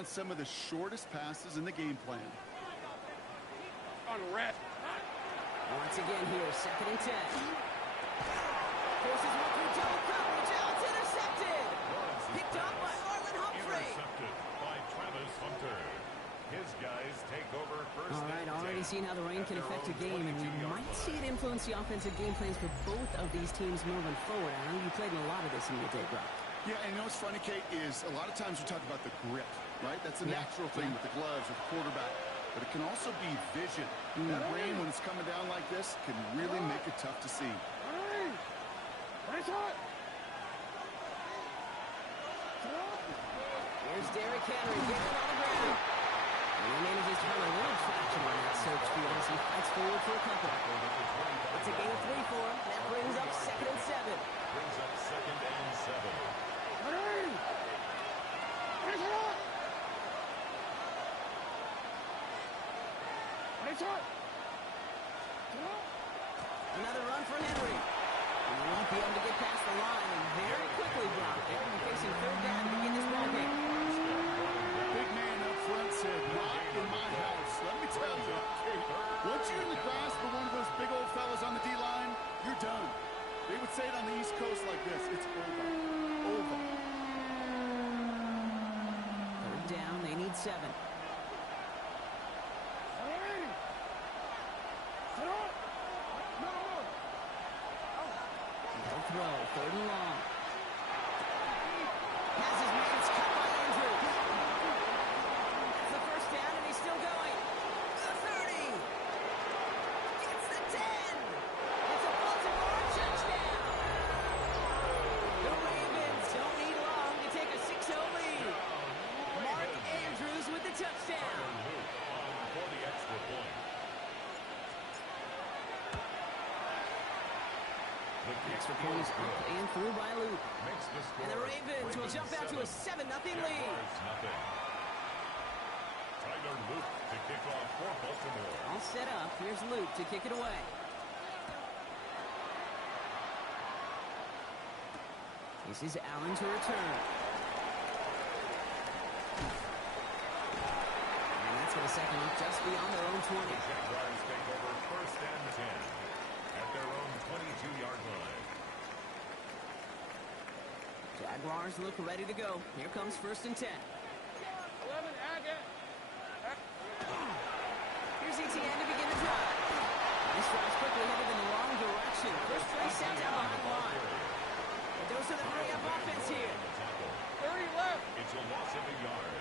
on some of the shortest passes in the game plan. On red. Once again here, 2nd and 10. Forces one through double coverage. Oh, it's intercepted. Picked up by Marlon Humphrey. Intercepted by Travis Hunter. His guys take over first. All right, already seen how the rain can affect a game, and we might see it influence the offensive game plans for both of these teams moving forward. I know you played in a lot of this in your day, Brock. Yeah, and you know what's funny, Kate, is a lot of times we talk about the grip, right? That's a natural thing with the gloves or the quarterback. But it can also be vision. That rain, when it's coming down like this, can really make it tough to see. Here's Derrick Henry getting on the ground. And he manages to run a little traction on that search field as he fights forward for a couple. It's a gain of 3 for him. That brings up 2nd and 7. Brings up 2nd and 7. Another run for Henry. He won't be able to get past the line, and very quickly, Brock, they're going to be facing 3rd down to begin this ball game. Big man up front said, "Not in my house." Let me tell you, once you're in the grasp of one of those big old fellas on the D-line, you're done. They would say it on the East Coast like this: it's over. Over. 3rd down, they need 7. Throw, 3rd and long. Has his man, it's cut by Andrews. That's the 1st down, and he's still going. The 30. It's the 10. It's a Baltimore touchdown. The Ravens don't need long to take a 6-0 lead. Mark Andrews with the touchdown. For the extra point. Extra point is up and through by Luke. And the Ravens will jump out to a 7-0 lead. Tyler Luke to kick off for Baltimore. All set up. Here's Luke to kick it away. This is Allen to return. And that's going to set them up just beyond their own 20. The Jaguars take over 1st and 10 at their own 22-yard line. Jaguars look ready to go. Here comes 1st and 10. 11, Agate. Here's ETN to begin the drive. This drive's quickly headed in the wrong direction. First play set down behind the line. But those are the hurry-up offense here. 30 left. It's a loss of a yard.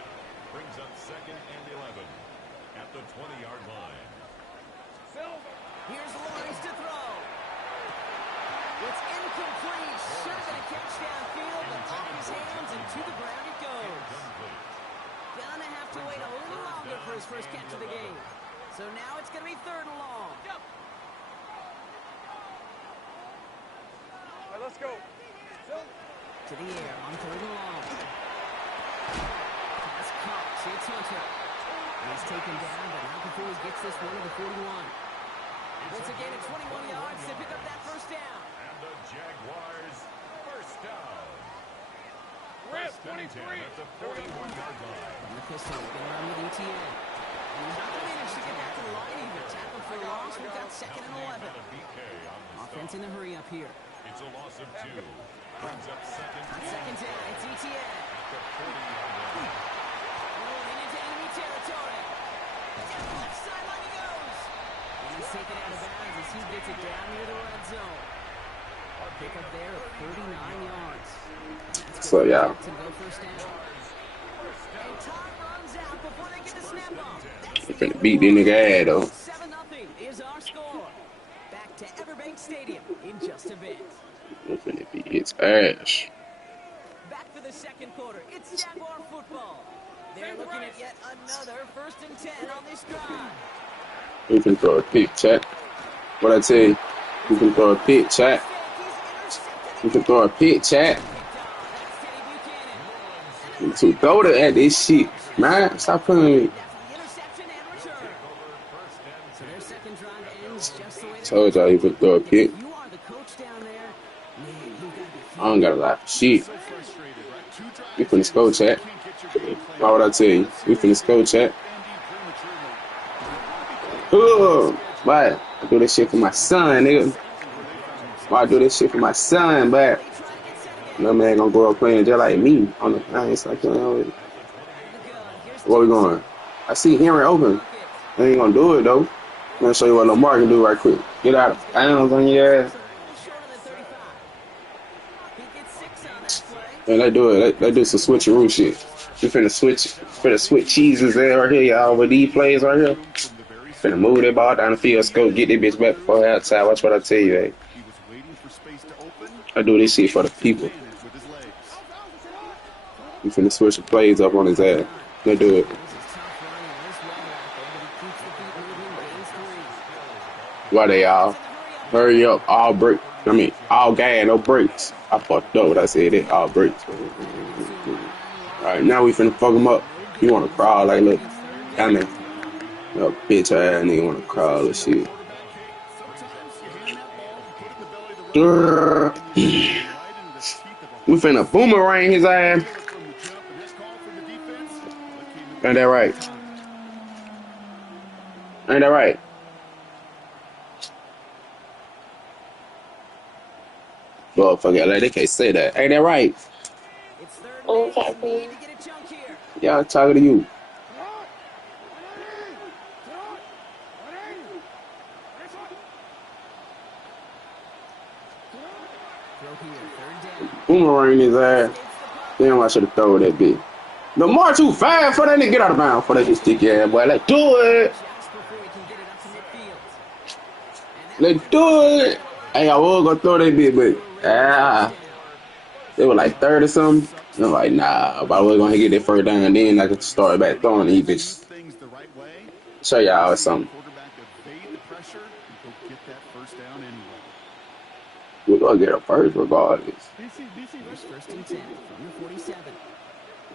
Brings up 2nd and 11 at the 20-yard line. Silver. Here's Lawrence to throw. It's incomplete. Should have been a catch downfield, but off his hands and to the ground it goes. Gonna have to wait a little longer for his first catch of the game. So now it's going to be 3rd and long. All right, let's go. Silver. To the air on 3rd and long. Pass caught. It's Hunter. He's taken down, but not before he gets this one to the 41. Once again at 21 yards to pick up that 1st down. And the Jaguars first down. Rip, 23 at the 41-yard line. And the pistol going around with ETN. And he's not going to manage to get back to the line either. Tackle for a loss. We've got 2nd and 11. Offense in the hurry up here. It's a loss of 2. Brings up 2nd. On 2nd down, it's ETN. At the 40-yard line. Rolling into enemy territory. Down the left sideline he goes. And he's taken out of bounds as he gets it down near the red zone. Pick up there at 49 yards. So, yeah. To go 1st down. And time runs out before they get the snap off. They finna beat the nigga ass, though. 7-0 is our score. Back to Everbank Stadium in just a bit. They finna beat his ass. Back for the 2nd quarter. It's Jaguar football. They're looking at yet another 1st and 10 on this drive. We can throw a pick, chat. What I tell you? We can throw a pick, chat. We can throw a pick, chat. You too throw it at this shit, man. Stop playing with me. Told y'all you could throw a pick. I don't got a lot of shit. You finna score, chat. Why would I tell you? We finna score, chat. Oh, but I do this shit for my son, nigga. Why I do this shit for my son, but no man gonna grow up playing just like me on the nice like where we going? I see Henry open. I ain't gonna do it though. I'm gonna show you what Lamar can do right quick. Get out of bounds on your ass. And they do it. They do some switcheroo shit. We finna switch cheeses there right here, y'all. With these plays right here. Finna move that ball down the field, scope, get that bitch back before halftime. Watch what I tell you, hey. I do this shit for the people. We finna switch the plays up on his ass. They do it. Why they all? Hurry up, all break. I mean, all gas, no brakes. I fucked up what I said. It all brakes. Alright, now we finna fuck him up. You wanna crawl like look. I mean, no bitch ass nigga wanna crawl and shit. We finna boomerang his ass. Ain't that right? Ain't that right? Well, fuck it, like they can't say that. Ain't that right? Okay. Y'all talking to you. Boomerang his ass. Damn, I should have thrown that bitch. Lamar too fast for that nigga. Get out of bounds for that shit sticky ass boy. Let's do it. Let's do it. Hey, I was gonna throw that bitch, but they were like third or something. And I'm like, nah, but I was gonna get that first down and then I could start back throwing these bitches. Show y'all something. We're gonna get a first regardless. First and 10 from the 47.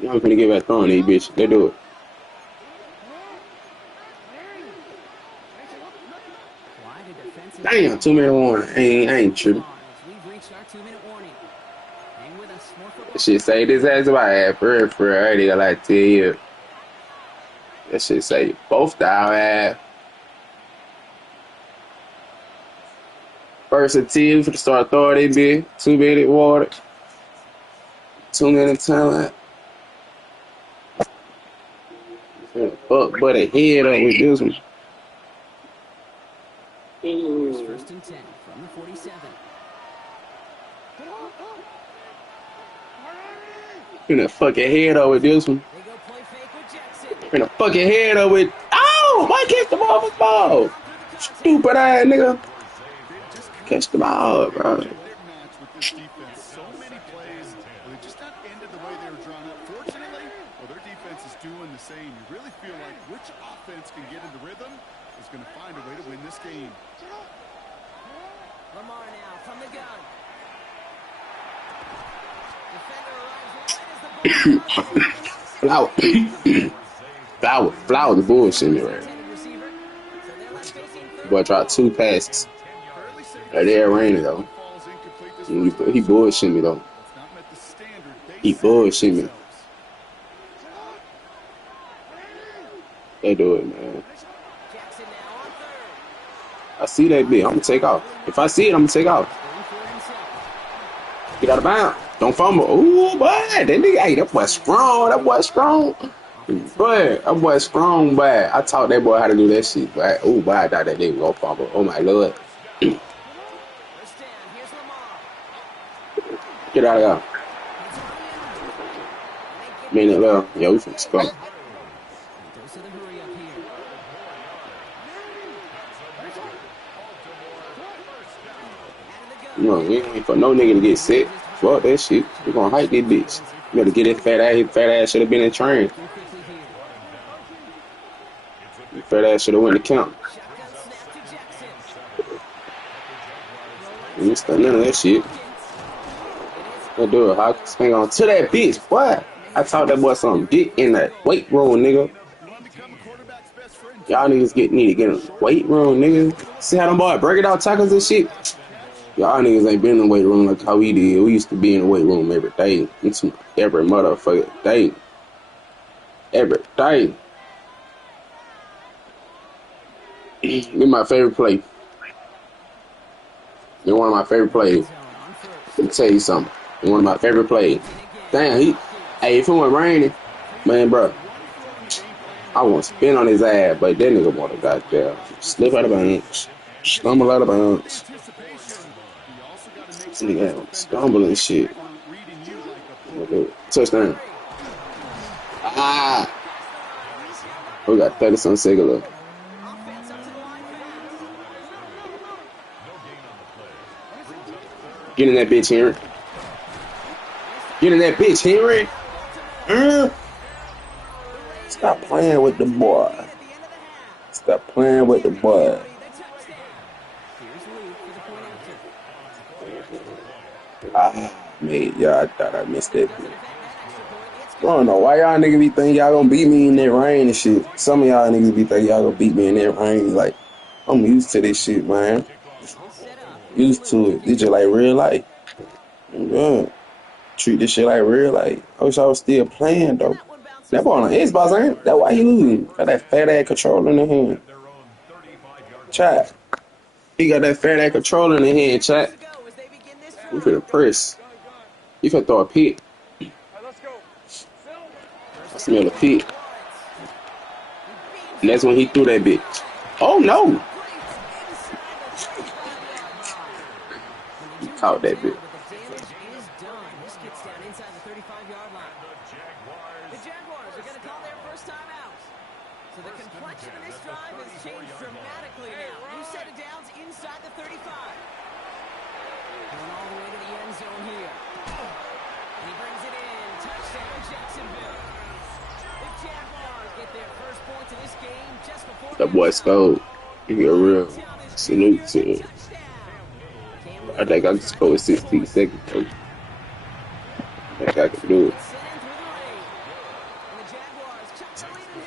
Y'all finna get back throwing these bitches. They do it. Damn, 2 minute warning. I ain't tripping. That shit say this ass about half for real. I ain't gonna lie to you. That shit say both down ass. First and 10 for the start throwing that bitch. 2 minute water. 2 minute time. Fuck, but a head up with this one. First and 10 from the 47. Finna fucking head up with this one. They go play fake with Jackson. Finna fucking head up with. Oh! Why catch the ball with ball? Stupid ass nigga. Catch the ball, bro. So many plays, they just not ended the way they were drawn up. Fortunately, their defense is doing the same. You really feel like which offense can get into rhythm is going to find a way to win this game. Lamar now from the gun. Flower the bullshit me right. Boy dropped 2 passes. Right there, Rainy though. He bullshit me though. He bullshit me. They do it, man. I see that bit. I'm gonna take off. If I see it, I'm gonna take off. Get out of bounds. Don't fumble. Ooh, boy. That nigga, hey, that boy strong. That boy strong. Boy, that boy strong, boy. I taught that boy how to do that shit, boy. Ooh, boy, I thought that nigga gonna fumble. Oh, my Lord. Get out of there. Minute left. Yo, we finna score. You know, we ain't for no nigga to get sick. Fuck that shit. We gonna hike this bitch. You better get his fat ass. His fat ass should have been in train. His fat ass should have went to camp. You ain't none of that shit. Let's do it, Hawkins. Hang on to that bitch, boy. I taught that boy some dick in that weight room, nigga. Y'all niggas need to get in the weight room, nigga. See how them boys break it out tackles and shit? Y'all niggas ain't been in the weight room like how we did. We used to be in the weight room every day. Every motherfucker day. every day. This my favorite play. It's one of my favorite plays. Let me tell you something. It's one of my favorite plays. Damn, hey, if it wasn't raining, man, bro, I want to spin on his ass, but that nigga want to goddamn slip out of bounds, stumble out of bounds. This nigga stumble and shit. Touchdown. Ah! We got 30-something seconds left. Get in that bitch, Henry. Get in that bitch, Henry. Stop playing with the boy. Stop playing with the boy. Man, y'all, I thought I missed that. I don't know why y'all niggas be thinking y'all gonna beat me in that rain and shit. Some of y'all niggas be thinking y'all gonna beat me in that rain. Like, I'm used to this shit, man. Used to it. It's just like real life. Yeah. Treat this shit like real life. I wish I was still playing, though. That boy on the Xbox, ain't it? That's why he losing. Got that fat ass controller in the hand. Chat. He got that fat ass controller in the hand, chat. We finna press. He finna throw a pick. I smell a pick. And that's when he threw that bitch. Oh no! He caught that bitch. The Jaguars are going to call their first time out. So the complexion of this drive has changed dramatically now. New set of downs inside the 35. Going all the way to the end zone here. And he brings it in. Touchdown, Jacksonville. The Jaguars get their first points of this game just before That boy scored. He a real salute to him. I think I can score in 16 seconds, though. I think I can do it.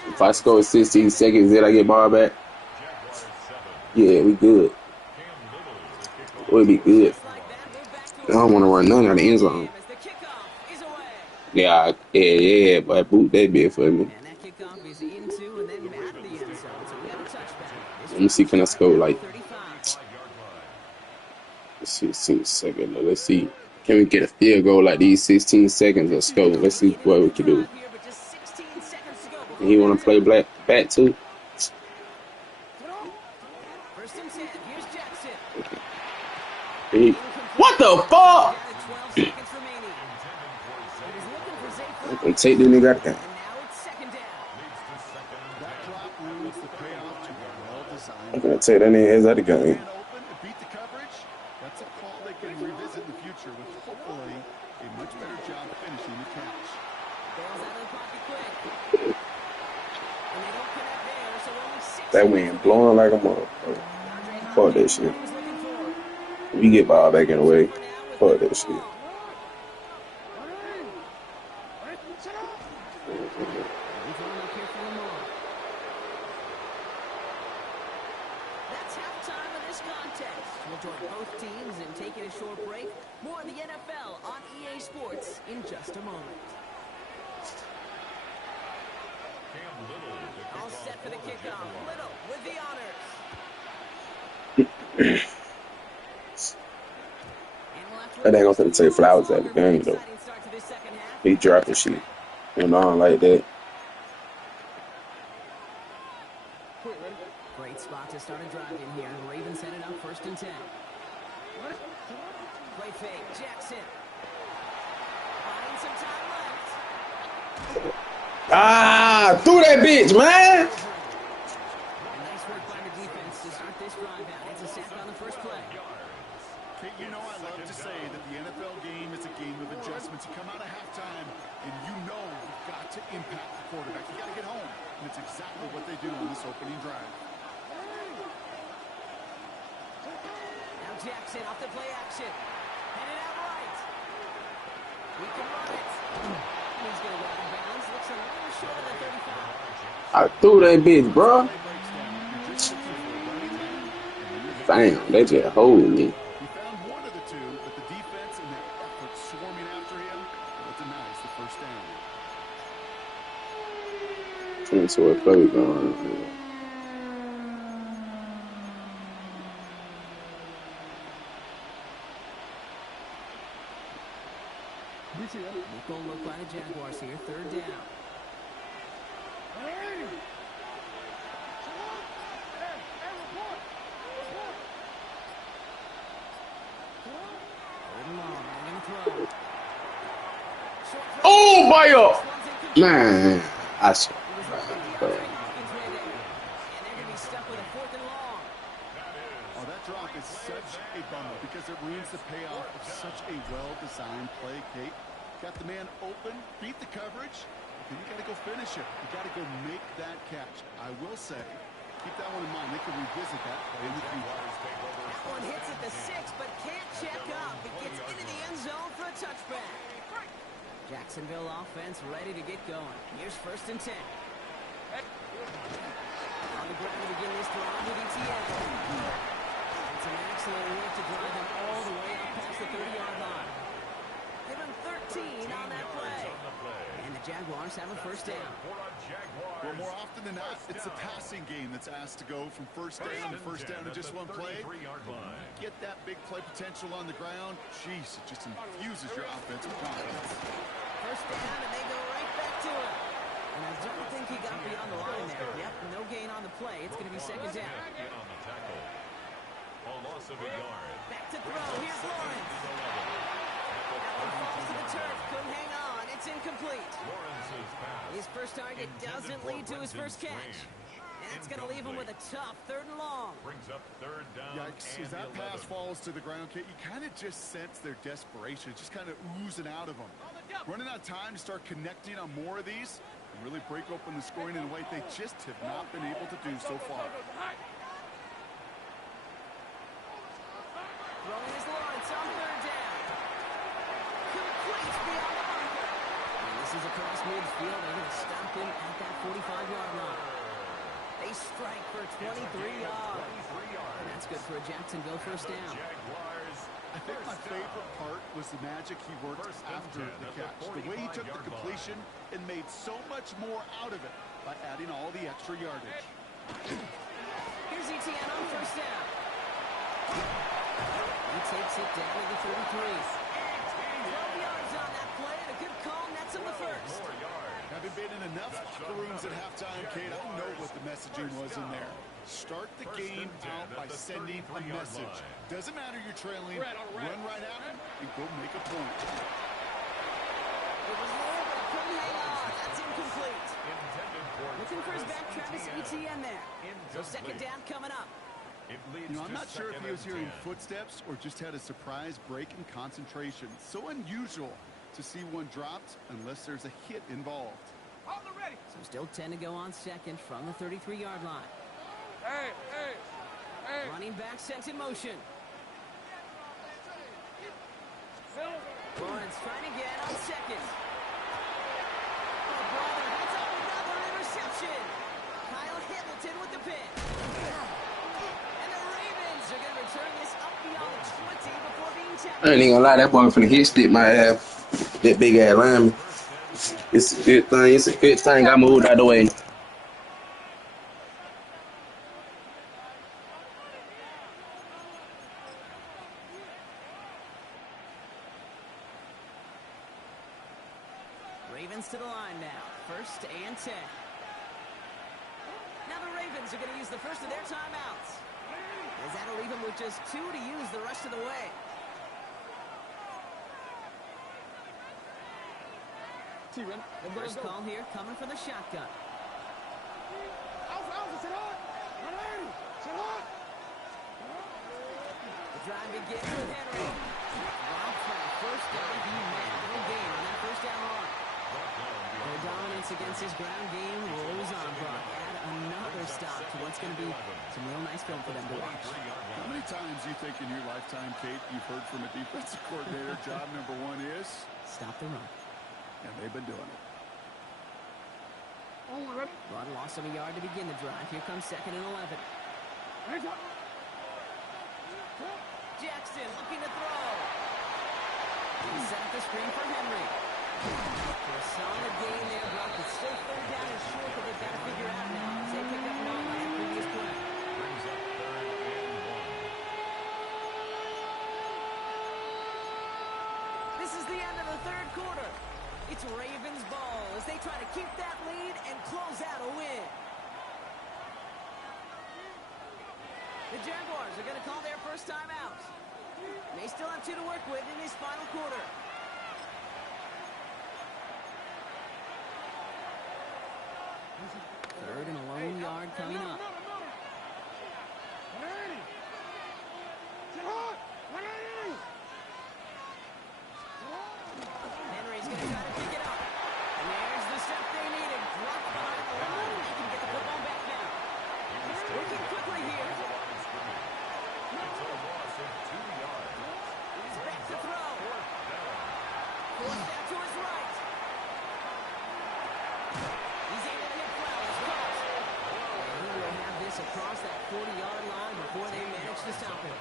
If I score in 16 seconds, then I get ball back. Yeah, we good. We'll be good. I don't want to run none out of the end zone. Yeah, but I boot that bit for me. Let me see, can I score like 16 seconds? Let's see. Can we get a field goal like these 16 seconds? Let's go. Let's see what we can do. And he want to play back too? What the fuck? I'm gonna take this nigga out there. I'm gonna take that nigga out of the game. That's a call they can revisit in the future with hopefully a much better job finishing the catch. That wind blowing like a motherfucker. Fuck that shit. We get ball back in the way. Fuck that shit. That's halftime of this contest. We'll join both teams in taking a short break. More of the NFL on EA Sports in just a moment. All set for the kickoff. Little with the honors. I think I'm gonna take Flowers out of the game though. He dropping shit. And I don't like that. Great spot to start a drive in here. Ravens set it up 1st and 10. Play fake. Jackson. Finding some time left. Through that bitch, man. Nice work by the defense to start this drive out. It's a sack on the first play. Kate, you know I love to say that the NFL game is a game of adjustments. You come out of halftime, and you know you've got to impact the quarterback. You got to get home, and it's exactly what they do on this opening drive. Now Jackson off the play action. Headed out right. We can run it. He's going to go out of bounds. Looks a little short of the 35. I threw that bitch, bro. Damn, they just hold me. He found one of the two, but the defense and their efforts swarming after him, well, denies the first down. So a play going on. Nickel look by the Jaguars here. Third down. Oh, my God. Man, I saw. Oh, that drop is such a bummer because it ruins the payoff of such a well-designed play, Kate. Got the man open, beat the coverage, then you got to go finish it. You got to go make that catch. I will say, keep that one in mind. They can revisit that play in the future. That one hits at the 6, but can't check up. It gets into the end zone for a touchback. Jacksonville offense ready to get going. Here's 1st and 10. On the ground to begin this drive with ETN. It's an excellent work to drive them all the way up past the 30-yard line. Give him 13 on that play. And the Jaguars have a 1st down. Well, more often than not, it's the passing game that's asked to go from 1st down to 1st down in just one play. Get that big play potential on the ground. Jeez, it just infuses your offensive confidence. 1st down, and they go right back to it. And I don't think he got beyond the line there. Yep, no gain on the play. It's going to be 2nd down. Back to throw. Here's Lawrence. That one falls to the turf. Couldn't hang on. It's incomplete. His first target doesn't lead to his first catch. And it's going to leave him with a tough 3rd and long. Brings up 3rd down. Yikes, as that pass falls to the ground, Kate, you kind of just sense their desperation. It's just kind of oozing out of them. Running out of time to start connecting on more of these and really break open the scoring in a way they just have not been able to do so far. Throwing is Lawrence on 3rd down. Complete beyond the marker. And this is across midfield. They're going to stop him at that 45-yard line. They strike for 23 yards. And that's good for a Jacksonville 1st down. I think my favorite part was the magic he worked after the catch. The way he took the completion and made so much more out of it by adding all the extra yardage. Here's ETN on 1st down. He takes it down to the 33. 12 yards on that play, and a good call nets him the 1st. Having been in enough locker rooms at halftime, Kate, I know what the messaging was in there. Start the game out by sending a message. Doesn't matter you're trailing, run right at him and go make a point. It was low, but couldn't hang on. That's incomplete. Looking for his back, Travis Etienne there. So 2nd down coming up. You know, I'm not sure if he was hearing footsteps or just had a surprise break in concentration. So unusual to see one dropped unless there's a hit involved. So still 10 to go on 2nd from the 33-yard line. Hey. Running back sent in motion. Lawrence trying again on 2nd. Oh, brother, that's another interception. Kyle Hamilton with the pick. And the Ravens are going to return this up beyond the 20 before being tackled. I ain't even gonna lie, that boy finna hit stick my ass. That big ass lineman. It's a good thing. It's a good thing I moved out of the way. Ravens to the line now. 1st and 10. Now the Ravens are going to use the first of their timeouts. As that'll leave them with just 2 to use the rest of the way. First call here coming from the shotgun. The drive begins with Henry. Round track, 1st down, he made no gain on that 1st down run. Their dominance against his ground game rolls on, Brock. Add another stop to what's going to be some real nice film for them to watch. How many times you think in your lifetime, Kate, you've heard from a defensive coordinator, job number 1 is? Stop the run. And they've been doing it. Run loss of a yard to begin the drive. Here comes 2nd and 11. Jackson looking to throw. He set up the screen for Henry. A solid gain there, Brock. It's still third down and short that they've got to figure out now. As they picked up 9 on that previous play. Brings up 3rd and 1. This is the end of the third quarter. It's Ravens ball as they try to keep that lead and close out a win. The Jaguars are going to call their first time out. They still have 2 to work with in this final quarter. Third and a lone yard coming up. Henry's going to try to pick it up. And there's the step they needed. Dropped behind the line. They can get the football back now. Working quickly here. It's a loss of 2 yards. He's back to throw. Forced out to his right. He's able to hit Flowers. Caught. And he will have this across that 40-yard line before they manage to stop him.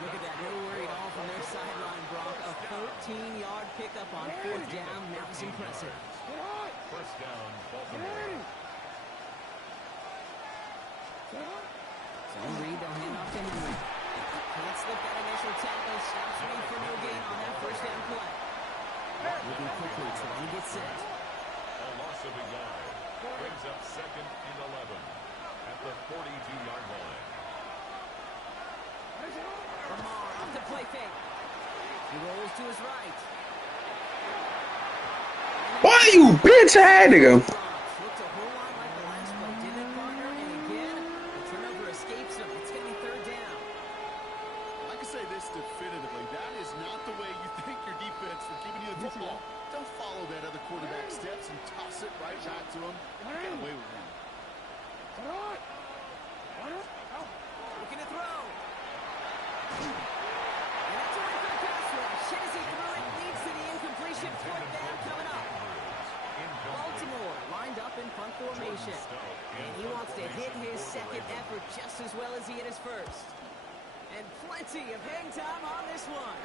Look at that. No worry at all from their sideline, Brock. A 13-yard pickup on 4th down. That was impressive. First down, Baltimore. Zone read, they'll hand off to Henry. Can't slip that initial tackle. Stops me for no gain on that first down play. Moving quickly, trying to get set. A loss of a yard. Brings up 2nd and 11 at the 42-yard line. Lamar off the play fake. He rolls to his right. Why you bitch ass nigga? Looked a whole lot like the last play, didn't it, partner? And again, the turnover escapes him. It's going to be 3rd down. I can say this definitively. That is not the way you thank your defense for giving you the football. Don't follow that other quarterback steps and toss it right back to him. Get away with him. Looking to throw. And that's a good pass rush. Shit as he threw it. Leads to the incompletion. 4th down coming up. Baltimore lined up in punt formation. And he wants to hit his second effort just as well as he hit his first. And plenty of hang time on this one.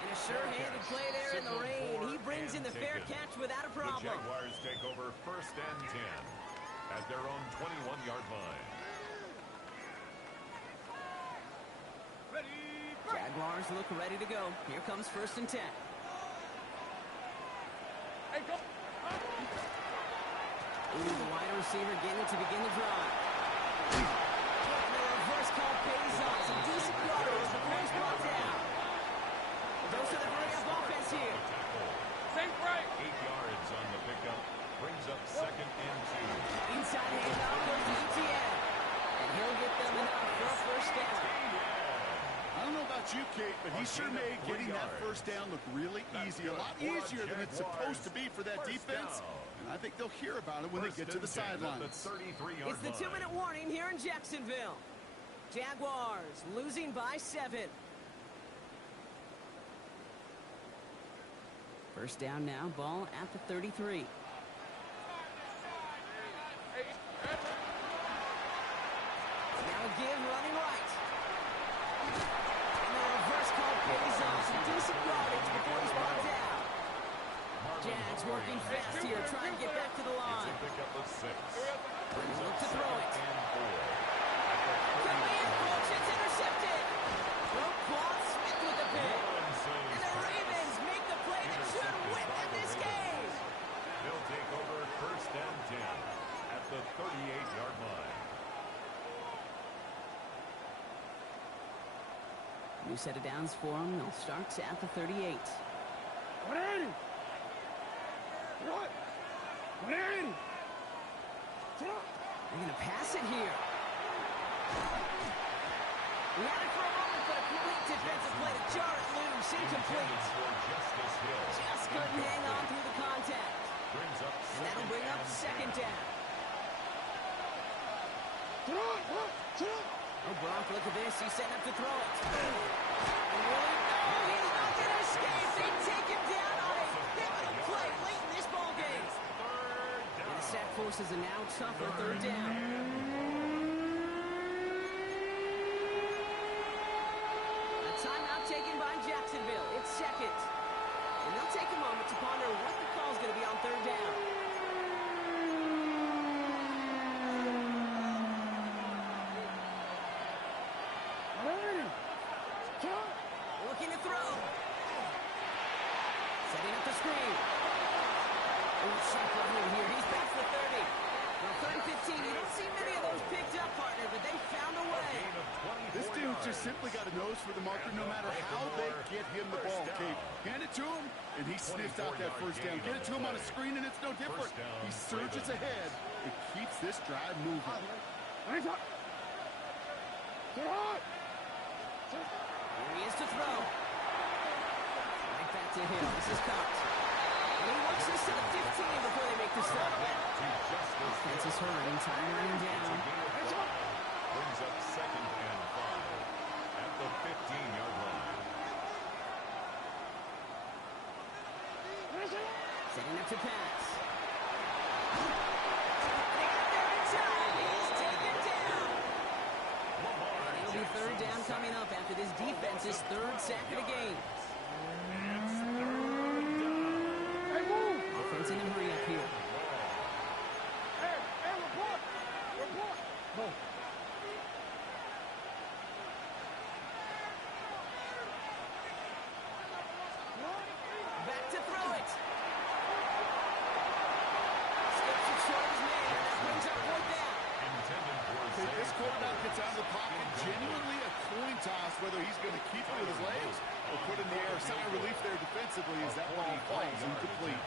And a sure-handed play there in the rain. He brings in the fair catch without a The problem. Jaguars take over 1st and 10 at their own 21-yard line. Jaguars look ready to go. Here comes 1st and 10. Hey, go. Ooh, the wide receiver getting it to begin the drive. And the reverse call pays off. Some decent yardage before he's brought down. Those are the hurry-up offense here. Safe right. 8 yards on the pickup. Brings up 2nd and 2. Inside handoff goes to ETN. And he'll get them enough for a first down. I don't know about you, Kate, but he sure made getting that first down look really easy. A lot easier than it's supposed to be for that defense. And I think they'll hear about it when they get to the sidelines. It's the 2-minute warning here in Jacksonville. Jaguars losing by 7. First down now, ball at the 33. Now a give running right. And the reverse call pays off. Some decent yardage before he's brought down. Jags working fast here, trying to get back to the line. Pickup of 6. Look to throw it. And 4. Could be in coach, it's intercepted. Roquan Smith with the pick. And the Ravens make the play that should win them this game. They'll take over 1st and 10 at the 38-yard line. New set of downs for them. They'll start at the 38. They're going to pass it here. We had it for a moment, but a complete defensive play to jar it loose. Incomplete. Just couldn't hang on through the contact. And that'll bring up 2nd down. Oh, Brock, look at this. He's setting up to throw it. And really, no, he's not going to escape. They take him down on a pivotal play late in this ballgame. And the sack forces a now tougher 3rd down. A timeout taken by Jacksonville. It's 2nd. And screen. Oh, sharp running here. He's past the 30. Now, 3rd and 15. You don't see many of those picked up, partner, but they found a way. This dude just simply got a nose for the marker no matter how they get him the ball, Kate. Hand it to him, and he sniffs out that first down. Get it to him on a screen, and it's no different. He surges ahead and keeps this drive moving. Here he is to throw. Right back to him. This is caught. And he works this to the 15 before they make the stop. Offense is hurrying. Time running down. Brings up 2nd and 5 at the 15-yard line. Setting up to pass. They got there in time. He's taken down. And it'll be 3rd down coming up after this defense's 3rd sack of the game. Offense in a hurry up here. Back to throw it. Skips it short of his man, and that brings up 4th down. This quarterback gets out of the pocket, genuinely a coin toss whether he's going to keep it with his legs or put in the air. Sign of relief there defensively as that ball falls incomplete.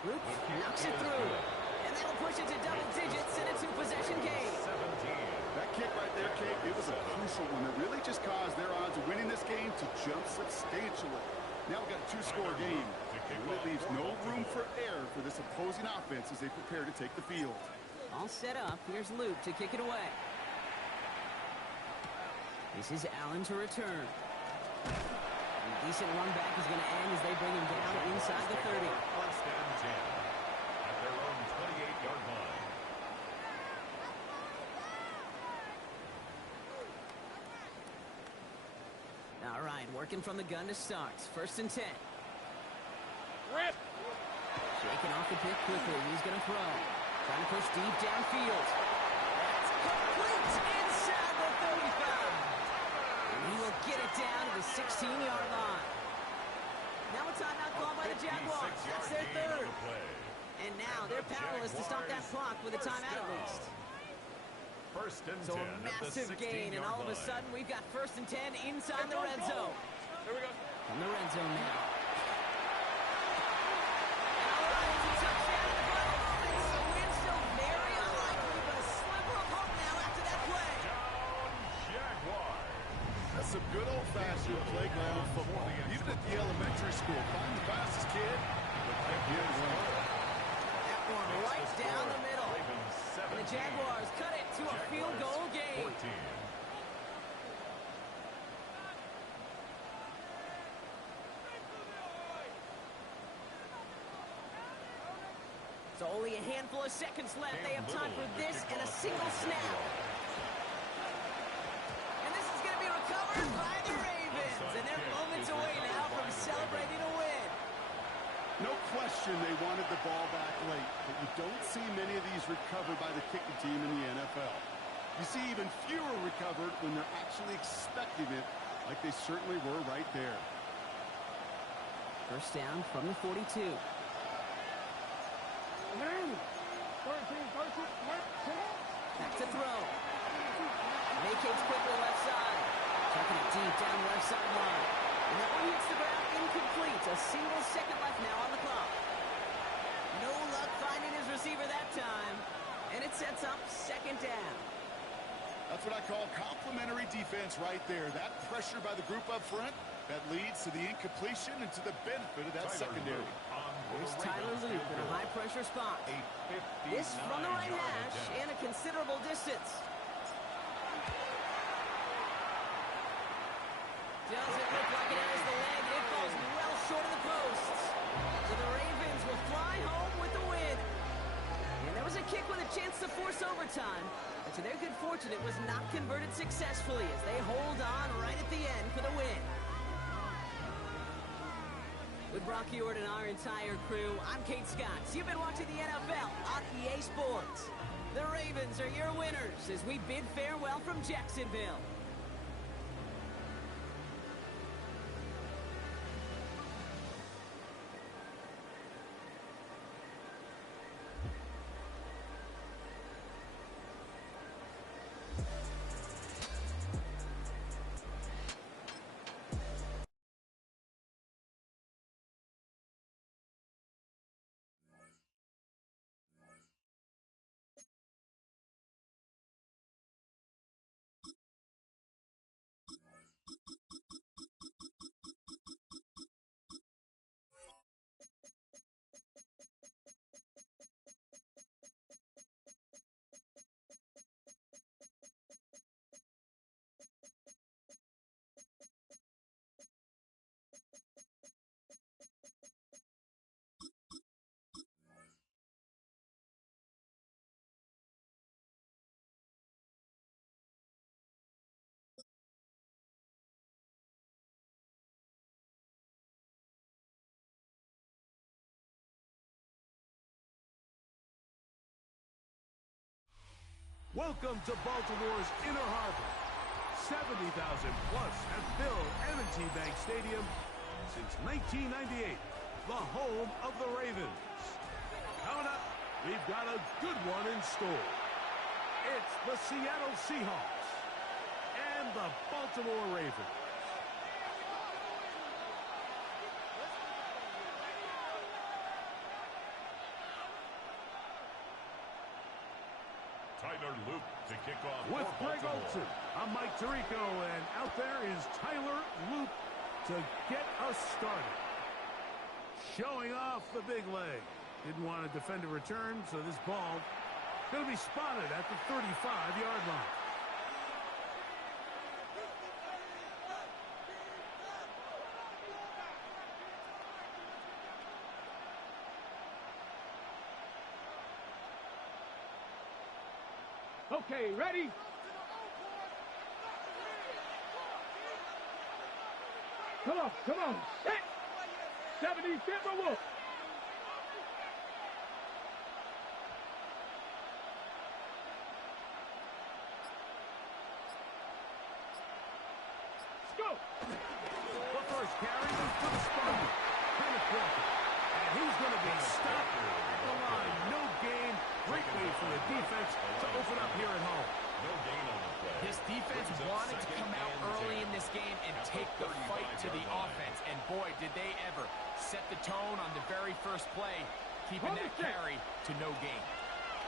Luke knocks it through, and that'll push it to double digits in a 2-possession game. That kick right there, Kate, it was a crucial one that really just caused their odds of winning this game to jump substantially. Now we've got a 2-score game. It really leaves no room for error for this opposing offense as they prepare to take the field. All set up. Here's Luke to kick it away. This is Allen to return. A decent run back is going to end as they bring him down inside the 30. 1st and 10 at their own 28-yard line. All right, working from the gun to start. 1st and 10. Rip. Shaking off the pick quickly. He's going to throw. Trying to push deep downfield. That's complete inside the 35. And he will get it down to the 16-yard line. Now a timeout called by the Jaguars. That's their 3rd. And now they're powerless to stop that clock with a timeout at least. 1st and 10 So a massive gain, and all of a sudden we've got 1st and 10 inside the red zone. Here we go. From the red zone now. And all right, it's a touchdown in the final moments. The win still very unlikely, but a sliver of hope now after that play. Jaguars. That's some good old-fashioned playground football. Even at the elementary school, find the fastest kid. That one right down the middle. And the Jaguars cut it to a field goal game. 14. So only a handful of seconds left. They have time for this and a single snap. And this is going to be recovered by the Ravens. And they're moments away now from celebrating a win. No question they wanted the ball back late, but you don't see many of these recovered by the kicking team in the NFL. You see even fewer recovered when they're actually expecting it, like they certainly were right there. 1st down from the 42. Back to throw. Vacates quickly left side. Chucking it deep down the left sideline. And that one hits the ground incomplete. A single second left now on the clock. No luck finding his receiver that time. And it sets up 2nd down. That's what I call complimentary defense right there. That pressure by the group up front, that leads to the incompletion and to the benefit of that secondary. Here's Tyler Luke in a high-pressure spot. This from the right hash and a considerable distance. Doesn't look like it has the leg. It falls well short of the posts. So the Ravens will fly home with the win. And there was a kick with a chance to force overtime. But to their good fortune, it was not converted successfully as they hold on right at the end for the win. With Brock Ewart and our entire crew, I'm Kate Scott. You've been watching the NFL on EA Sports. The Ravens are your winners as we bid farewell from Jacksonville. Welcome to Baltimore's Inner Harbor. 70,000 plus have filled M&T Bank Stadium since 1998, the home of the Ravens. Coming up, we've got a good one in store. It's the Seattle Seahawks and the Baltimore Ravens. Tyler Luke to kick off With for Greg Baltimore. Olsen, I'm Mike Tirico, and out there is Tyler Luke to get us started. Showing off the big leg. Didn't want to defend a return, so this ball going to be spotted at the 35-yard line. Okay, ready? Come on, set! 70, Timber Wolf! Let's go! The first carry is for the Spartans. Kenneth Walker. And he's going to be stopped at the line. No gain. Great way for the defense to open up here at home. No gain on the play. This defense wanted to come out early in this game and take the fight to the offense. And boy, did they ever set the tone on the very first play, keeping that carry to no gain.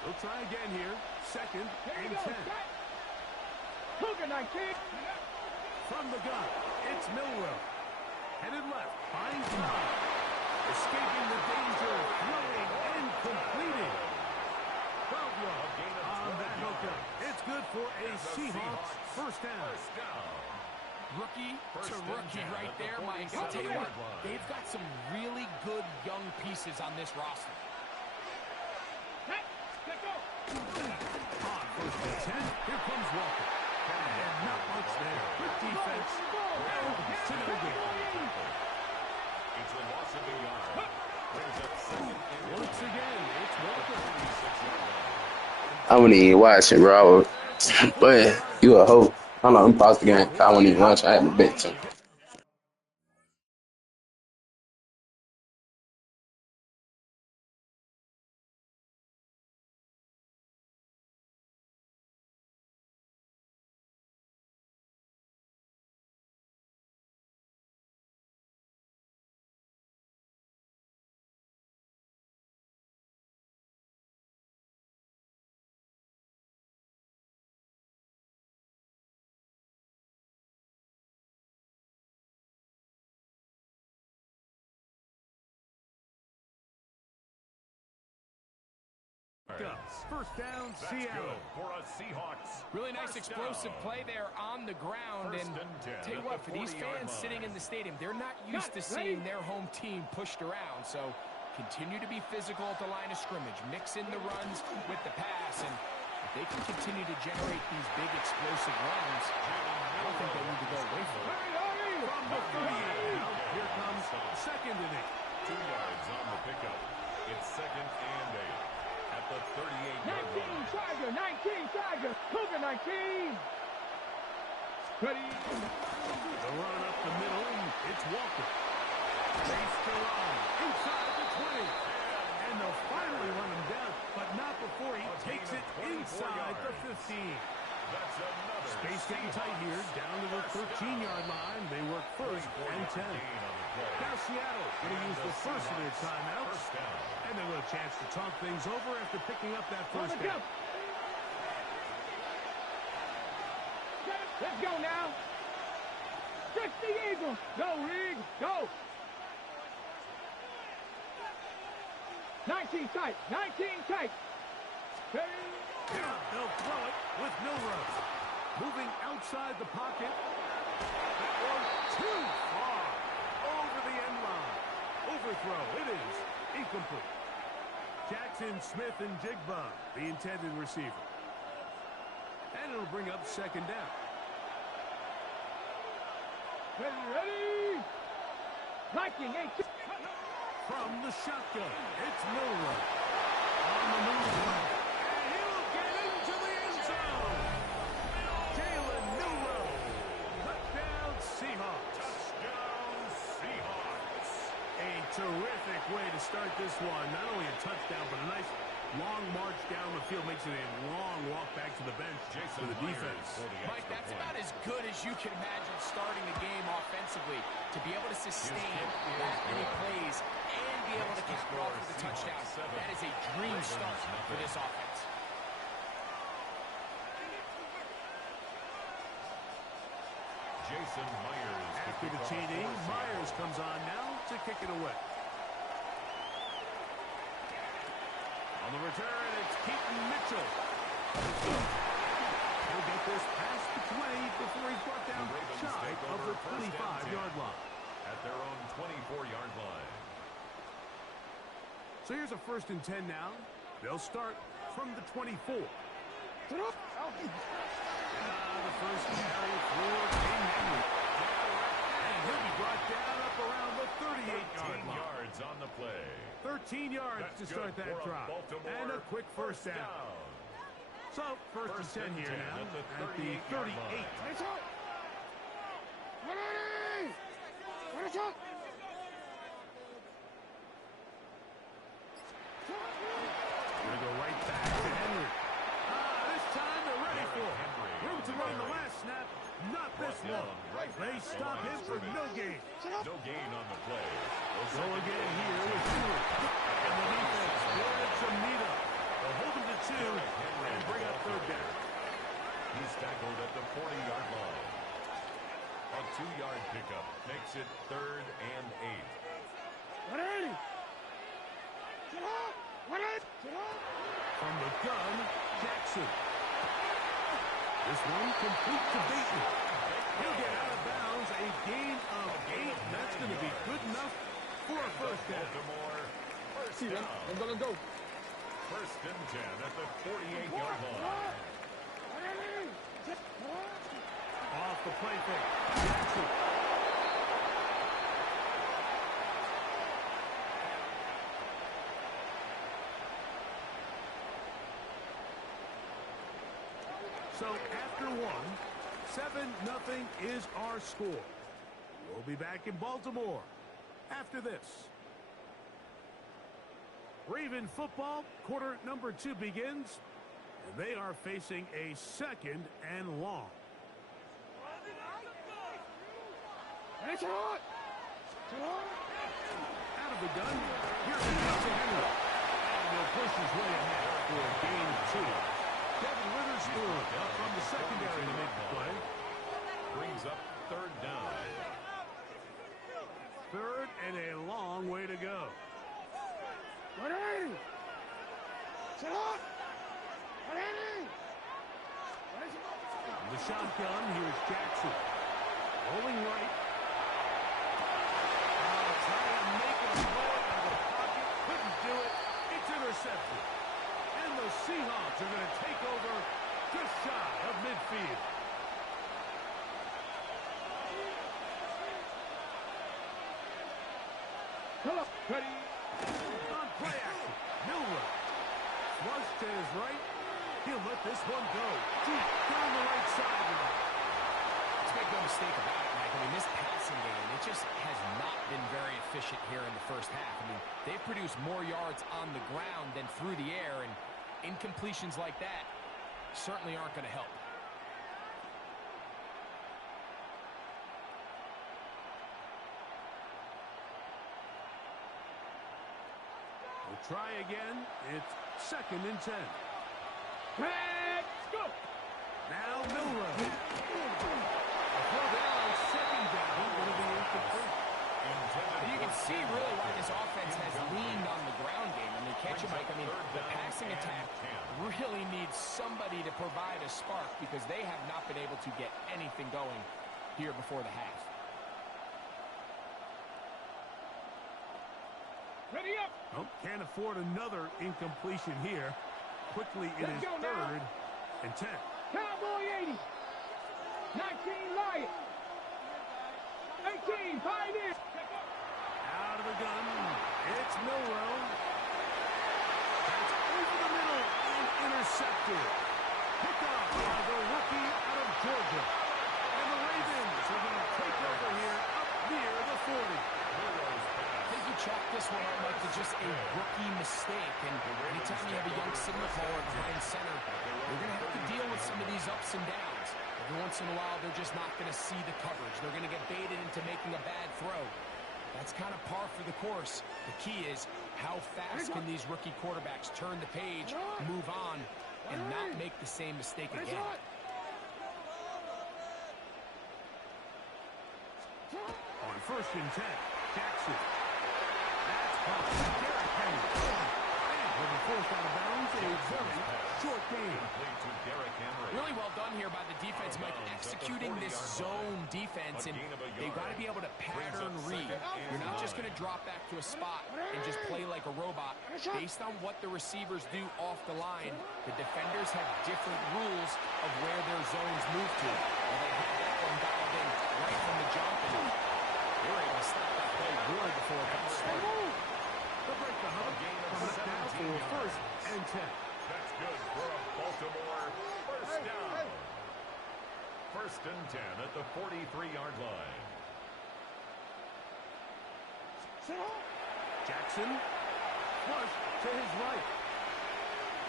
We'll try again here. Second and 10. Cougar 19! From the gun, it's Milrow. Headed left, finds none. Escaping the danger, throwing and completing. 12-yard on that hookup. It's good for a Seahawks first down. Rookie to rookie right there, Mike. I'll tell you what, they've got some really good young pieces on this roster. On first and 10, here comes Walker. And not much there. Good defense. And to no gain. It's a loss of a yard. Brings up second and Once again, it's Walker. I wouldn't even watch it, bro. But you a hoe. Hold on, let me pause the game. I wouldn't even watch it. I had a bet too. First down, That's Seattle. good for a Seahawks. Really nice First explosive down. play there on the ground. First And and 10 tell you at what, the for these 40-yard fans sitting line. in the stadium, they're not used to seeing their home team pushed around. So continue to be physical at the line of scrimmage. Mix in the runs with the pass. And if they can continue to generate these big explosive runs, I don't think they need to go away from it. From the 38. Now, here comes second and 8. 2 yards on the pickup. It's second and 8 at the 38-yard 19 line. Tiger, 19 Tiger, Cougar 19! Ready? The run up the middle, it's Walker. Chase to run, inside the 20. And they'll finally run him down, but not before he takes it inside the 15. That's another Space getting tight here, down to the 13-yard line. They work first and 10. Now Seattle going to use the first of their timeouts. First down. And they'll get a chance to talk things over after picking up that first down. Let's go now. Stretch the eagle. Go, Rig. Go. 19 tight. 19 tight. They'll throw it with Milrow. Moving outside the pocket. That was too far. Over the end line. Overthrow. It is incomplete. Jackson, Smith, and Jigba, the intended receiver. And it'll bring up second down. Ready? Viking 8. From the shotgun, it's Milrow. On the move. And he'll get into the end zone. terrific way to start this one. Not only a touchdown, but a nice long march down the field. Makes it a long walk back to the bench for the defense. Mike, that's about as good as you can imagine starting the game offensively. To be able to sustain that many plays and be able to cap it off with a touchdown. That is a dream start for this offense. Jason Myers. After the TD, Myers comes on now to kick it away. On the return, it's Keaton Mitchell. He'll get this past the 20 before he's brought down shy of the 25-yard line. At their own 24-yard line. So here's a 1st and 10 now. They'll start from the 24. The first carry for King Henry. And he'll be brought down up around the 38-yard line. Yards on the play. 13 yards to start that drive. And a quick first down. So, 1st and 10 here now at the 38. Gonna go right back to Henry. This time they're ready for it. Room to run the last snap. Not this one. They stop him for no gain. No gain on the play. So again here with Stewart. And the defense builds some meat up. They'll hold him to 2 and bring up 3rd down. He's tackled at the 40-yard line. A 2-yard pickup makes it 3rd and 8. From the gun, Jackson. This one complete to Bateman. He'll get out of bounds. A gain of 8. That's going to be good enough for a 1st down. Baltimore, first down. I'm gonna go. 1st and 10 at the 48-yard line. Off the play fake. Jackson. So after 7-0 is our score. We'll be back in Baltimore after this. Raven football, quarter number 2 begins, and they are facing a 2nd and long. Out of the gun, here's Henry. And he'll push his way ahead for a gain of 2. Devin Witherspoon up from the secondary to make the play. Brings up 3rd down. 3rd and a long way to go. The shotgun, here's Jackson. Rolling right. Trying to make a play out of the pocket. Couldn't do it. It's intercepted. And the Seahawks are going to take over just shy of midfield. Ready. On play action, Miller. Flush to his right. He'll let this one go deep down the right sideline. Let's make no mistake about it, Mike. I mean, this passing game, it just has not been very efficient here in the first half. I mean, they've produced more yards on the ground than through the air, and incompletions like that certainly aren't going to help. We'll try again. It's 2nd and 10. Let's go. Now Miller. A throw down, 2nd down. Going to be incomplete. You can see really why this offense has leaned on the ground game. I mean, catch it, Mike. I mean, the passing attack really needs somebody to provide a spark because they have not been able to get anything going here before the half. Ready up. Oh, can't afford another incompletion here. Quickly, it is 3rd and 10. Cowboy 80. 19 Lion. 18 Pioneer. Out of the gun. It's Milrow. That's over the middle and intercepted. Picked off by the rookie out of Georgia. And the Ravens are going to take over here up near the 40. I think you chalk this one up like to just a rookie mistake. And anytime you have a young signal caller behind center, you're going to have to deal with some of these ups and downs. Every once in a while, they're just not going to see the coverage. They're going to get baited into making a bad throw. That's kind of par for the course. The key is how fast can these rookie quarterbacks turn the page, move on, and not make the same mistake again. On 1st and 10, Jackson. That's caught. Derrick Henry. And with a forced out of bounds, a very short game. Really well done here by the defense, Mike, executing this zone defense, and they've got to be able to pattern read. You're not just going to drop back to a spot and just play like a robot. Based on what the receivers do off the line, the defenders have different rules of where their zones move to. Well, they have that one dialed in right from the jump, and they were able to stop that play good before it got started. They'll break the huddle. Coming up now for 1st and 10. That's good for a Baltimore first down. 1st and 10 at the 43-yard line. Jackson. Flush to his right.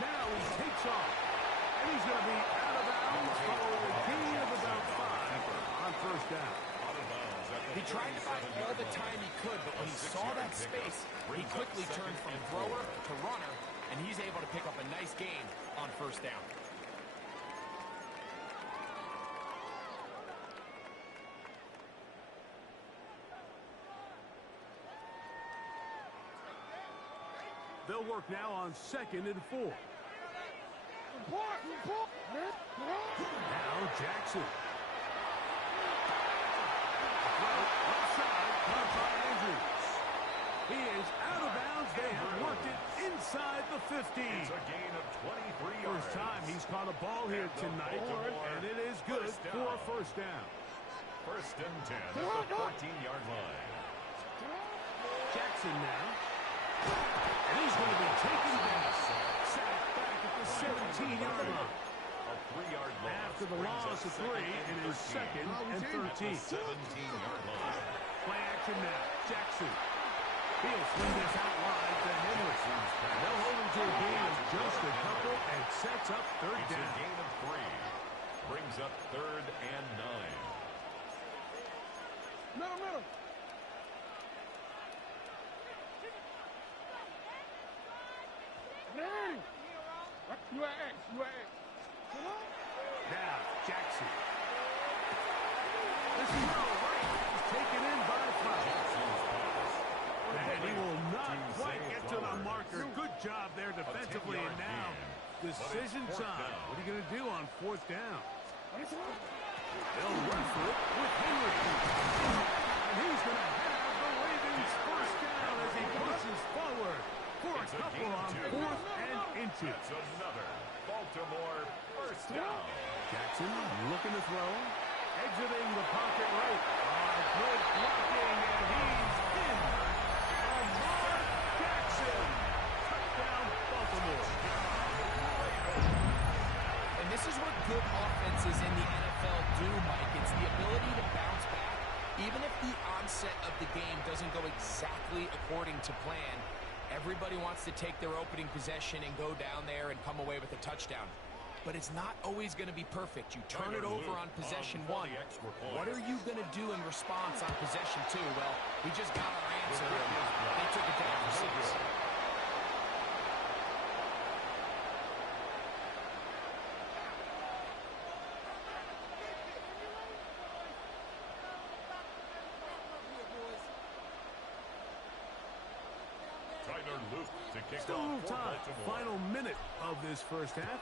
Now he takes off. And he's going to be out of bounds following a gain of about 5 on 1st down. He tried to buy all the time he could, but when he saw that space, he quickly turned from thrower to runner, and he's able to pick up a nice gain on 1st down. They'll work now on 2nd and 4. Now Jackson. Left side, caught by Andrews. He is out of bounds. They have worked it inside the 50. It's a gain of 23 yards. First time he's caught a ball here tonight, and it is good for a 1st down. 1st and 10 at the 14-yard line. Jackson now. And he's going to be taken down. Sacked back at the 17-yard line. A 3-yard loss. After the loss of 3, it is 2nd and 13. 17-yard line. Play action now. Jackson. He'll swing this out wide to Henry. They'll hold him to a gain of just a couple and sets up 3rd down. It's a gain of 3. Brings up 3rd and 9. Middle. You are X. Now, Jackson. This throw right is taken in by Fowler. And he will not quite get to the marker. Good job there defensively. And now, decision time. What are you going to do on 4th down? They'll run for it with Henry. And he's going to have the Ravens first down as he pushes forward for a couple on 4th and inches. It's another Baltimore first down. Jackson looking to throw. Exiting the pocket right. Good blocking, and he's in. Lamar Jackson. Touchdown, Baltimore. And this is what good offenses in the NFL do, Mike. It's the ability to bounce back, even if the onset of the game doesn't go exactly according to plan. Everybody wants to take their opening possession and go down there and come away with a touchdown. But it's not always going to be perfect. You turn it over on possession 1. What are you going to do in response on possession 2? Well, we just got our answer, and they took it down for 6. Still time. Final minute of this first half.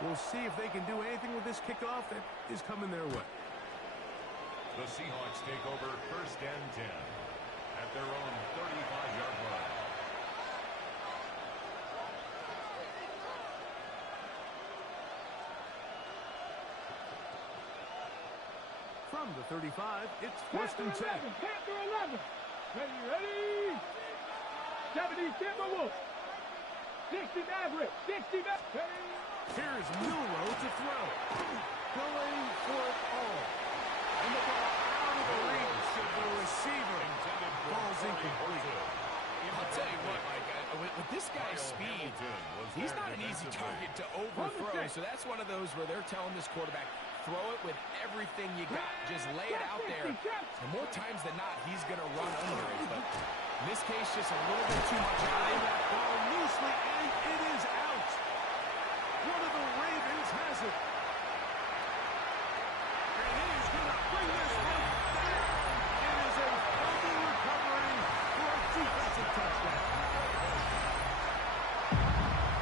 We'll see if they can do anything with this kickoff that is coming their way. The Seahawks take over 1st and 10 at their own 35-yard line. From the 35, it's 1st and 10. Panther 11. Ready. 70, Timber Wolf. 60 Maverick. 60 Maverick. Here's Milrow to throw. Going for it all. And the ball out of the reach of the receiver. Ball's incomplete. With this guy's speed, he's not an easy target to overthrow, so that's one of those where they're telling this quarterback, throw it with everything you got. Just lay it out there. And more times than not, he's going to run under it. But in this case, just a little bit too much time. That ball loosely, and it is out. One of the Ravens has it. And he's going to bring this one down. It is a fumble recovery for a defensive touchdown.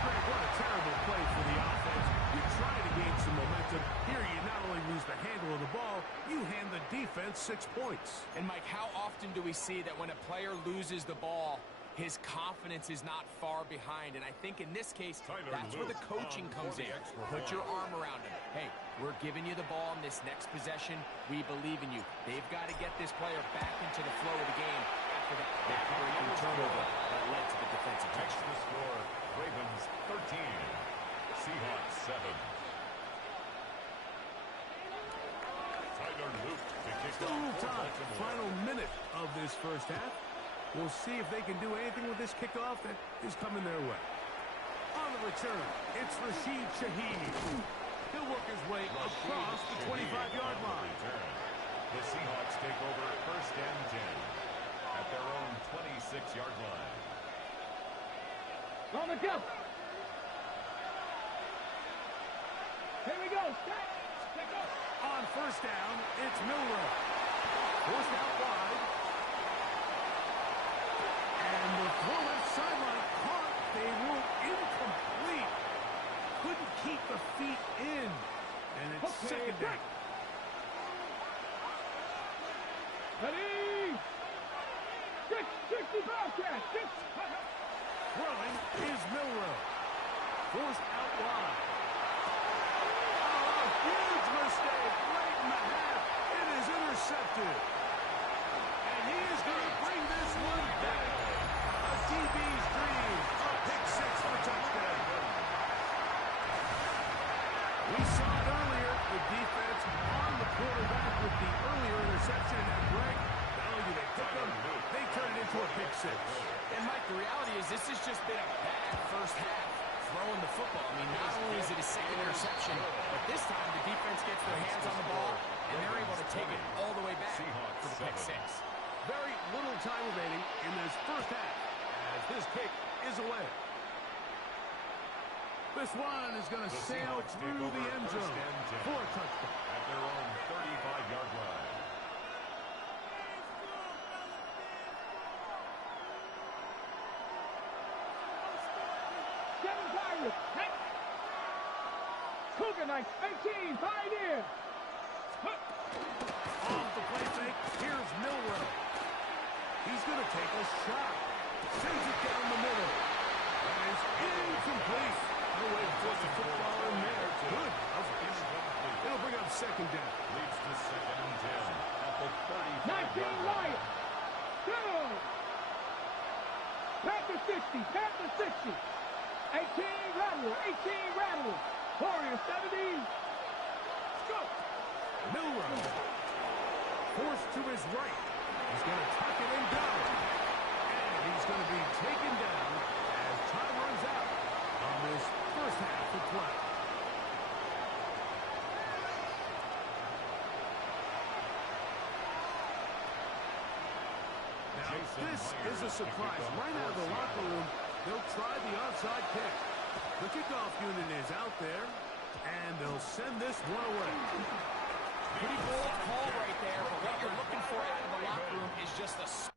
Greg, what a terrible play for the offense. You try to gain some momentum. Here you not only lose the handle of the ball, you hand the defense 6 points. And, Mike, how often do we see that when a player loses the ball, his confidence is not far behind? And I think in this case, that's where the coaching comes in. Put your arm around him. Hey, we're giving you the ball in this next possession. We believe in you. They've got to get this player back into the flow of the game after that backbreaking turnover that led to the defensive touchdown. The score, Ravens 13, Seahawks 7. Tyler Luke to kick Still a off little for time. Baltimore. Final minute of this first half. We'll see if they can do anything with this kickoff that is coming their way. On the return, it's Rashid Shaheed. He'll work his way across the 25-yard line. The Seahawks take over first and 10 at their own 26-yard line. On the go. Here we go. Set. Go. On first down, it's Milroe. Forced out wide. And the throw left sideline caught. They rule incomplete. Couldn't keep the feet in. And it's second down. Ready. 60 Bobcat. Throwing is Milroe. Forced out wide. Oh, a huge mistake right in the half. It is intercepted. And he is going to bring this one back. A DB's dream. A pick six for touchdown. We saw it earlier. The defense on the quarterback with the earlier interception. And Greg, not only do they pick them, they turn it into a pick six. And, Mike, the reality is this has just been a bad first half throwing the football. I mean, not only is it a second interception, but this time the defense gets their hands on the ball, and they're able to take it all the way back for the pick six. Very little time remaining in this first half as this kick is away. This one is going to sail through the end zone for a touchdown. At their own 35-yard line. Cougar Knights 18, Pioneer. Off the play fake, here's Milroe. He's going to take a shot. Sends it down the middle. That is incomplete. No way to put the football in there. Good coverage. It'll bring up second down. Leads to second and 10 at the 35-yard 19 line. Wyatt. Go. Panther 60, Panther 60. 18 Rattler, 18 Rattler. Warrior 70. Go. Milroe. Forced to his right. He's going to tuck it and go. And he's going to be taken down as time runs out on this first half of play. Now, this is a surprise. Right out of the locker room, they'll try the onside kick. The kickoff unit is out there, and they'll send this one away. Pretty bold call right there, but what you're looking for out of the locker room is just a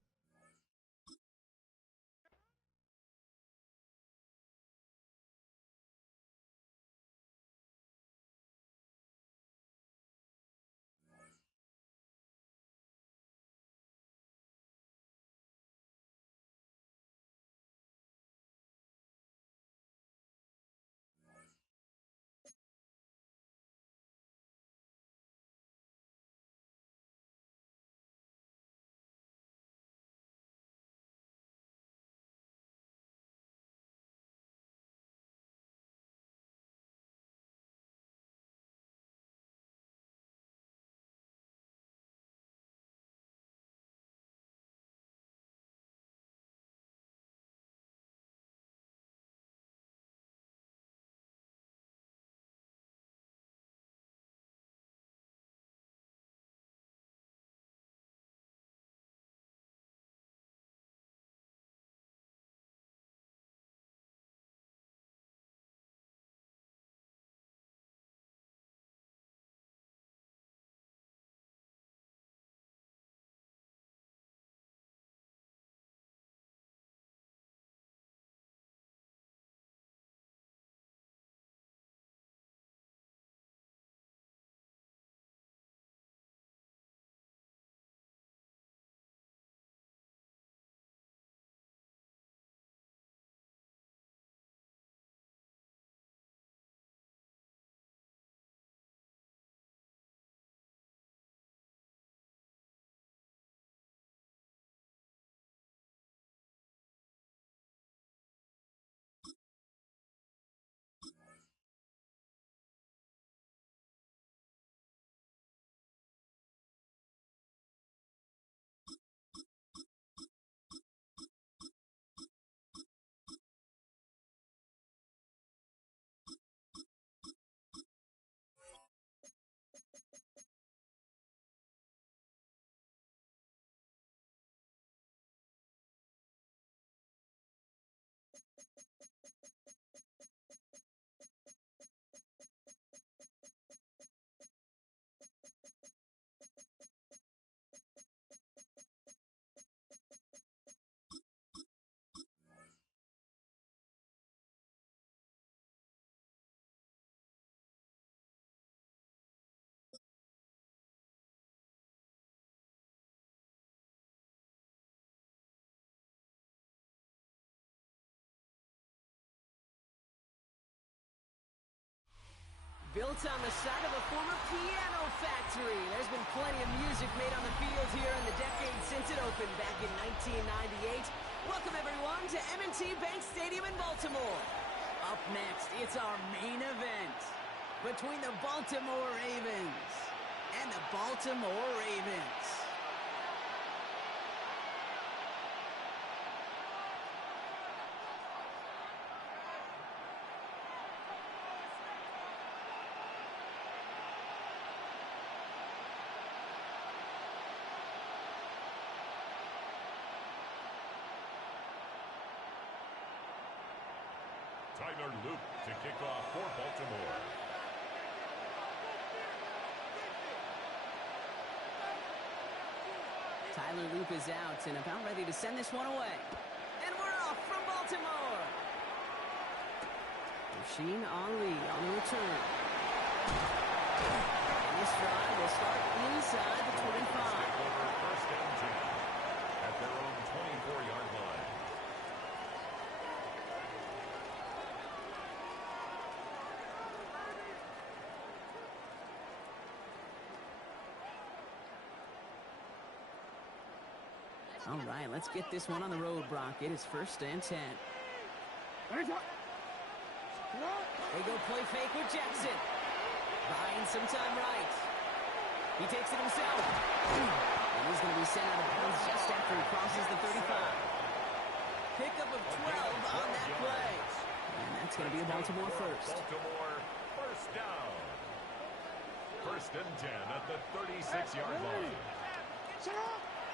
built on the side of a former piano factory. There's been plenty of music made on the field here in the decade since it opened back in 1998. Welcome, everyone, to M&T Bank Stadium in Baltimore. Up next, it's our main event between the Baltimore Ravens and the Baltimore Ravens. Tyler Luke to kick off for Baltimore. Tyler Luke is out and about ready to send this one away. And we're off from Baltimore. Rasheen Ali on the return. And this drive will start inside the 25. First and 10 at their own 24-yard line. All right, let's get this one on the road, Brock. It is first and 10. They go play fake with Jackson. Buying some time right. He takes it himself. And he's going to be sent out of bounds just after he crosses the 35. Pickup of 12 on that play. And that's going to be a Baltimore first. Baltimore first down. First and 10 at the 36-yard line.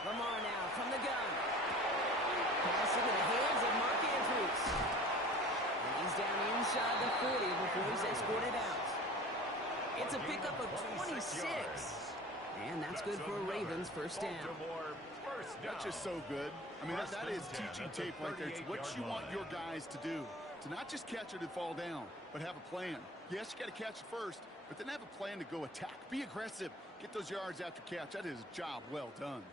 Lamar now from the gun. Pass into the hands of Mark Andrews. And he's down inside the 40 before he's escorted out. It's a pickup of 26. And that's good for a Ravens first down. That's just so good. I mean, that is teaching tape right there. It's what you want your guys to do. To not just catch it and fall down, but have a plan. Yes, you got to catch it first, but then have a plan to go attack. Be aggressive. Get those yards after catch. That is a job well done.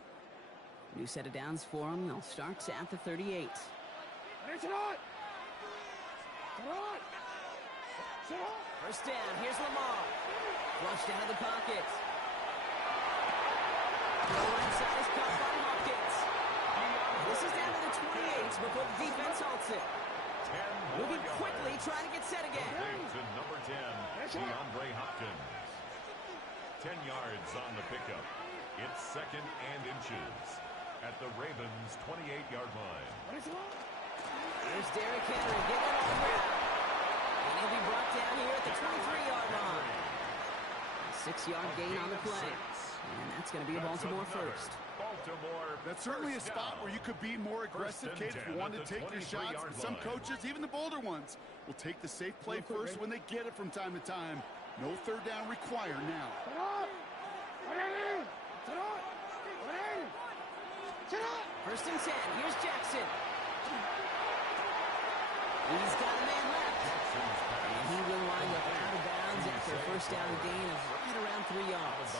New set of downs for him. They'll start at the 38. First down. Here's Lamar. Flushed out of the pocket. The right side is caught by Hopkins. This is down to the 28 before the defense halts it. Moving quickly, trying to get set again. To number 10, DeAndre Hopkins. 10 yards on the pickup. It's second and inches at the Ravens' 28-yard line. Here's Derrick Henry getting it on the ground. And he'll be brought down here at the 23-yard line. A 6-yard gain on the play. And that's going to be a Baltimore first. That's certainly a spot where you could be more aggressive, Kate, if you want to take your shots. Some coaches, even the bolder ones, will take the safe play first when they get it from time to time. No third down required now. First and 10. Here's Jackson. He's got a man left. And he will wind up out of bounds after a first down gain of right around 3 yards.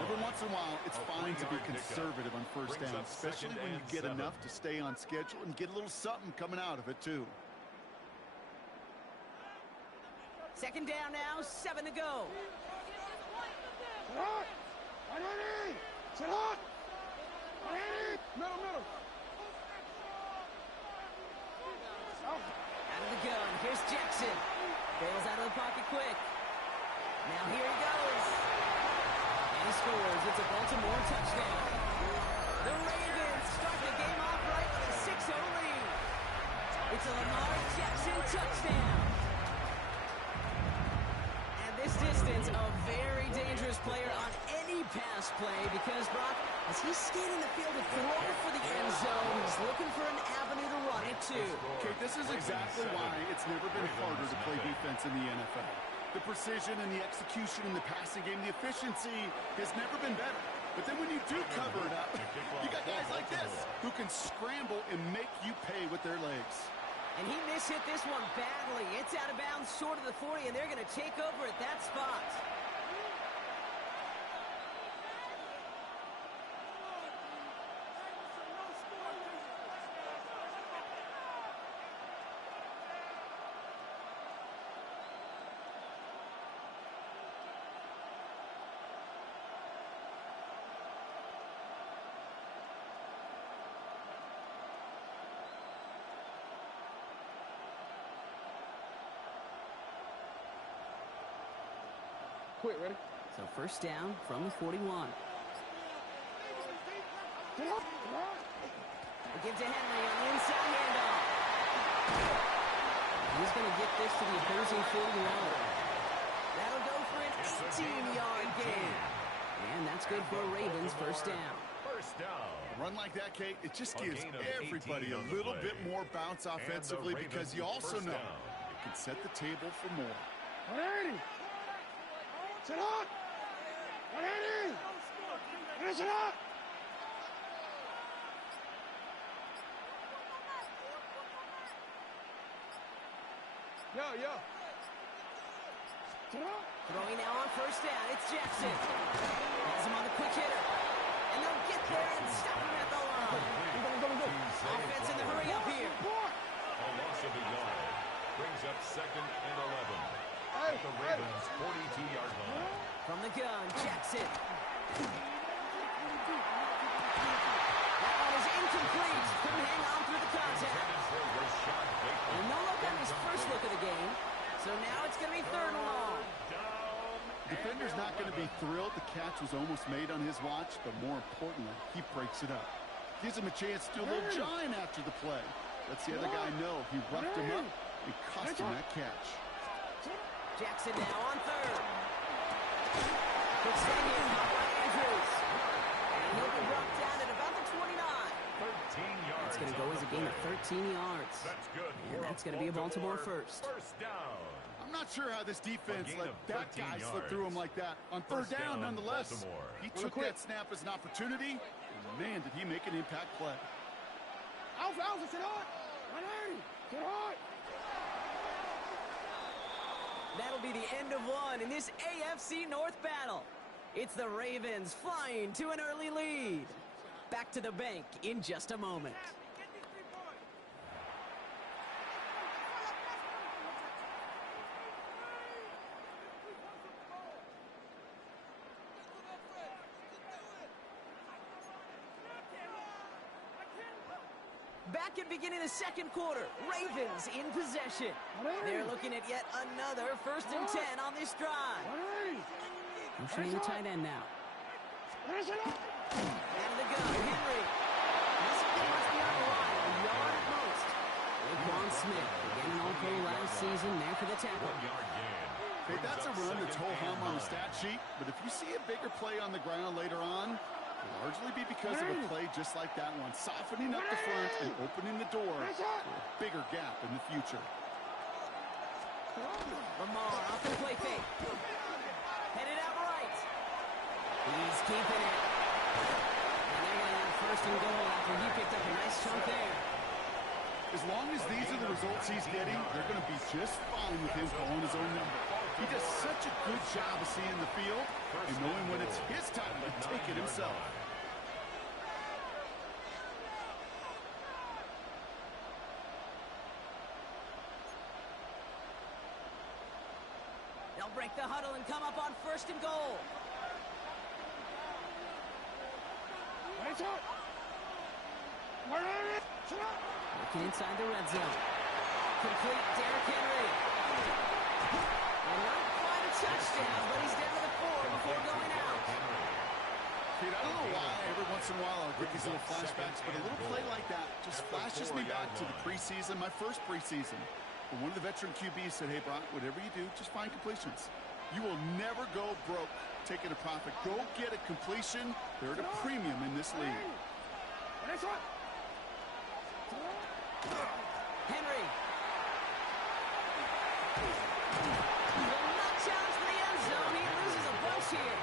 Every once in a while, it's fine to be conservative on first down, especially when you get enough to stay on schedule and get a little something coming out of it, too. Second down now, 7 to go. Middle. Out of the gun. Here's Jackson. Bails out of the pocket quick. Now here he goes. And he scores. It's a Baltimore touchdown. The Ravens start the game off right with a 6-0 lead. It's a Lamar Jackson touchdown. At this distance, a very dangerous player on any pass play because, Brock, as he's scanning the field to throw for the end zone, he's looking for an avenue to run it to. Okay, this is exactly why it's never been harder to play defense in the NFL. The precision and the execution in the passing game, the efficiency has never been better. But then when you do cover it up, you got guys like this who can scramble and make you pay with their legs. And he mishit this one badly. It's out of bounds short of the 40, and they're going to take over at that spot. Quick, ready? So first down from the 41. They give to Henry on the inside handoff. He's going to get this to the opposing 41. That'll go for an 18-yard gain. And that's good for Ravens first down. First down. A run like that, Kate, it just A gives gain of everybody 18 a on the little play. bit more bounce offensively And the because you Ravens also first know down. it can set the table for more. 180. Sit up. 180. Finish it up. Yo. Sit up. Throwing now on first down. It's Jackson. Has him on the quick hitter. And they'll get there and stop him at the line. Go. Offense in the hurry up here. A loss of a yard. Brings up second and 11. At the Ravens' 42-yard line. From the gun, Jackson. That one is incomplete. Couldn't hang on through the contact. Intended for Rashad Bateman. And no look on his first look of the game. So now it's going to be third and long. Defender's not going to be thrilled the catch was almost made on his watch, but more importantly, he breaks it up. Gives him a chance to do a little jawing after the play. Lets the other guy know he roughed him up and cost him that catch. Jackson now on third. Good stadium, caught by Andrews. And he'll be brought down at about the 29. 13 yards. That's going to go as a gain of 13 yards. That's good. And that's going to be a Baltimore first. First down. I'm not sure how this defense A gain let of that 13 guy slip through him like that. On third First down, down, nonetheless. Baltimore. He took that snap as an opportunity, and man, did he make an impact play. Alpha, sit on. 180. Sit on. That'll be the end of one in this AFC North battle. It's the Ravens flying to an early lead. Back to the bank in just a moment. Back at beginning of the second quarter, Ravens in possession. They're looking at yet another 1st and 10 on this drive. Motioning the tight end now. Finish it up. And the gun, Henry. This one must be on the line, a yard at most. Laquan Smith, again an All-Pro last season, there for the tackle. 1 yard gain. Okay, that's a run that's ho-hum on the stat sheet, but if you see a bigger play on the ground later on, it'll largely be because of a play just like that one, softening up the front and opening the door for a bigger gap in the future. Lamar off the play fake. Headed out right. He's keeping it. And they're going to have 1st and goal after he picked up a nice chunk there. As long as these are the results he's getting, they're going to be just fine with him calling his own number. He does such a good job of seeing the field and knowing when it's his time to take it himself. They'll break the huddle and come up on 1st and goal. Looking inside the red zone. Complete, Derrick Henry. And not quite a touchdown, but he's down to the 4 before going out. Dude, I don't know why every once in a while I'll get these little flashbacks, but a little play like that just flashes me back to the preseason, my first preseason. When one of the veteran QBs said, hey, Brock, whatever you do, just find completions. You will never go broke taking a profit. Go get a completion. They're at a premium in this league. Henry. Will not challenge for the end zone. He loses a bunch here.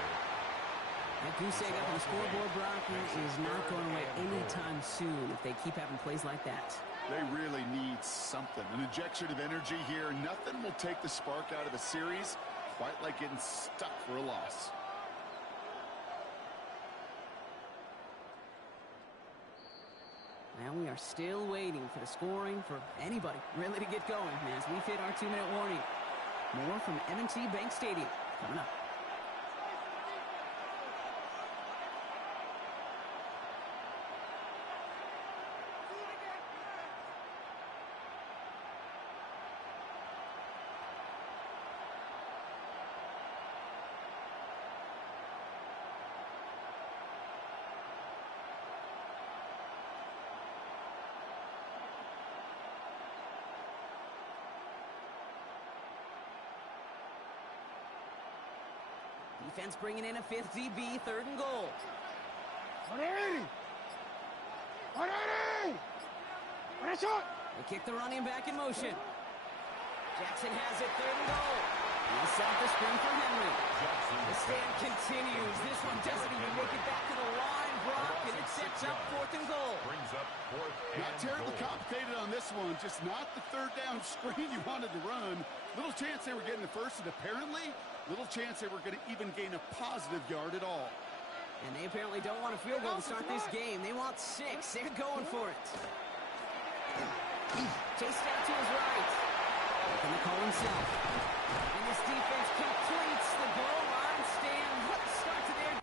That goose egg up on the scoreboard, Brock, is not going away anytime soon if they keep having plays like that. They really need something. An injection of energy here. Nothing will take the spark out of a series quite like getting stuck for a loss. Now we are still waiting for the scoring for anybody really to get going as we've hit our 2-minute warning. More from M&T Bank Stadium coming up. Defense bringing in a fifth DB, 3rd and goal. 180! 180! One shot! They kick the running back in motion. Jackson has it, 3rd and goal. He'll set up the screen for Henry. The stand continues. This one doesn't even make it back to the line, Brock, and it sets up 4th and goal. Brings up 4th and Not terribly goal. complicated on this one. Just not the 3rd down screen you wanted to run. Little chance they were getting the first, and apparently little chance they were going to even gain a positive yard at all. And they apparently don't want a field goal to start this game. They want 6. They're going for it. Chased out to his right. Looking to call himself. And this defense completes the goal line stand. What a start to their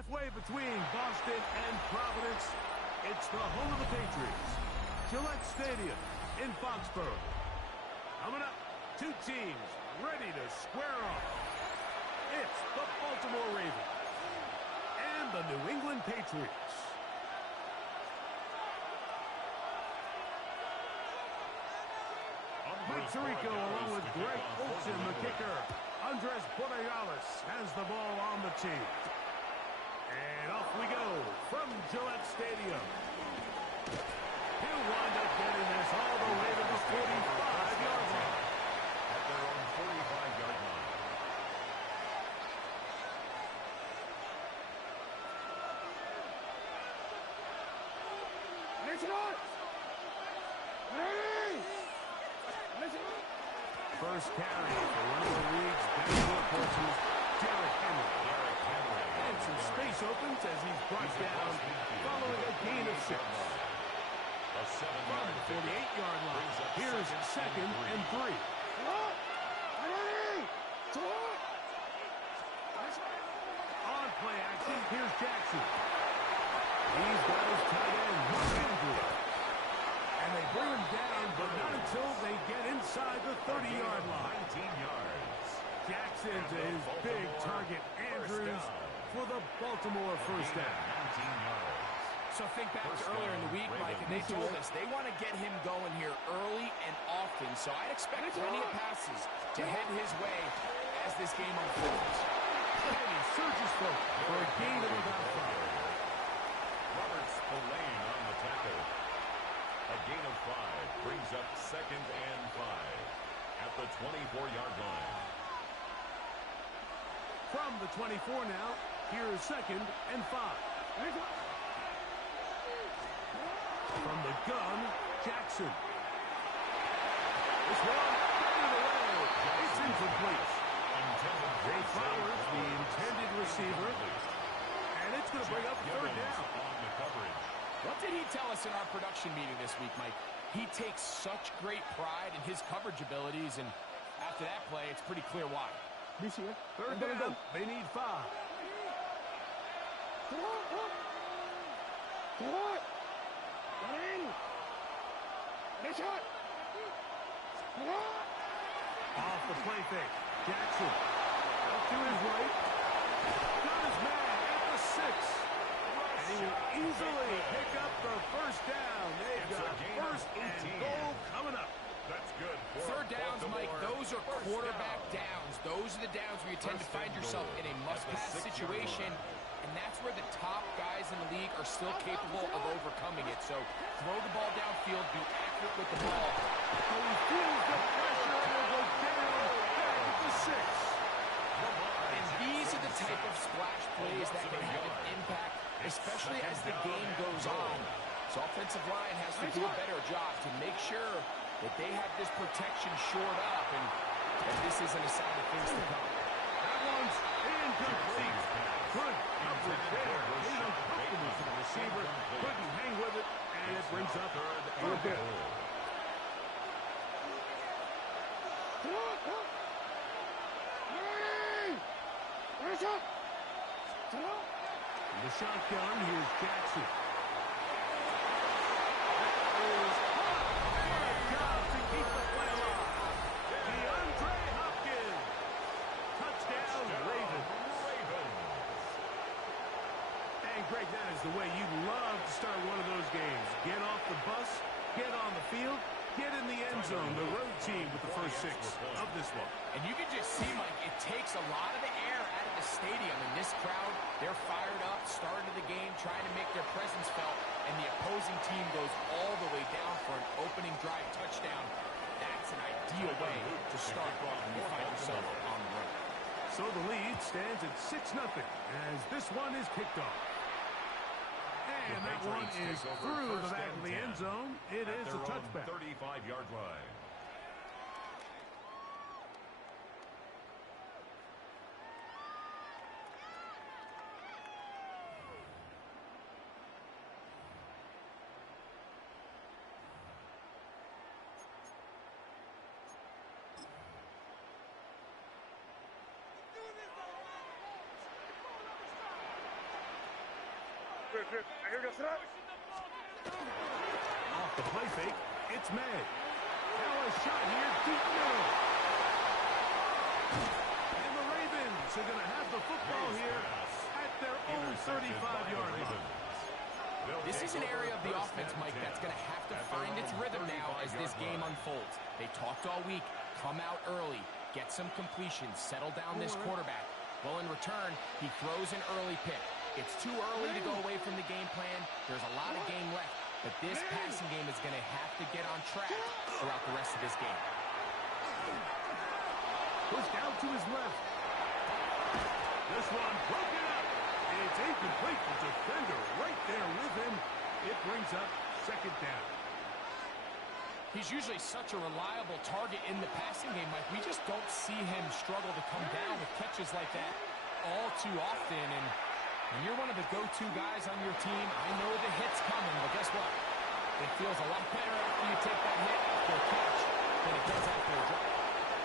Halfway between Boston and Providence, it's the home of the Patriots, Gillette Stadium in Foxborough. Coming up, two teams ready to square off. It's the Baltimore Ravens and the New England Patriots. Mike Tirico along with Greg Olsen, the kicker. Andres Borregales has the ball on the team. And off we go from Gillette Stadium. He'll wind up getting this all the way to the 45-yard line. At their own 45-yard line. First carry for one of the league's best workhorses, Derrick Henry. And some space opens as he's brought down following a gain of 6. A 7-yard 48-yard line. Here's second and 3. On play action, here's Jackson. He's got his tight end, Mark Andrews. And they bring him down, but not until they get inside the 30-yard line. 19 yards. Jackson to his big target, Andrews, for the Baltimore first down. 19 yards. So think back to earlier in the week, Mike, and they told us they want to get him going here early and often. So I'd expect plenty of passes to head his way as this game unfolds. And he surges forward for a gain of about 5. Roberts Spillane on the tackle. A gain of 5 brings up second and 5 at the 24-yard line. From the 24 now, here's second and 5. From the gun, Jackson. This one, batted away. It's incomplete. Jay Flowers, the intended receiver. And it's going to bring up third down. On the coverage. What did he tell us in our production meeting this week, Mike? He takes such great pride in his coverage abilities, and after that play, it's pretty clear why. Third down. They need 5. Off the play fake. Jackson. Up to his right. Got his man at the 6. And he will easily pick up the first down. They've got first and goal coming up. That's good. Third downs, Mike, those are quarterback downs. Those are the downs where you tend to find yourself in a must-pass situation, and that's where the top guys in the league are still capable of overcoming it. So throw the ball downfield, be accurate with the ball. So he feels the pressure and will go down back at the 6. And these are the type of splash plays that can have an impact, especially as the game goes on. So offensive line has to do a better job to make sure that they have this protection shored up and that this isn't a sign of things to come. That one's incomplete. Good coverage there. Uncomfortable for the receiver. Couldn't hang with it, and it brings up third down. In the shotgun, here's Jackson. That is caught. Good job to keep the play alive. DeAndre Hopkins. Touchdown, Ravens. And Greg, that is the way you love to start one of those games. Get off the bus, get on the field, get in the end zone. The road team with the first 6 of this one. And you can just see, Mike, it takes a lot of the air out of the stadium. And this crowd, they're fired up, starting the game, trying to make their presence felt. And the opposing team goes all the way down for an opening drive touchdown. That's an ideal way to start when you find yourself on the road. So the lead stands at 6-0 as this one is kicked off. And that one is through the back of the end zone. It is a touchback. 35-yard line. Off the play fake, it's May. Now a shot here, deep middle. And the Ravens are going to have the football here at their own 35-yard line. This is an area of the offense, Mike, that's going to have to find its rhythm now as this game unfolds. They talked all week, come out early, get some completions, settle down this quarterback. Well, in return, he throws an early pick. It's too early to go away from the game plan. There's a lot of game left, but this passing game is going to have to get on track throughout the rest of this game. Pushed out to his left. This one broken up. It's incomplete. The defender right there with him. It brings up second down. He's usually such a reliable target in the passing game, Mike. We just don't see him struggle to come down with catches like that all too often. And when you're one of the go-to guys on your team, I know the hit's coming, but guess what? It feels a lot better after you take that hit after a catch than it does after a drop.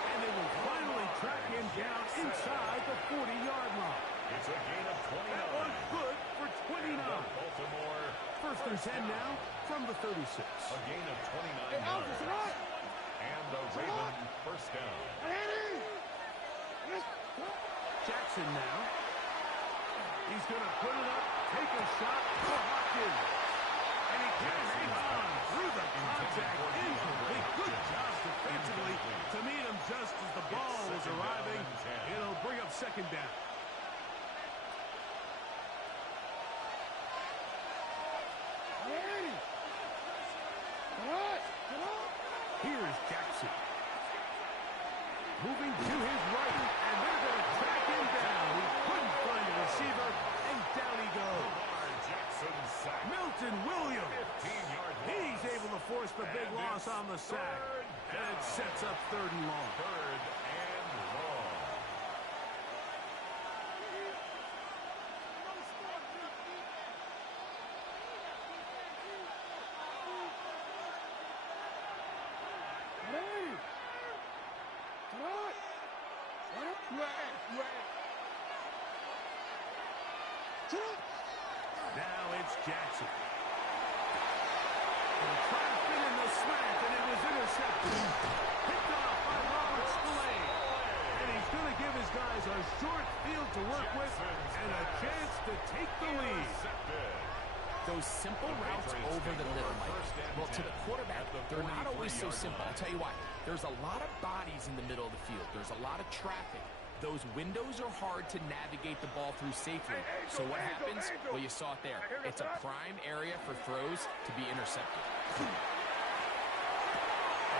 And they will finally track him down inside the 40-yard line. It's a gain of 29. That was good for 29. Baltimore. First and 10 now from the 36. A gain of 29 yards. And the Raven first down. Jackson now. He's going to put it up, take a shot for Hopkins. And he can't hang on through the contact. Incomplete. Good job defensively to meet him just as the ball was arriving. It'll bring up second down. Here's Jackson. Moving to his right, and they're going to track him down. He couldn't find a receiver, and down he goes. Milton Williams. He's able to force the big loss on the sack. And it sets up third and long. Third and long. Now it's Jackson. And trying to fit in the slant, and it was intercepted. Picked off by Robert Spillane. And he's going to give his guys a short field to work with and a chance to take the lead. Those simple routes over the middle, Mike. Well, to the quarterback, they're not always so simple. I'll tell you why. There's a lot of bodies in the middle of the field. There's a lot of traffic. Those windows are hard to navigate the ball through safely. So what happens? Well, you saw it there. It's a prime area for throws to be intercepted. And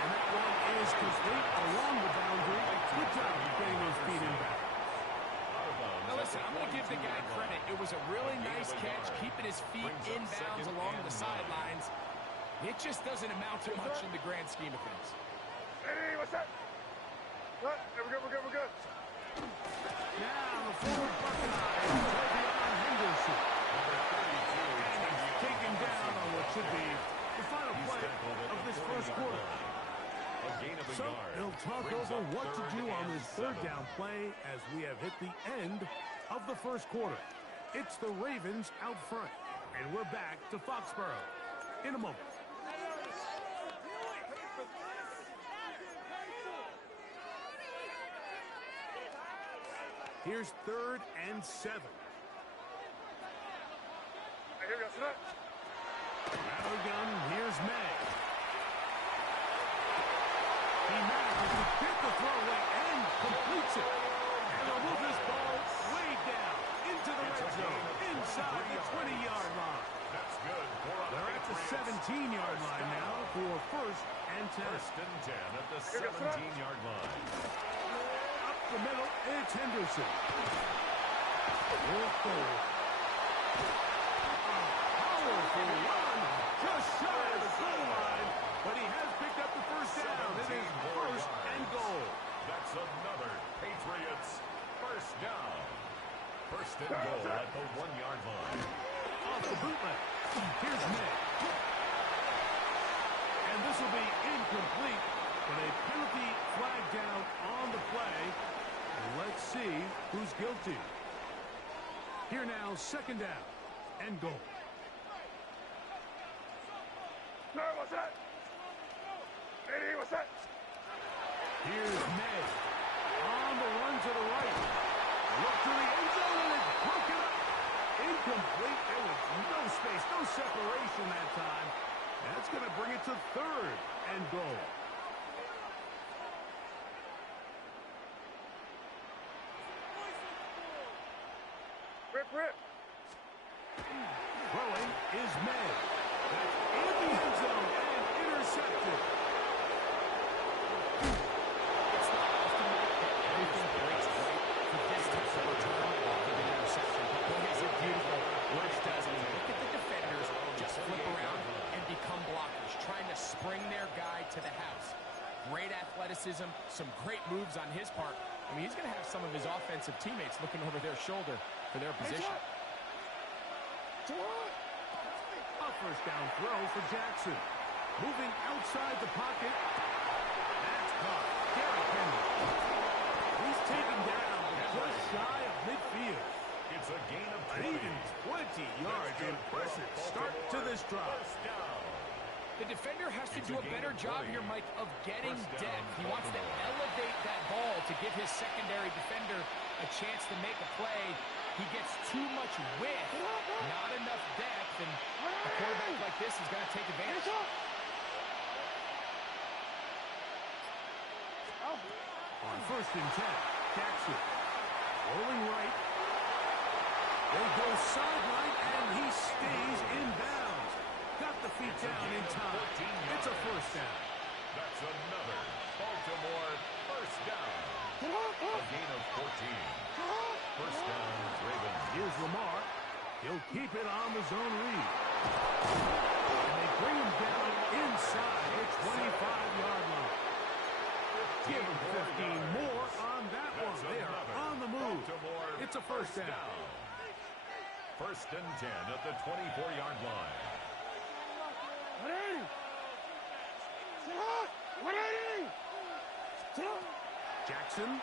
that one is complete along the boundary. Good job getting those feet in back. Now listen, I'm going to give the guy credit. It was a really nice catch, keeping his feet inbounds along the sidelines. It just doesn't amount to much in the grand scheme of things. Hey, what's up? What? We're good. Now the forward Buckeye is Le'Veon Henderson. And he's taken down on what should be the final play of this first quarter. So they'll talk over what to do on this third down play as we have hit the end of the first quarter. It's the Ravens out front, and we're back to Foxborough in a moment. Here's 3rd and 7. Out of gun, here's May. He manages to get the throwaway and completes it. And they'll move this ball way down into the red zone, inside the 20-yard line. That's good. They're at the 17-yard line now for 1st and 10. First and 10 at the 17-yard line. Up the middle, it's Henderson. Powerful run, just shy of the goal line, but he has picked up the first down. It is 1st and goal. That's another Patriots first down. First and goal at the 1-yard line. Off the bootleg. Here's May. And this will be incomplete, but a penalty flag down on the play. Let's see who's guilty. Here now, 2nd down and goal. Here's Ned. On the run to the right. Look to the end zone, and it's broken up. Incomplete. There was no space, no separation that time. That's going to bring it to third and goal. Rip. Throwing is May. That's in the end zone and intercepted. It's not often that everything breaks right for this type of return after the interception. But boy, is it beautiful what it does. And look at the defenders just flip around and become blockers, trying to spring their guy to the house. Great athleticism, some great moves on his part. I mean, he's going to have some of his offensive teammates looking over their shoulder for their position. A first down throw for Jackson. Moving outside the pocket. That's caught. Derrick Henry. He's taken down just shy of midfield. It's a gain of An even 20 yards. Impressive start to this drive. The defender has to do a better job here, Mike, of getting depth. He wants to elevate that ball to give his secondary defender a chance to make a play. He gets too much width, not enough depth, and a quarterback like this is going to take advantage. On first and 10, Jackson. Rolling right. They go sideline, and he stays in bounds. Got the feet down in time. It's a first down. That's another Baltimore first down. A gain of 14. First down, Ravens. Here's Lamar. He'll keep it on the zone read. And they bring him down inside the 25-yard line. Give him 15 more on that one. They are on the move. It's a first down. First and 10 at the 24-yard line. Jackson.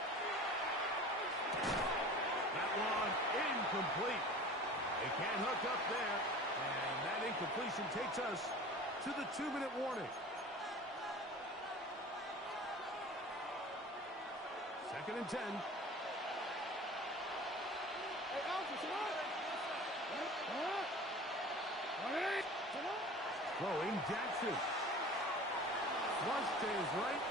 That one incomplete. They can't hook up there. And that incompletion takes us to the 2-minute warning. Second and 10. Throwing Jackson. Flush to his right.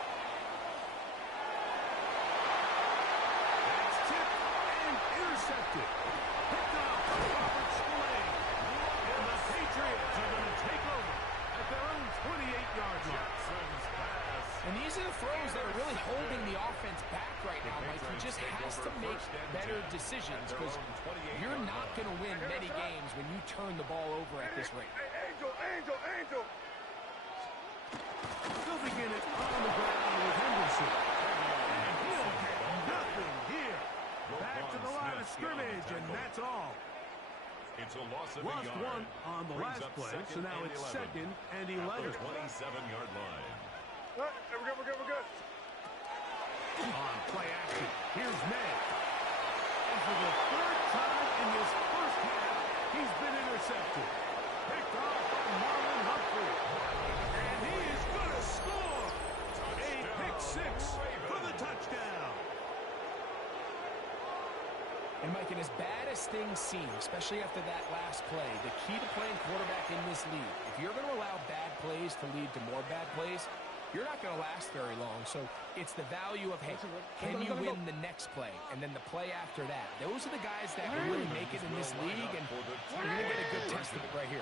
That's tipped and intercepted. Picked off by Robert Spillane. And the Patriots are going to take over at their own 28-yard line. Jackson's pass. And these are the throws that are really holding the offense back right now, Mike. He just has to make better decisions because you're not going to win many games when you turn the ball over at this rate. Angel. They'll begin it on the ground with Henderson. And he'll get nothing here. Back to the line of scrimmage, and that's all. It's a loss of Lost a yard. one on the Brings last up play, so now it's 11. second and At 11. the 27-yard line. We're good. On play action, here's Ned. And for the third time in this first half, he's been intercepted. Picked off by Marlon Humphrey. And he is going to score. A pick six for the touchdown. And Mike, and as bad as things seem, especially after that last play, the key to playing quarterback in this league, if you're going to allow bad plays to lead to more bad plays, you're not going to last very long. So it's the value of, hey, can you win the next play? And then the play after that. Those are the guys that really make it in this league, and you're going to get a good test of it right here.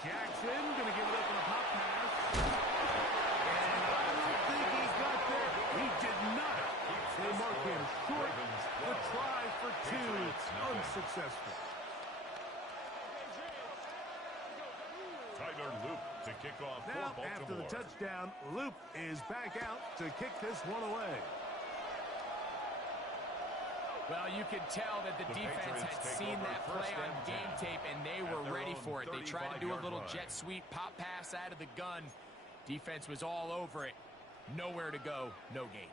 Jackson going to give it up on a pop pass. And I don't think he got there. He did not. They mark him short. The try for two, unsuccessful. Tyler Loop to kick off for Now, Baltimore. after the touchdown, Loop is back out to kick this one away. Well, you could tell that the defense had seen that play on game tape, and they were ready for it. They tried to do a little jet sweep, pop pass out of the gun. Defense was all over it. Nowhere to go, no gain.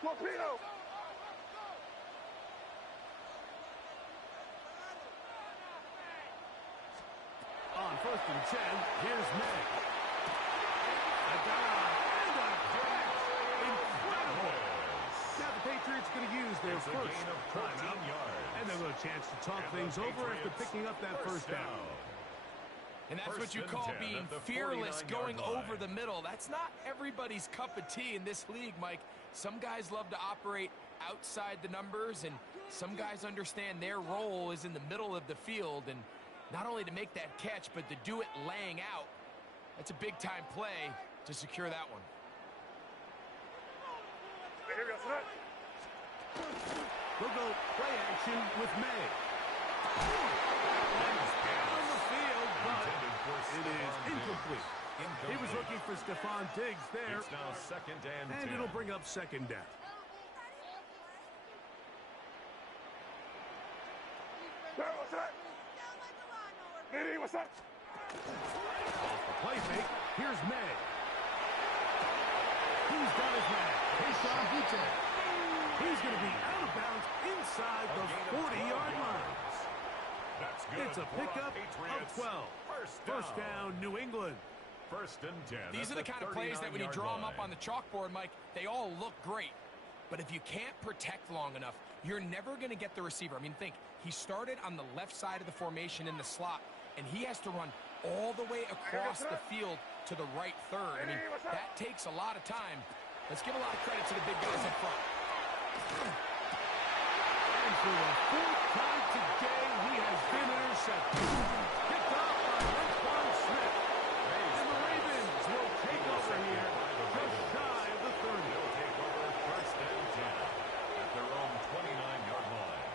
Torpedo! On 1st and 10, here's May. A dive and a catch. Incredible. Now the Patriots going to use their first timeout, and they'll have a chance to talk things over after picking up that first down. And that's what you call being fearless, going over the middle. That's not everybody's cup of tea in this league, Mike. Some guys love to operate outside the numbers, and some guys understand their role is in the middle of the field, and not only to make that catch, but to do it laying out. That's a big-time play to secure that one. We'll go play action with May. On the field, but it is incomplete. He was looking for Stephon Diggs there. It's now 2nd and 10. And it'll bring up 2nd down. What's up? Off the play fake, here's May. He's got his man. Keyshawn Butte. He's going to be out of bounds inside the 40-yard line. That's good. It's a pickup of 12. First down, New England. 1st and 10. These are the kind of plays that when you draw them up on the chalkboard, Mike, they all look great. But if you can't protect long enough, you're never going to get the receiver. I mean, think, he started on the left side of the formation in the slot, and he has to run all the way across the field to the right third. I mean, that takes a lot of time. Let's give a lot of credit to the big guys up front. And for the 4th time today, he has been intercepted. Picked off by Roquan Smith. And the Ravens will take over here just shy of the 30. They'll take over 1st and 10 at their own 29-yard line.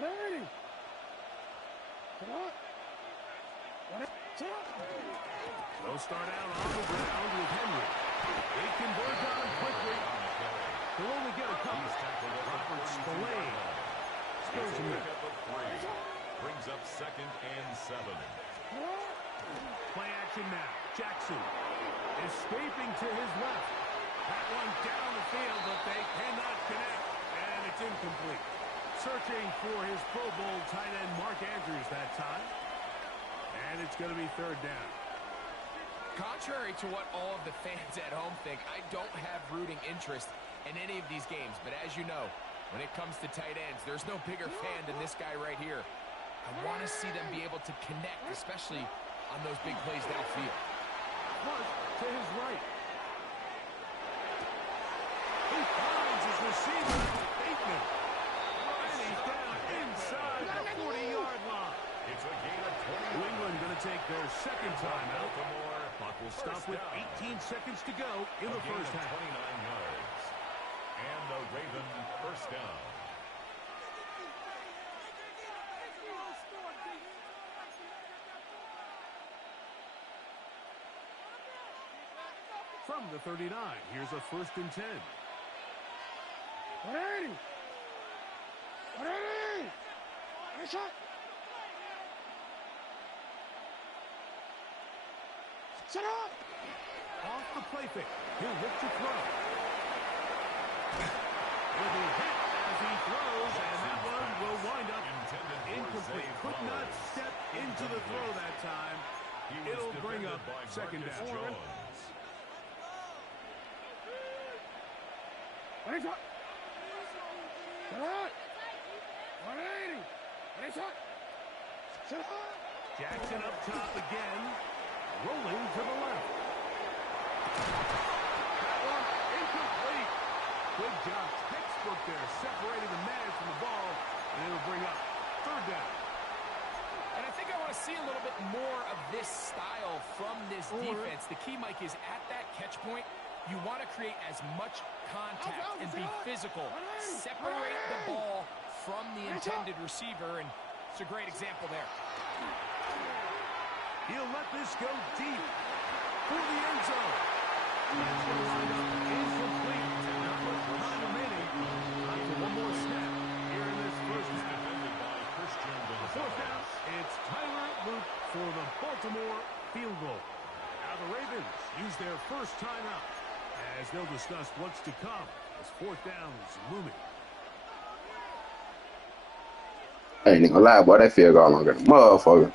Ready? Come on. They'll start out on the ground with Henry. They convert on quickly. They'll only get a couple. Robert Spillane spills him in. Brings up 2nd and 7. Play action now. Jackson escaping to his left. That one down the field, but they cannot connect. And it's incomplete. Searching for his Pro Bowl tight end Mark Andrews that time. And it's going to be 3rd down. Contrary to what all of the fans at home think, I don't have rooting interest in any of these games. But as you know, when it comes to tight ends, there's no bigger fan than this guy right here. I want to see them be able to connect, especially on those big plays downfield. Mark to his right. He finds his receiver, Bateman. And he's down inside the 40-yard line. It's a gain of 20. New England going to take their 2nd timeout. Clock will stop with 18 seconds to go in the first half. 29 yards. And the Raven 1st down. From the 39, here's a 1st and 10. Ready? Ready? Nice shot. Set up. Off the play fake. He'll look to throw. Will be hit as he throws, and that one will wind up incomplete. Could not step into the throw that time. It'll bring up 2nd down. Ready shot. Set up. 180. Ready shot. Set up. Jackson up top again. Rolling to the left. That one incomplete. Good job. Textbook there, separating the man from the ball, and it'll bring up 3rd down. And I think I want to see a little bit more of this style from this defense. The key, Mike, is at that catch point, you want to create as much contact and be physical. Separate the ball from the intended receiver, and it's a great example there. He'll let this go deep for the end zone. That's going to wind up incomplete. Not much time remaining. Time for one more snap here in this use their first timeout as they'll discuss what's to come as fourth down is looming. I ain't gonna lie, boy. That field goal longer than a motherfucker.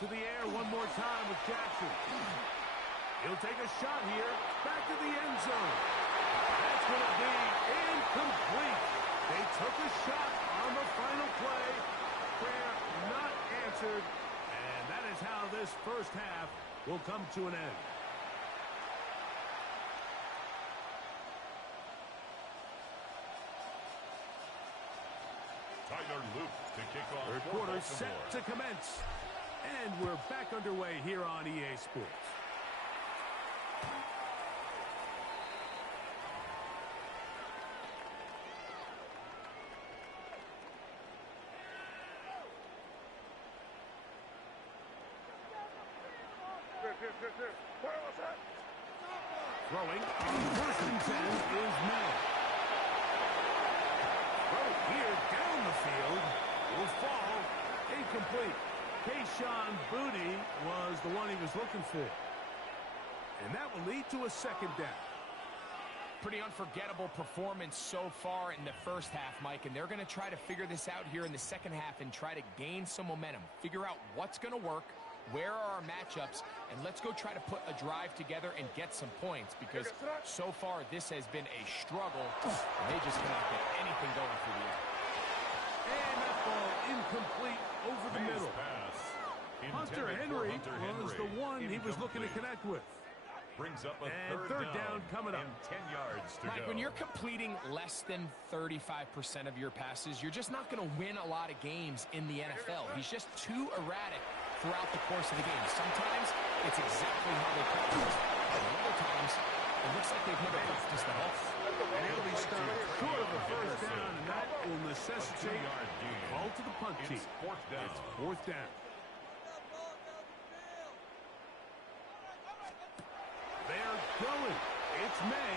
To the air one more time with Jackson. He'll take a shot here. Back to the end zone. That's going to be incomplete. They took a shot on the final play. Prayer not answered. And that is how this first half will come to an end. Tyler Luke to kick off. Third quarter set to commence. And we're back underway here on EA Sports. Throwing on first and 10 is May. Throw here down the field will fall incomplete. Kayshawn Boutte was the one he was looking for. And that will lead to a second down. Pretty unforgettable performance so far in the first half, Mike, and they're going to try to figure this out here in the second half and try to gain some momentum, figure out what's going to work, where are our matchups, and let's go try to put a drive together and get some points, because so far this has been a struggle, and they just cannot get anything going through the air. And that ball incomplete over the middle. Hunter Henry was the one he was looking to connect with. Brings up a third down coming up. And 10 yards to Mike, go. when you're completing less than 35% of your passes, you're just not going to win a lot of games in the NFL. He's just too erratic throughout the course of the game. Sometimes it's exactly how they practice. And other times, it looks like they've never practiced at all. And he'll be stopped short of a first down, and that will necessitate a call to the punt team. It's fourth down. It's fourth down. They're going. It's May.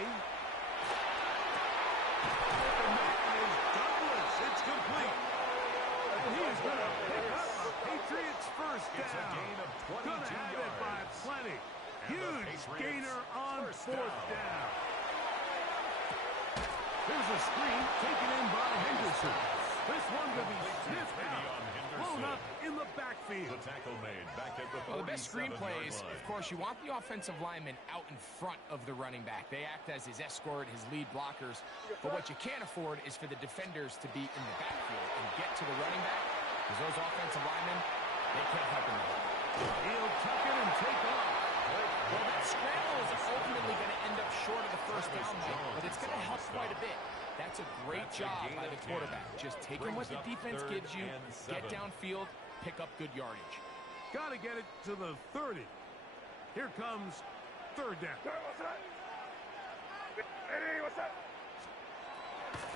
The man is Douglas. It's complete. And he is going to pick up a Patriots first down. It's a gain of 22 Gonna have it by yards. plenty. And Huge the gainer on first fourth down. down. Here's a screen taken in by Henderson. This one to be sniffed out. Blown up in the backfield. The tackle made back at the 47-yard line. Well, the best screenplays, of course, you want the offensive lineman out in front of the running back. They act as his escort, his lead blockers. But what you can't afford is for the defenders to be in the backfield and get to the running back, because those offensive linemen, they can't help him. He'll tuck it and take off. Well, that scramble is ultimately going to end up short of the first down, Mike, but it's going to help quite a bit. That's a great job by the quarterback. Just taking what the defense gives you, get downfield, pick up good yardage. Got to get it to the 30. Here comes third down.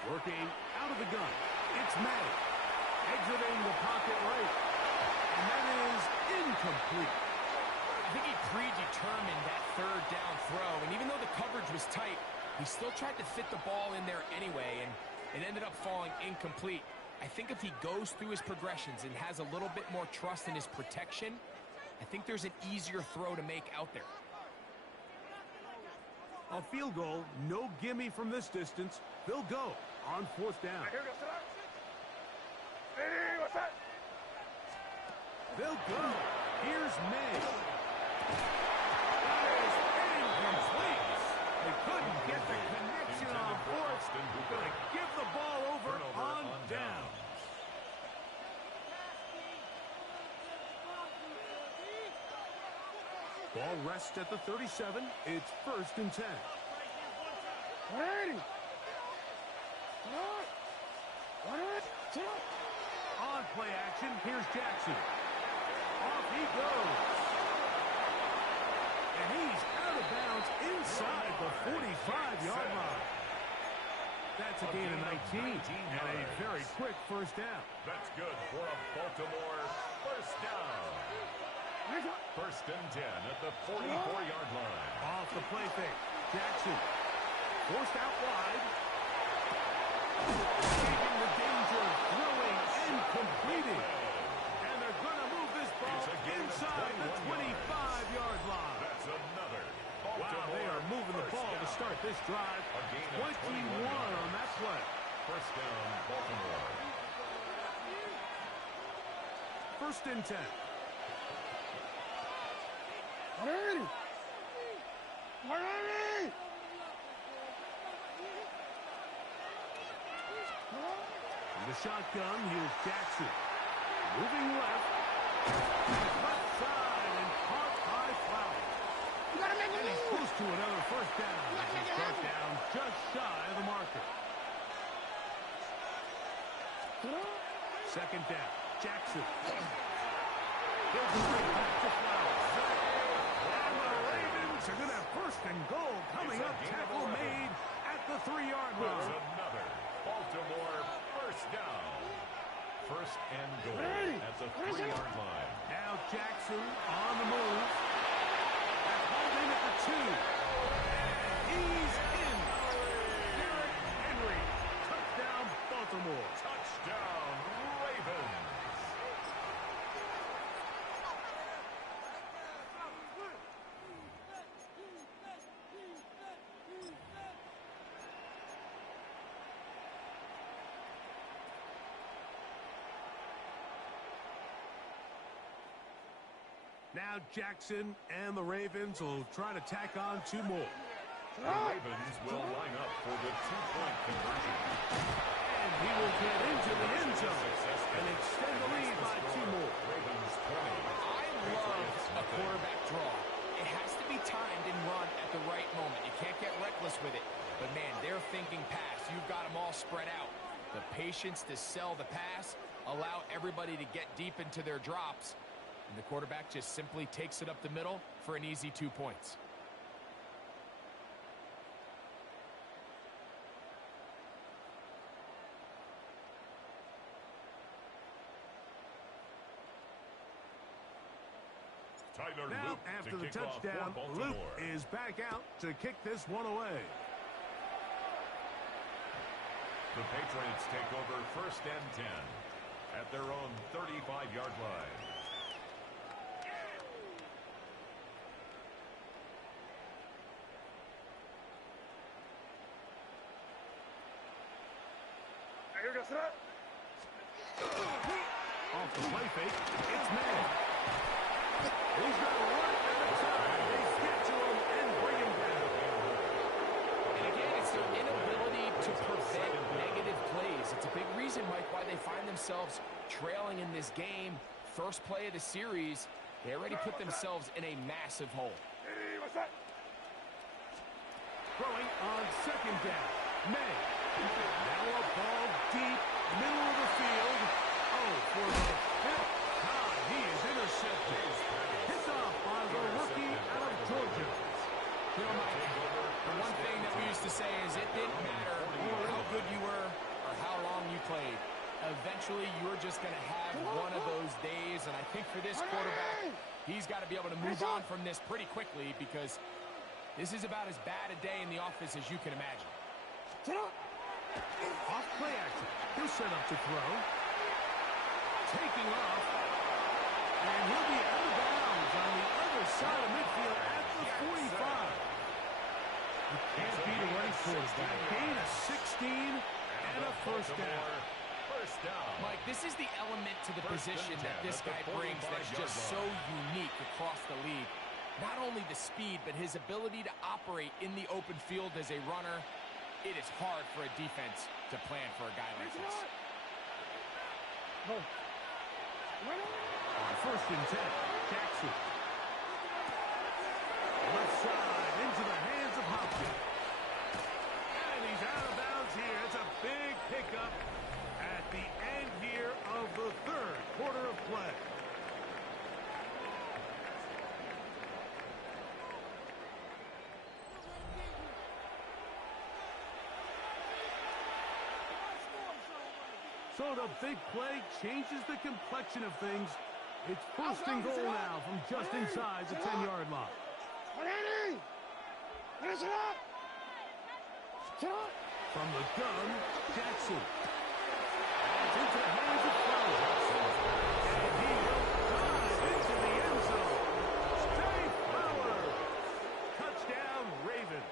Working out of the gun. It's May. Exiting the pocket right. And that is incomplete. I think he predetermined that third down throw, and even though the coverage was tight, he still tried to fit the ball in there anyway, and it ended up falling incomplete. I think if he goes through his progressions and has a little bit more trust in his protection, I think there's an easier throw to make out there. A field goal, no gimme from this distance. They'll go on fourth down. They'll go. Here's May. That is incomplete. They couldn't get the connection on fourth. Going to give the ball over on down. Ball rests at the 37. It's first and 10. On play action, here's Jackson. Off he goes. And he's out of bounds inside the 45-yard line. That's a gain of 19 and a very quick first down. That's good for a Baltimore first down. First and 10 at the 44-yard line. Off the play fake. Jackson forced out wide. ball to start this drive. 21 on that play. First down, Baltimore. First and 10. In the shotgun, here's Jackson. Moving left. Left side and caught by Flowers. And he's close to another first down. He's brought down just shy of the marker. Second down. Jackson. He'll go right back to Flowers. And the Ravens are going to have first and goal coming up. Tackle made at the 3-yard line. Another Baltimore first down. First and goal at the 3-yard line. Now Jackson on the move. That's holding at the 2. And he's in. Derrick Henry. Touchdown, Baltimore. Touchdown, Ravens. Now Jackson and the Ravens will try to tack on 2 more. The Ravens will line up for the 2-point conversion. And he will get into the end zone and extend the lead by 2 more. Ravens 20. I love a quarterback draw. It has to be timed and run at the right moment. You can't get reckless with it. But, man, they're thinking pass. You've got them all spread out. The patience to sell the pass, allow everybody to get deep into their drops. And the quarterback just simply takes it up the middle for an easy 2 points. Tyler Now, Luke after to the kick off touchdown, for Luke Baltimore. is back out to kick this one away. The Patriots take over first and 10 at their own 35-yard line. Off the play fake, it's man. He's got to work at the time. They get to him and bring him down. And again, it's their inability to prevent negative plays. It's a big reason, Mike, why they find themselves trailing in this game. First play of the series, they already put themselves in a massive hole. Throwing on second down. May. Now a ball deep, middle of the field. Oh, for the 5th time, he is intercepted. Picked off by the rookie out of Georgia. You know, Mike, the one thing that we used to say is it didn't matter how good you were or how long you played. Eventually, you're just going to have one of those days, and I think for this quarterback, he's got to be able to move on from this pretty quickly because this is about as bad a day in the office as you can imagine. Off play action. He'll set up to throw. Taking off. And he'll be out of bounds on the other side of midfield at the 45. You can't beat a running quarterback. Gain of 16 and a first down. First down. Mike, this is the element to the position that this guy brings that's just so unique across the league. Not only the speed, but his ability to operate in the open field as a runner. It is hard for a defense to plan for a guy like this. On first and 10, Jackson. Left side into the hands of Hopkins. And he's out of bounds here. It's a big pickup at the end here of the 3rd quarter of play. So the big play changes the complexion of things. It's first and goal now from just inside the 10-yard line. From the gun, Jackson. And into the hands of Flowers. And he will dive into the end zone. Stay Flowers. Touchdown, Ravens.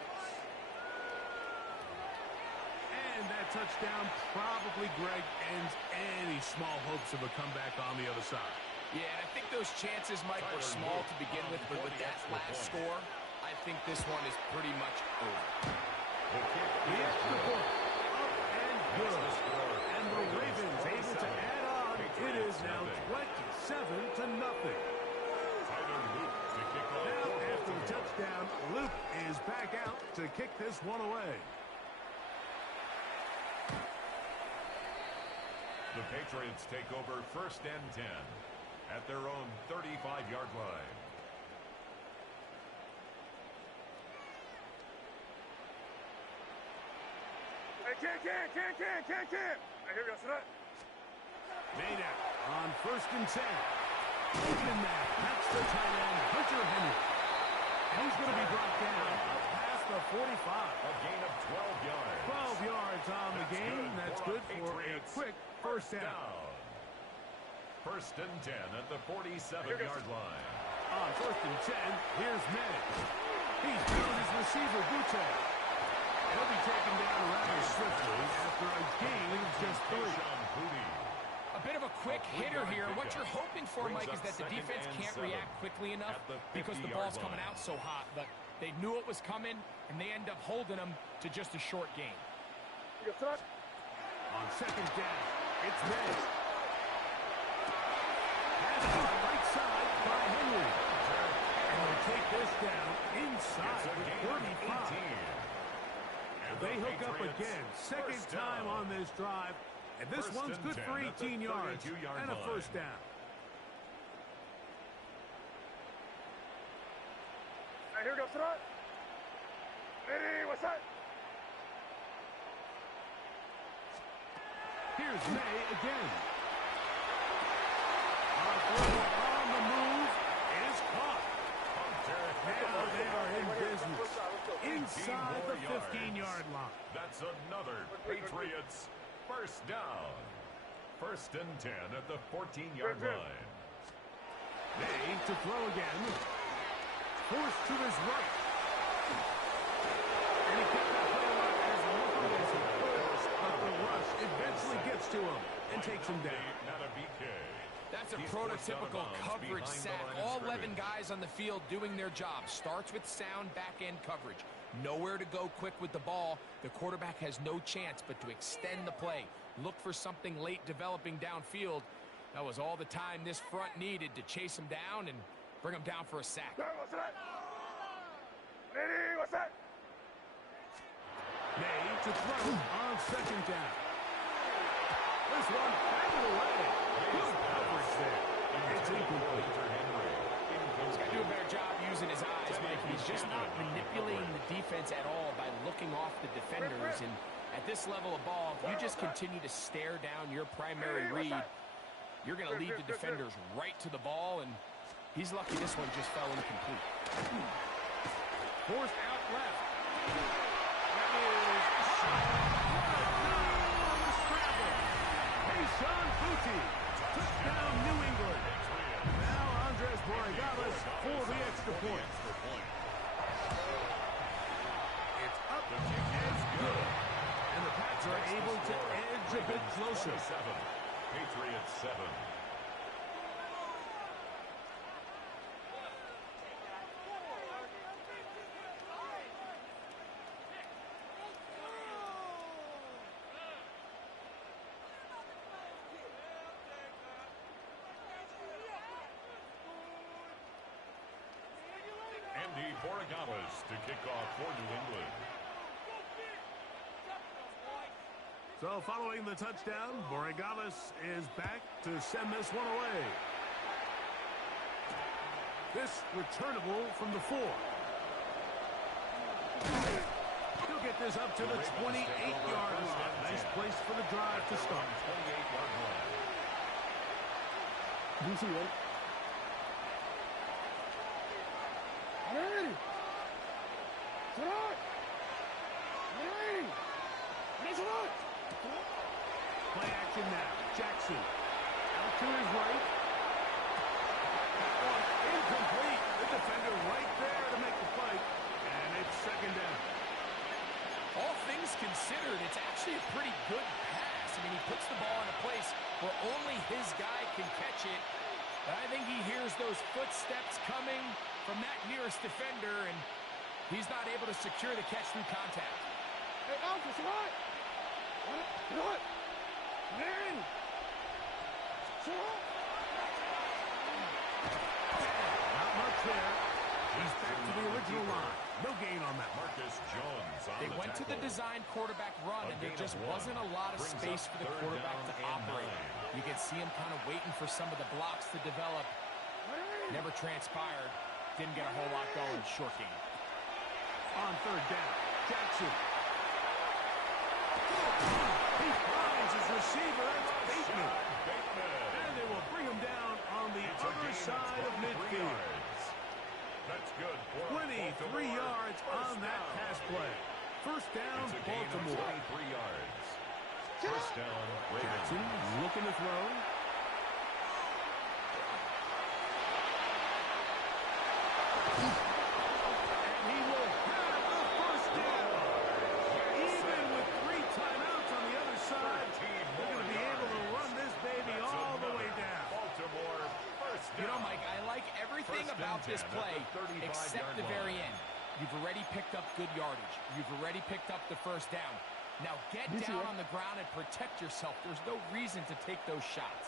touchdown probably, Greg, ends any small hopes of a comeback on the other side. Yeah, and I think those chances, Mike, were small to begin with, but with that last score, I think this one is pretty much over. The extra point, up and good. And the Ravens able to add on. It is now 27-0. Now, after the touchdown, Luke is back out to kick this one away. The Patriots take over 1st and 10 at their own 35-yard line. Can't. Here we go, son. Made out on 1st and 10. Open that. That's the tight end, Hunter Henry. And he's going to be brought down up past the 45. A gain of 12 yards. 12 yards on the game. That's good for a quick first down. 1st and 10 at the 47-yard line. On 1st and 10, here's Madden. He's found his receiver, Duke2Real. He'll be taken down rather swiftly after a gain of just 3. A bit of a quick hitter here. What you're hoping for, Mike, is that the defense can't react quickly enough because the ball's coming out so hot. But they knew it was coming, and they end up holding them to just a short gain. On 2nd down, it's Madden. Pass to the right side by Henry. And they take this down inside the 35. They hook up again. 2nd time on this drive. And this one's good for 18 yards and a first down. Here we go, son. Ready, what's that? Here's May again. Our throw on the move is caught. Now they are in business. Inside the 15-yard line. That's another Patriots first down. 1st and 10 at the 14-yard line. May to throw again. Forced to his right. And he kept that play alive as long as he could. But the rush eventually gets to him and takes him down. That's a prototypical coverage sack. All 11 guys on the field doing their job. Starts with sound back-end coverage. Nowhere to go quick with the ball. The quarterback has no chance but to extend the play. Look for something late developing downfield. That was all the time this front needed to chase him down and bring him down for a sack. Ready, what's that? May to throw on 2nd down. This one batted away. Good coverage there. It's incomplete. He's got to do a better job using his eyes, Mike. He's just not manipulating the defense at all by looking off the defenders. And at this level of ball, if you just continue to stare down your primary read, you're going to lead the defenders right to the ball, and he's lucky this one just fell incomplete. Forced out left. That is shot. What a dive on the scramble. Sean Booty took down New England. Now Andres Borregales for the extra point. It's up and good. And the Pats are able to edge a bit closer. Patriots 7. Andy Borregales to kick off for New England. So following the touchdown, Borregales is back to send this one away. This returnable from the 4. He'll get this up to the 28-yard line. Nice place for the drive to start. 28-yard line. Play action now. Jackson out to his right. That one incomplete. The defender right there to make the play. And it's 2nd down. All things considered, it's actually a pretty good pass. I mean, he puts the ball in a place where only his guy can catch it. But I think he hears those footsteps coming from that nearest defender, and he's not able to secure the catch through contact. Hey, Alpha, what? What? Man! Not much there. He's back to the original line. No gain on that. Marcus Jones on They the went to the tackle. design quarterback run, and there just wasn't a lot of space for the quarterback to operate. You could see him kind of waiting for some of the blocks to develop. Never transpired. Didn't get a whole lot going. Short game. On third down, Jackson. He finds his receiver. That's Bateman. And they will bring him down on the other side of midfield. That's good. 23 yards on that pass play. First down, It's a gain of Baltimore. 23 yards. First down, Jackson Ravens. looking to throw. And he will have the first down. Even with 3 timeouts on the other side, they're going to be able to run this baby all the way down. Baltimore first down. You know, Mike, I like everything First and about this 10 at play the 35-yard except the line. very end. You've already picked up good yardage. You've already picked up the first down. Now get down on the ground and protect yourself. There's no reason to take those shots.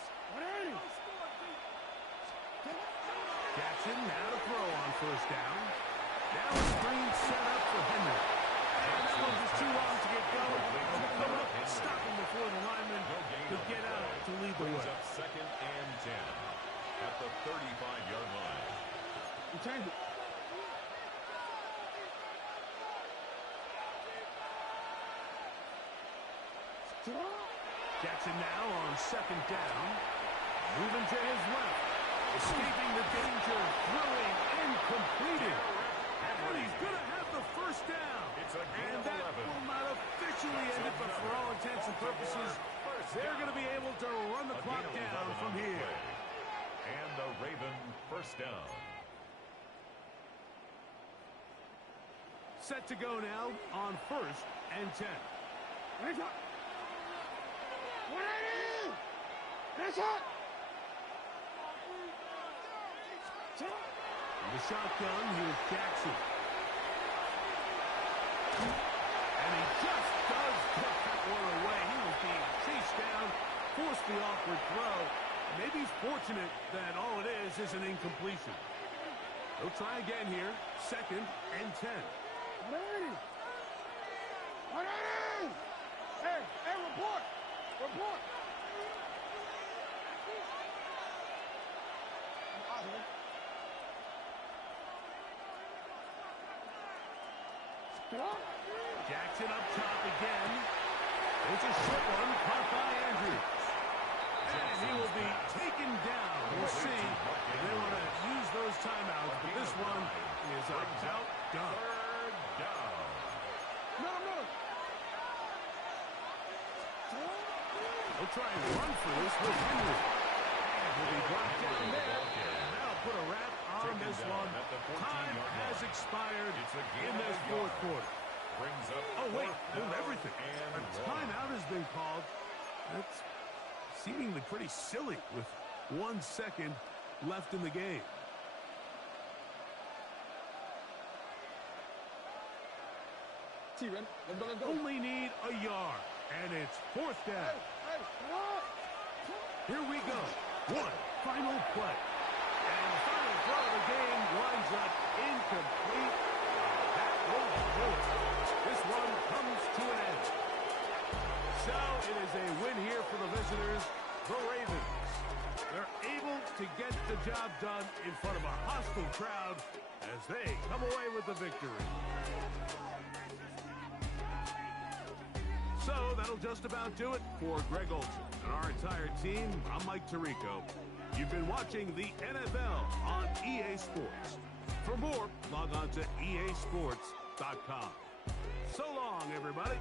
Jackson now to throw on first down. Now a screen set up for Henry. And that one was too long to get going. Come up, stop him before the lineman could get out to lead the Brings way. up second and 10 at the 35-yard line. Return it. Jackson now on second down. Moving to his left. Escaping the danger. Throwing and completed. And he's going to have the first down. It's a gain And of that 11. will not officially end it, but for all intents and purposes, they're going to be able to run the A clock gain of down 11 from on the here. play. And the Raven first down. Set to go now on first and 10. The shotgun, here's Jackson. And he just does put that one away. He was being chased down, forced the awkward throw. Maybe he's fortunate that all it is an incompletion. They'll try again here. Second and 10. Hey, report! Report! Jackson up top again. It's a short one caught by Andrews. And he will be taken down. We'll see if they want to use those timeouts, but this one is about done. Third down. They'll try and run for this with Henry. And will be brought down there. And that'll put a wrap on this one. Time has expired in this fourth quarter. Brings up Oh, wait, fourth move down everything. and A 1. timeout has been called. That's seemingly pretty silly with 1 second left in the game. Only need a yard, and it's fourth down. Here we go. One final play. And the final throw of the game winds up incomplete. That will do it. This one comes to an end. So it is a win here for the visitors, the Ravens. They're able to get the job done in front of a hostile crowd as they come away with the victory. So that'll just about do it for Greg Olson and our entire team. I'm Mike Tirico. You've been watching the NFL on EA Sports. For more, log on to easports.com. So long, everybody.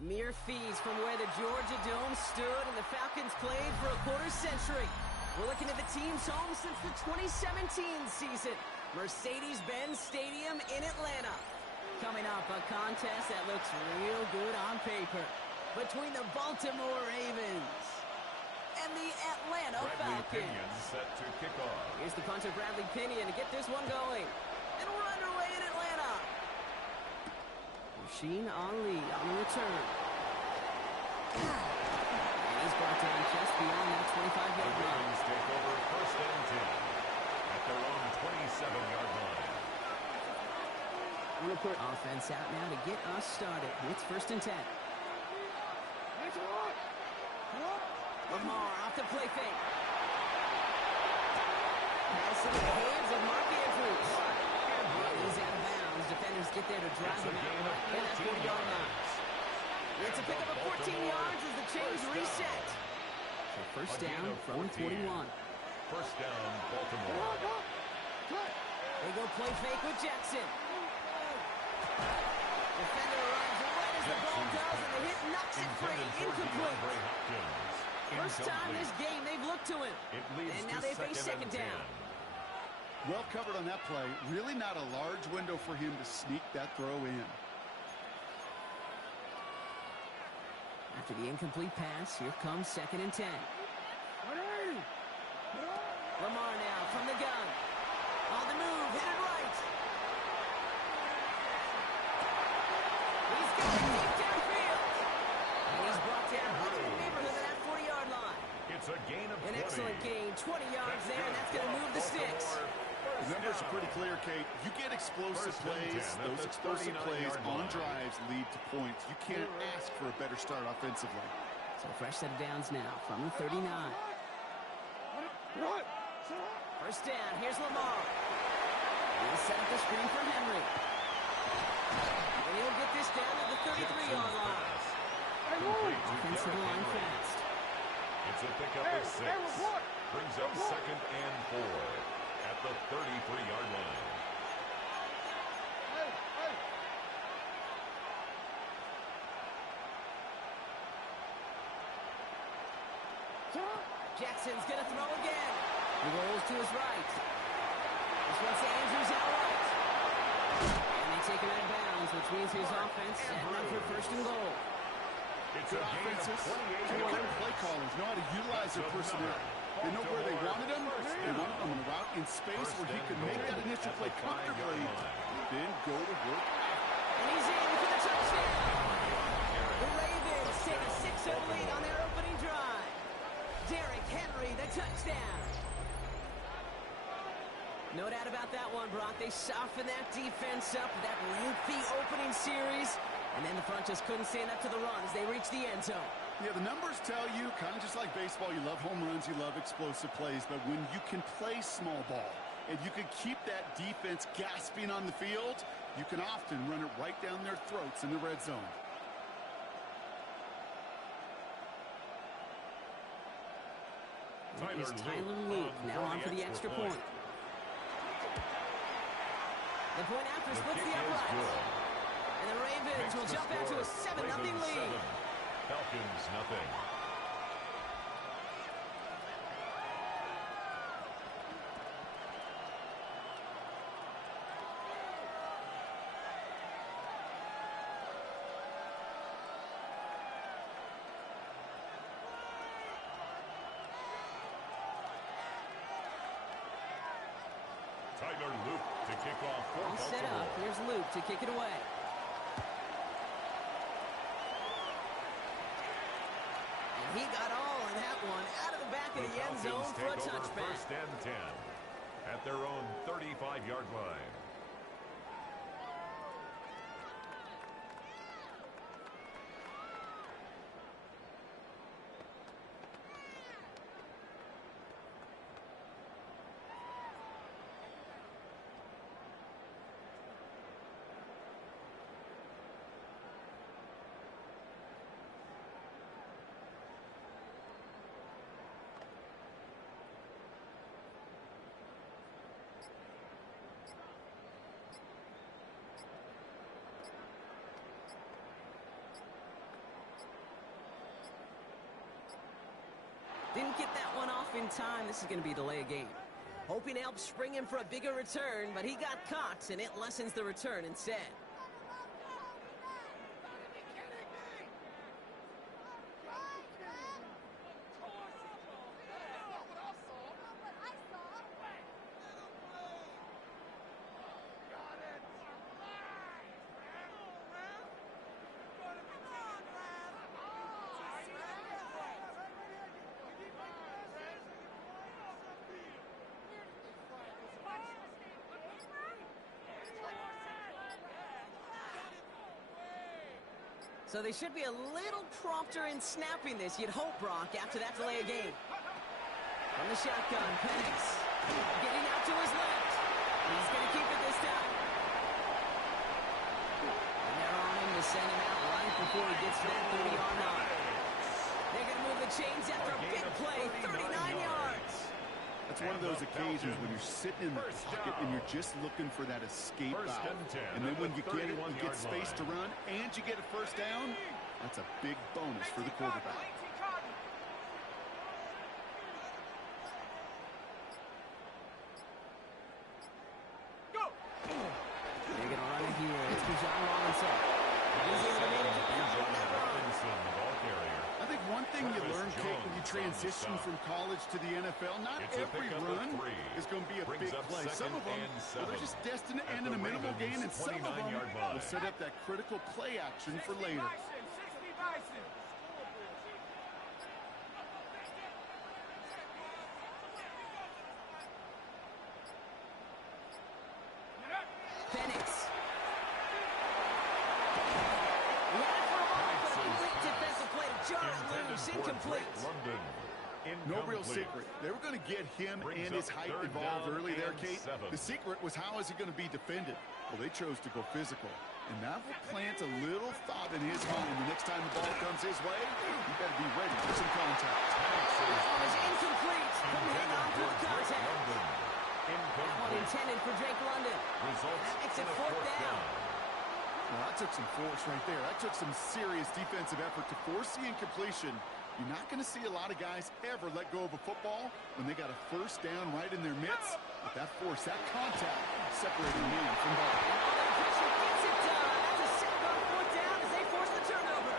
Mere fees from where the Georgia Dome stood and the Falcons played for a quarter century. We're looking at the team's home since the 2017 season. Mercedes-Benz Stadium in Atlanta. Coming up, a contest that looks real good on paper between the Baltimore Ravens and the Atlanta Falcons. Pinion set to kick off. Here's the punter, Bradley Pinion, to get this one going. And we're underway in Atlanta. Rasheen Ali on the return. And he's brought down just beyond that 25-yard The line. Ravens take over first and 10 at their own 27-yard line. Offense out now to get us started. It's first and 10. Lamar off the play fake. Pass into the hands of Mark Andrews. And he's out of bounds. Defenders get there to drive him out right near that 40-yard line. It's a pickup of 14 yards as the chains reset. So first down from the 41. First down, Baltimore. They go play fake with Jackson. Defender arrives right as the ball does, and the hit knocks it free. Incomplete. First time this game they've looked to him. And now they face second down. Well covered on that play. Really not a large window for him to sneak that throw in. After the incomplete pass, here comes second and 10. Lamar now from the gun. On the move, hit it right. He's going deep downfield. And he's brought down right in the neighborhood of that 40-yard line. It's a gain of 20. An excellent gain, 20 yards there, and that's going to move the sticks. The numbers are pretty clear, Kate. You get explosive plays. Those explosive plays on drives lead to points. You can't ask for a better start offensively. So fresh set of downs now from the 39. First down, here's Lamar. He'll set up the screen for Henry. And he'll get this down to the 33-yard line. Offensive line fast. It's a pickup of 6. Brings up second and 4 at the 33-yard line. Jackson's going to throw again. He rolls to his right. This one's to Andrews out right. And they take him out of bounds, which means his offense setting up for first and goal. It's Good a gain of offenses. 28 Good yards. play callers know how to utilize their personnel. They know where they wanted him. They wanted him on the route in space where he could make that initial play comfortably, then go to work. And he's in for the touchdown. The Ravens take a 6-0 lead on their opening drive. Derrick Henry, the touchdown. No doubt about that one, Brock. They softened that defense up with that lengthy opening series, and then the front just couldn't stand up to the run as they reached the end zone. Yeah, the numbers tell you, kind of just like baseball, you love home runs, you love explosive plays, but when you can play small ball and you can keep that defense gasping on the field, you can often run it right down their throats in the red zone. Is Tyler Luke now on for the extra point. The point after splits the uprights. And the Ravens will jump out to a 7-0 lead. Falcons nothing. Tyler Luke to kick off for All set Baltimore. up. Here's Luke to kick it away. And he got all in that one out of the back of the end zone Falcons for a take over touchback. first and 10 at their own 35-yard line. Didn't get that one off in time. This is going to be a delay of game. Hoping to help spring him for a bigger return, but he got caught, and it lessens the return instead. So they should be a little prompter in snapping this, you'd hope, Brock, after that delay of game. From the shotgun, Penix. Getting out to his left. He's going to keep it this time. And they're on him to send him out right before he gets to that 30-yard line. They're going to move the chains after a big play, 39 yards. That's one of those occasions when you're sitting in the pocket and you're just looking for that escape out. And then when you get it, you get space to run, and you get a first down, that's a big bonus for the quarterback. Go! They're going to run it here. It's Bijan Robinson. He's able to manage it down on that run. I think one thing you learn, Kate, when you transition from college to the NFL, not every run is going to be a big play. Some of them, they're just destined to end in a minimal gain, and some of them will set up that critical play action for later. Penix. Defensive play to jar it loose, incomplete. No real secret. They were going to get him and his height involved early there, Kate. The secret was, how is he going to be defended? Well, they chose to go physical. And that will plant a little thought in his mind. The next time the ball comes his way, he better be ready for some contact. That one is incomplete. Couldn't hang on to the contact. That one intended for Drake London. That makes it fourth down. Well, that took some force right there. That took some serious defensive effort to force the incompletion. You're not going to see a lot of guys ever let go of a football when they got a first down right in their midst. But that force, that contact, separating man from ball. That pressure gets it done. That's a sack on fourth down as they force the turnover.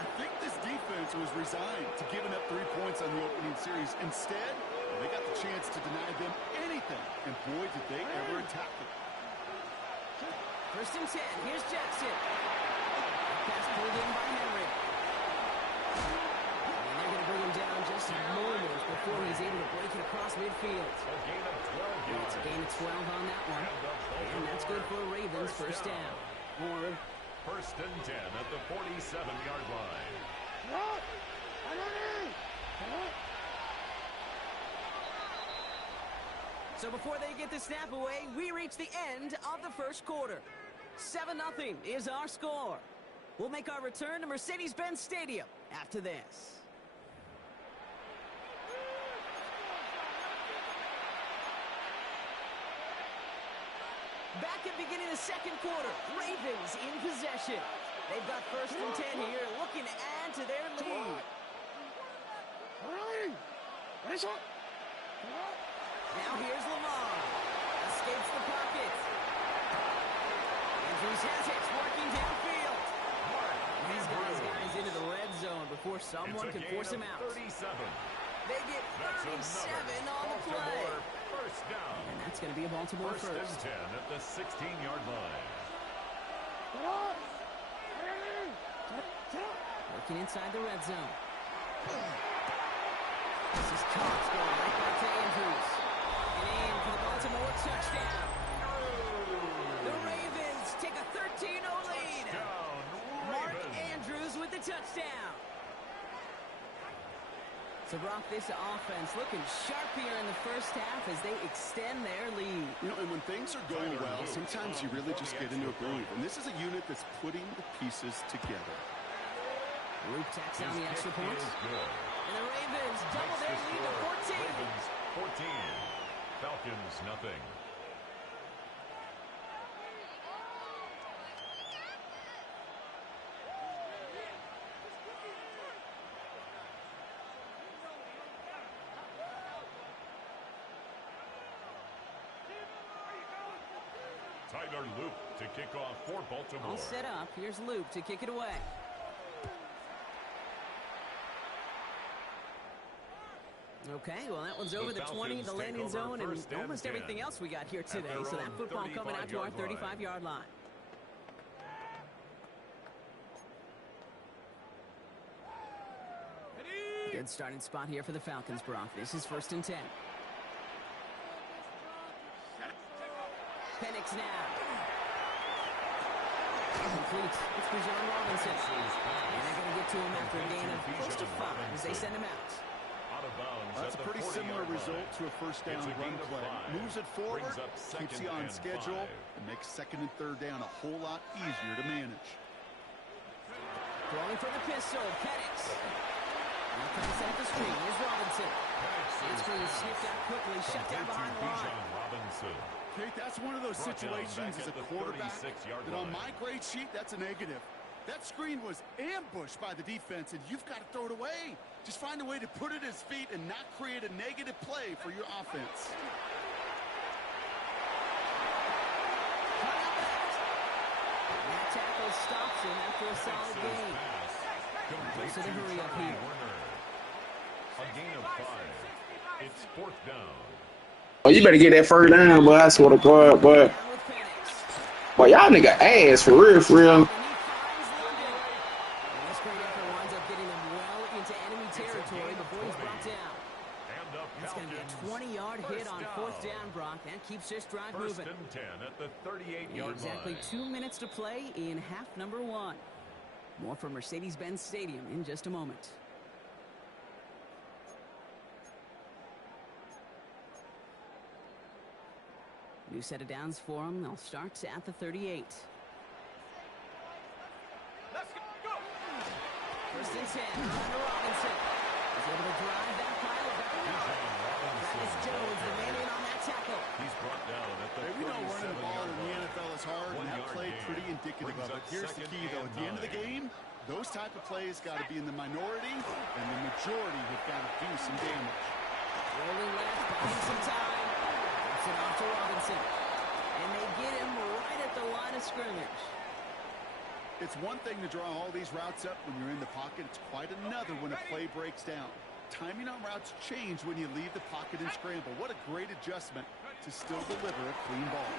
I think this defense was resigned to giving up 3 points on the opening series. Instead, they got the chance to deny them anything. And boy, did they ever attack it. First and 10. Here's Jackson. Pass pulled in by Henry. And they're going to bring him down just moments before he's able to break it across midfield. It's a gain of 12 on that one. And that's good for a Ravens first down. Or First and 10 at the 47-yard line. so before they get the snap away, we reach the end of the first quarter. 7-0 is our score. We'll make our return to Mercedes-Benz Stadium after this. Back at the beginning of the second quarter, Ravens in possession. They've got first and 10 here, looking to add to their lead. Now here's Lamar. Escapes the pocket. Andrews has it, working downfield. He's got his guys into the red zone before someone can force him out. 37. They get 37 on the play. First down. And that's going to be a Baltimore First and 10 at the 16-yard line. Working inside the red zone. This is Cox going right back to Andrews. And in for the Baltimore touchdown. The Ravens take a 13-0 lead. Mark Andrews with the touchdown. So, Brock, this offense looking sharp here in the first half as they extend their lead. You know, and when things are going well, sometimes you really just get into a groove. And this is a unit that's putting the pieces together. Luke tacks down the extra point. And the Ravens double their lead to 14. Ravens 14. Falcons nothing. Tyler Luke to kick off for Baltimore. All set up. Here's Luke to kick it away. Okay, well, that one's over the 20, the landing zone, and almost everything else we got here today. So that football coming out to our 35-yard line. Good starting spot here for the Falcons, Brock. This is 1st and 10. Penix now. Complete. It's Bijan Robinson. And they're going to get to him after a gain of close to 5 as they send him out. That's a pretty similar result to a first down run play. Moves it forward, keeps you on schedule, and makes 2nd and 3rd down a whole lot easier to manage. Throwing for the pistol, Penix. Now trying to set up the screen. Here's Robinson. And screen sniffed out quickly, shut down behind the line. Kate, that's one of those situations as a quarterback that on my grade sheet, that's a negative. That screen was ambushed by the defense, and you've got to throw it away. Just find a way to put it at his feet and not create a negative play for your offense. That tackle stops him after a solid gain. Close to the hurry up here. A gain of 5. It's 4th down. Oh, you better get that 1st down, boy. I swear to God, boy. Boy, y'all nigga ass for real, for real. That keeps this drive moving. 1st and 10 at the 38-yard line. Exactly 2 minutes to play in half number 1. More from Mercedes-Benz Stadium in just a moment. New set of downs for them. They'll start at the 38. Let's go. 1st and 10. Under Robinson. He's able to drive that pile back around. Travis Jones remaining on that tackle. He's brought down at the we know running the ball in the NFL is hard, and that play pretty indicative of it. Here's the key, though. At the end of the game, those type of plays got to be in the minority, and the majority have got to do some damage. Rolling left, buying some time. Drops it off to Robinson. And they get him right at the line of scrimmage. It's one thing to draw all these routes up when you're in the pocket. It's quite another when a play breaks down. Timing on routes change when you leave the pocket and scramble. What a great adjustment to still deliver a clean ball.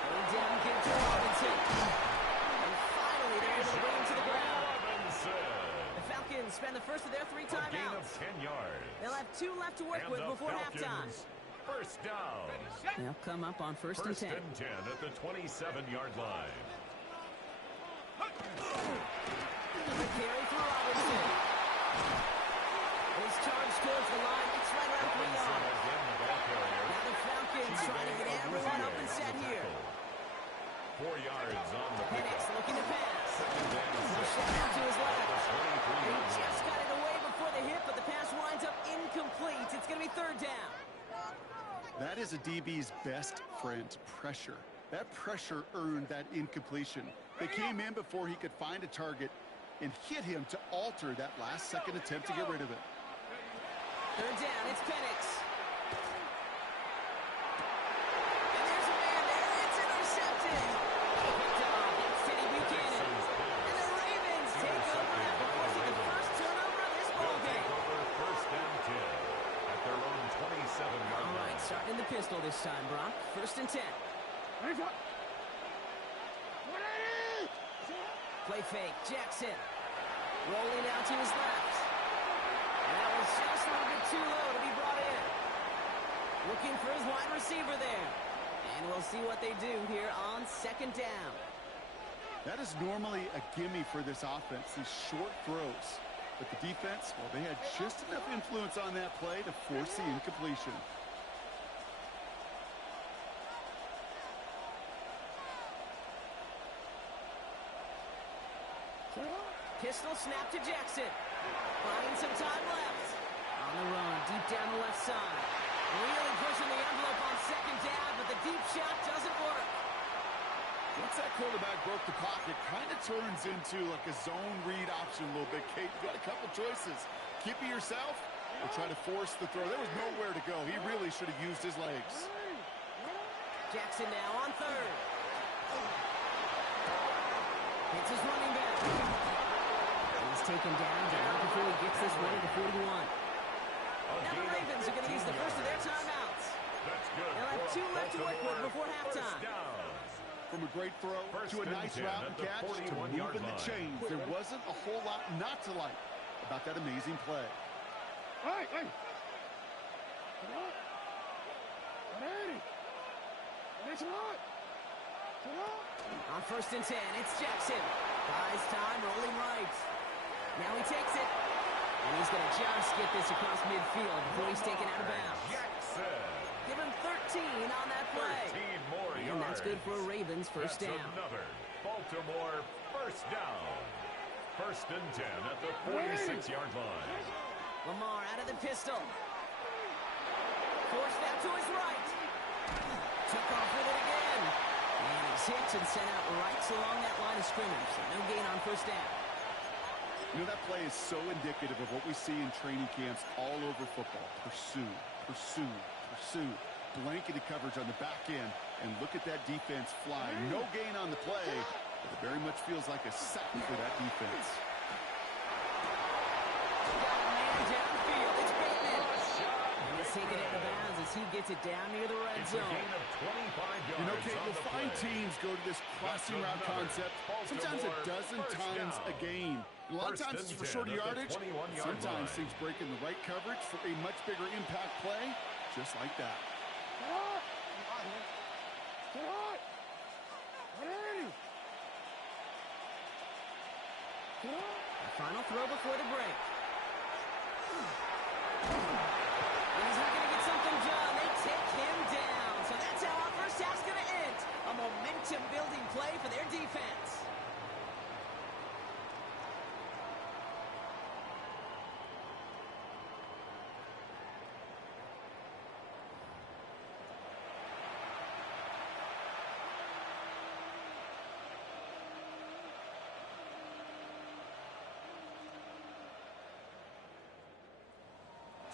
Third down, give to Robinson. And finally, they're able to bring him to the ground. The Falcons spend the first of their 3 timeouts. 10 yards. They'll have 2 left to work with before halftime. 1st down. They'll come up on 1st and 10. 1st and 10 at the 27-yard line. The carry for Robinson. He's charged towards the line. It's right around 3 yards. Now the Falcons trying to get everyone up and set here. 4 yards on the Penix pickup. looking to pass. Second Shot out to his left. He 23-yard just line. got it away before the hit, but the pass winds up incomplete. It's going to be 3rd down. That is a DB's best friend, pressure. That pressure earned that incompletion. They came in before he could find a target and hit him to alter that last-second attempt to get rid of it. 3rd down, it's Penix. And there's a man there. It's intercepted. Picked off. It's Teddy Buchanan. And the Ravens take over after forcing the first turnover of this ballgame. Over 1st and 10 at their own 27-yard All line. right, starting in the pistol this time, Brock. 1st and 10. Play fake. Jackson. Rolling out to his left. And that was just a little bit too low to be brought in. Looking for his wide receiver there. And we'll see what they do here on 2nd down. That is normally a gimme for this offense, these short throws. But the defense, well, they had just enough influence on that play to force the incompletion. Pistol snap to Jackson. Buying some time left. On the run, deep down the left side. Really pushing the envelope on 2nd down, but the deep shot doesn't work. Once that quarterback broke the pocket, kind of turns into like a zone read option a little bit. Kate, you got a couple choices. Keep it yourself or try to force the throw. There was nowhere to go. He really should have used his legs. Jackson now on 3rd. It's his running back. He's taken down, but not before he gets this one to the 41. Now the Ravens are going to use the first of their timeouts. They'll have 2 left to work with before halftime. From a great throw to a nice route and catch to moving the chains, there wasn't a whole lot not to like about that amazing play. Hey, hey. Come on. Ready. That's a lot. Come on. On 1st and 10, it's Jackson. Buys time, rolling right. Now he takes it. And he's going to just get this across midfield before he's taken out of bounds. Jackson. Give him 13 on that play. 13 more yards. And that's good for a Ravens first down. Another Baltimore first down. 1st and 10 at the 46-yard line. Lamar out of the pistol. Forced out to his right. Took off with it again. And he's hit and sent out right along that line of scrimmage. So no gain on first down. You know, that play is so indicative of what we see in training camps all over football. Pursue, pursue, pursue. Blanketed coverage on the back end. And look at that defense fly. No gain on the play, but it very much feels like a sack for that defense. Got a man downfield. It's Bateman. And he's taken out of bounds as he gets it down near the red It's a zone. gain of 25 yards. You know, Kate, on you'll the find play. teams go to this crossing route concept sometimes a dozen times a game. A lot of times it's for shorter yardage. Sometimes things break in the right coverage for a much bigger impact play, just like that. The final throw before the break. And he's not going to get something done. They take him down. So that's how our first half's going to end. A momentum-building play for their defense.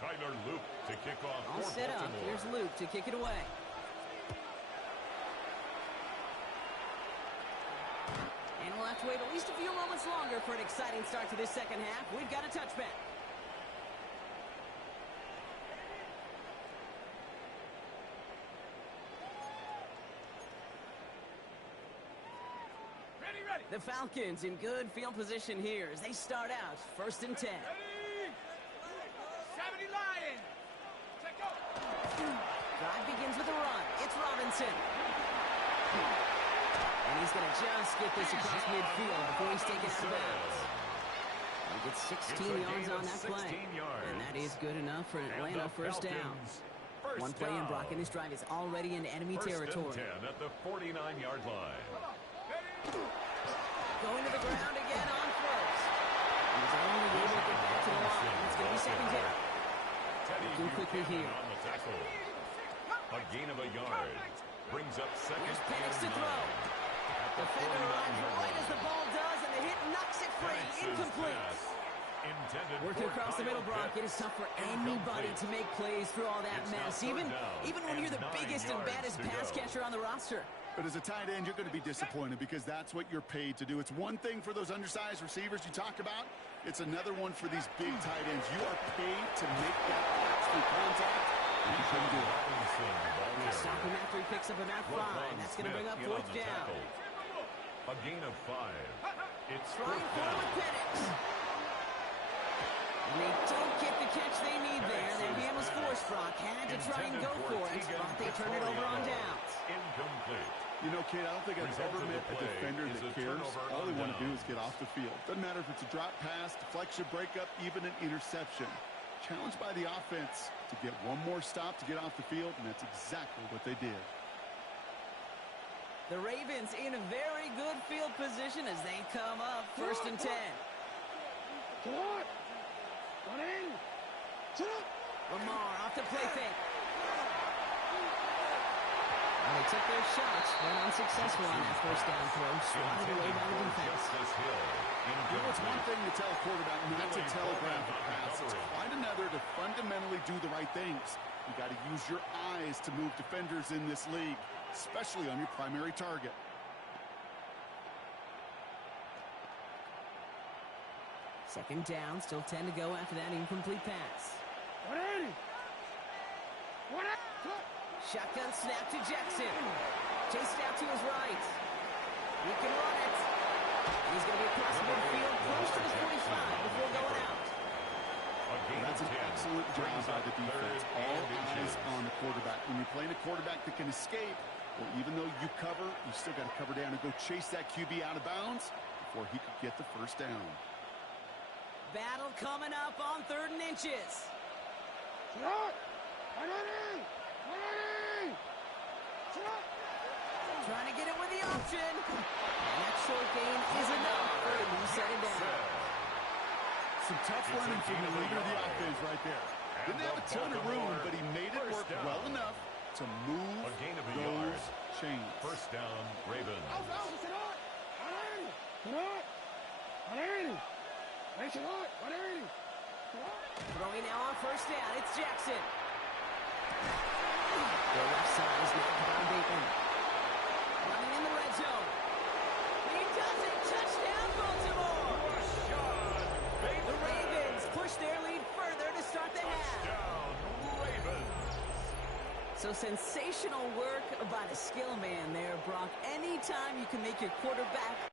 Tyler Luke to kick off All for set up. Baltimore. Here's Luke to kick it away. And we'll have to wait at least a few moments longer for an exciting start to this second half. We've got a touchback. Ready. The Falcons in good field position here as they start out 1st and 10. 70 Lions. Check go. Drive begins with a run. It's Robinson. And he's going to just get this across midfield before he's taken out of bounds. He gets 16 yards on that play. And that is good enough for an Atlanta first down. One play in Brock and his drive is already into enemy territory. 1st and 10 at the 49-yard line. Going to the ground again on first. He's only able to get back to the line. It's going to be second down. Looking quickly here. On the tackle. A gain of a yard. Brings up second Here's Penix to and throw. 9. At the Defender arrives 49-yard right as the line. ball does, and the hit knocks it free. Penix's Incomplete. pass intended Working for across the middle, Kyle Brock. It is Pitts. tough for anybody to make plays through all that It's now mess, third even down when you're the and 9 biggest and yards baddest to pass go. catcher on the roster. But as a tight end, you're going to be disappointed because that's what you're paid to do. It's one thing for those undersized receivers you talk about. It's another one for these big tight ends. You are paid to make that catch through contact, and you couldn't do it. Robinson, ball They stop him carrier. after he picks up about 5. That's going to bring up Smith in on 4th the down. tackle. A gain of 5. It's Trying 4th for it down. with Penix. And they don't get the catch they need there. Their hand was forced, Brock. Had to try and go for it, but they turn it over on downs. Incomplete. You know, kid, I don't think I've Result ever of the met a play defender is that a cares. turnover All they on want to do downs. is get off the field. Doesn't matter if it's a drop pass, deflection, breakup, even an interception. Challenged by the offense to get one more stop to get off the field, and that's exactly what they did. The Ravens in a very good field position as they come up 1st and 10. Come on. One in. Sit up. Lamar off the play fake. Well, they took their shots, went unsuccessful on that first down throw, swatted away by the defense. Justice Hill. You know, it's one thing to tell a quarterback not to telegraph a pass. It's quite another to fundamentally do the right things. You got to use your eyes to move defenders in this league, especially on your primary target. Second down, still 10 to go after that incomplete pass. 180. Shotgun snap to Jackson. Chased out to his right. He can run it. And he's going to be across midfield, close to the 45 before going out. That's an excellent job by the defense. All eyes on the quarterback. When you're playing a quarterback that can escape, well, even though you cover, you still got to cover down and go chase that QB out of bounds before he could get the first down. Battle coming up on 3rd and inches. Trying to get it with the option. And that short gain is enough for him to set it down. Some tough running from the leader of the offense right there. Didn't have a ton of room, but he made it work well enough to move those chains. First down, Ravens. Throwing now on first down, it's Jackson. The left side is now Von Bateman. Running in the red zone. He does it! Touchdown, Baltimore! The Ravens push their lead further to start the half. Touchdown, Ravens. So sensational work by the skill man there, Brock. Anytime you can make your quarterback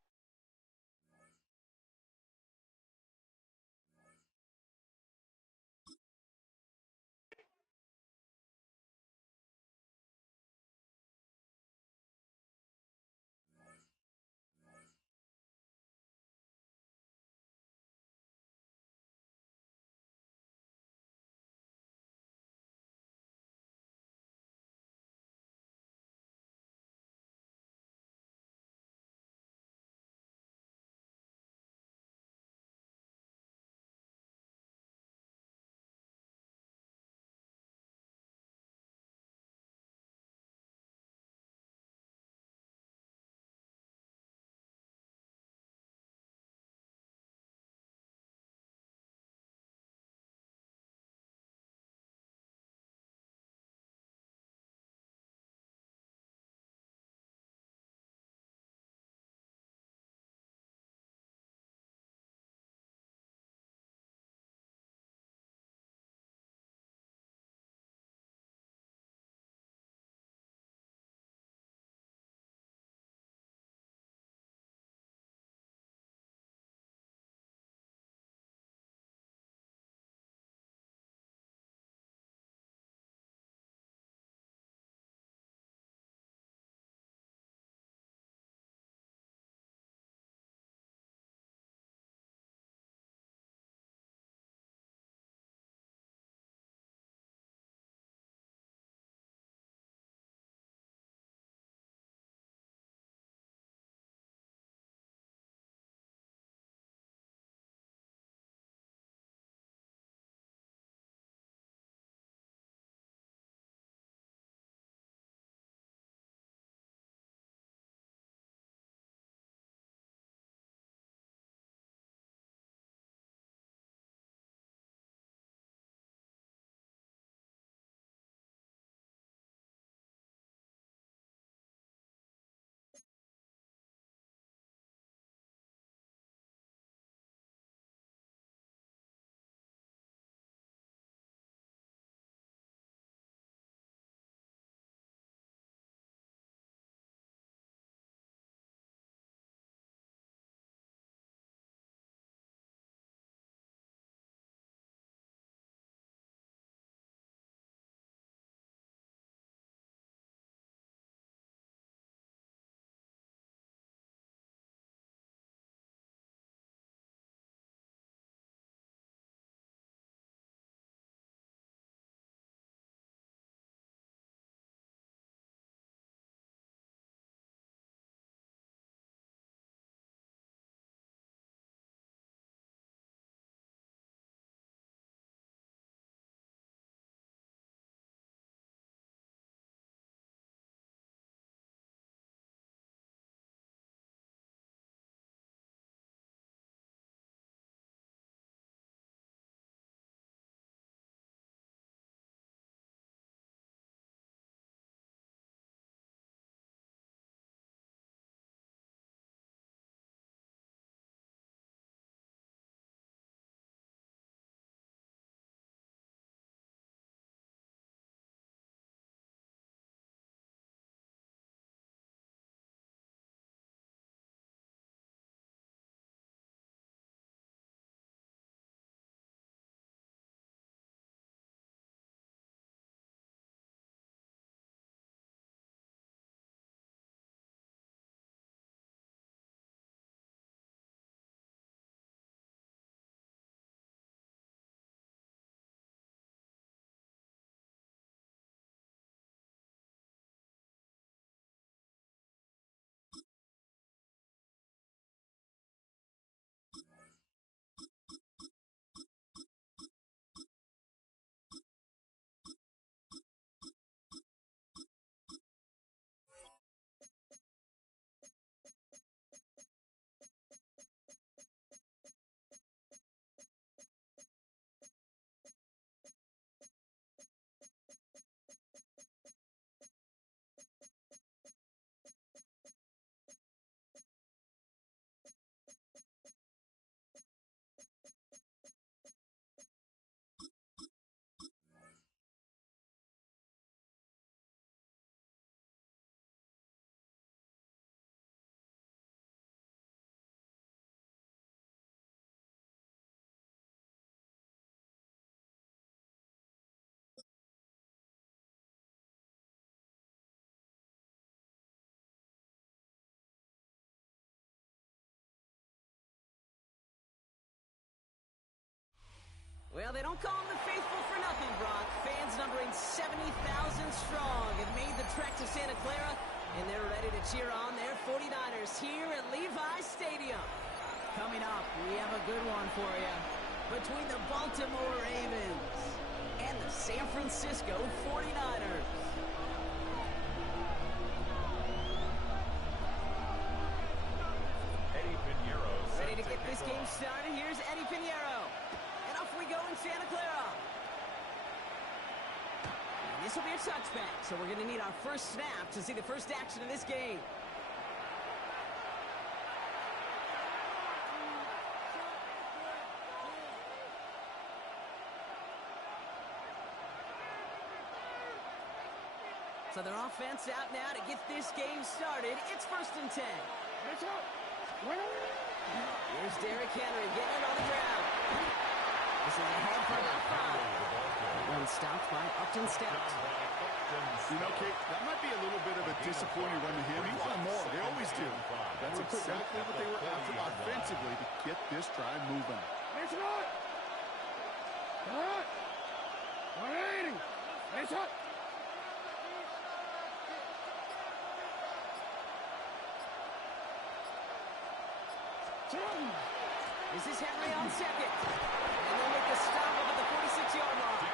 Well, they don't call them the faithful for nothing, Brock. Fans numbering 70,000 strong have made the trek to Santa Clara, and they're ready to cheer on their 49ers here at Levi's Stadium. Coming up, we have a good one for you. Between the Baltimore Ravens and the San Francisco 49ers. Ready to get this game started. Here's Eddie Pinheiro. And off we go in Santa Clara. And this will be a touchback, so we're going to need our first snap to see the first action of this game. So their offense out now to get this game started. It's 1st and 10. Here's Derrick Henry getting it on the ground. This is ahead for about 5. Run stopped by Upton Stout. You know, Kate, that might be a little bit of a disappointing run to him. He wanted more. They always do. That's exactly what they were after offensively to get this drive moving. It's not. 180. It's up. This is Henry on second. And they'll make the stop up at the 46-yard line.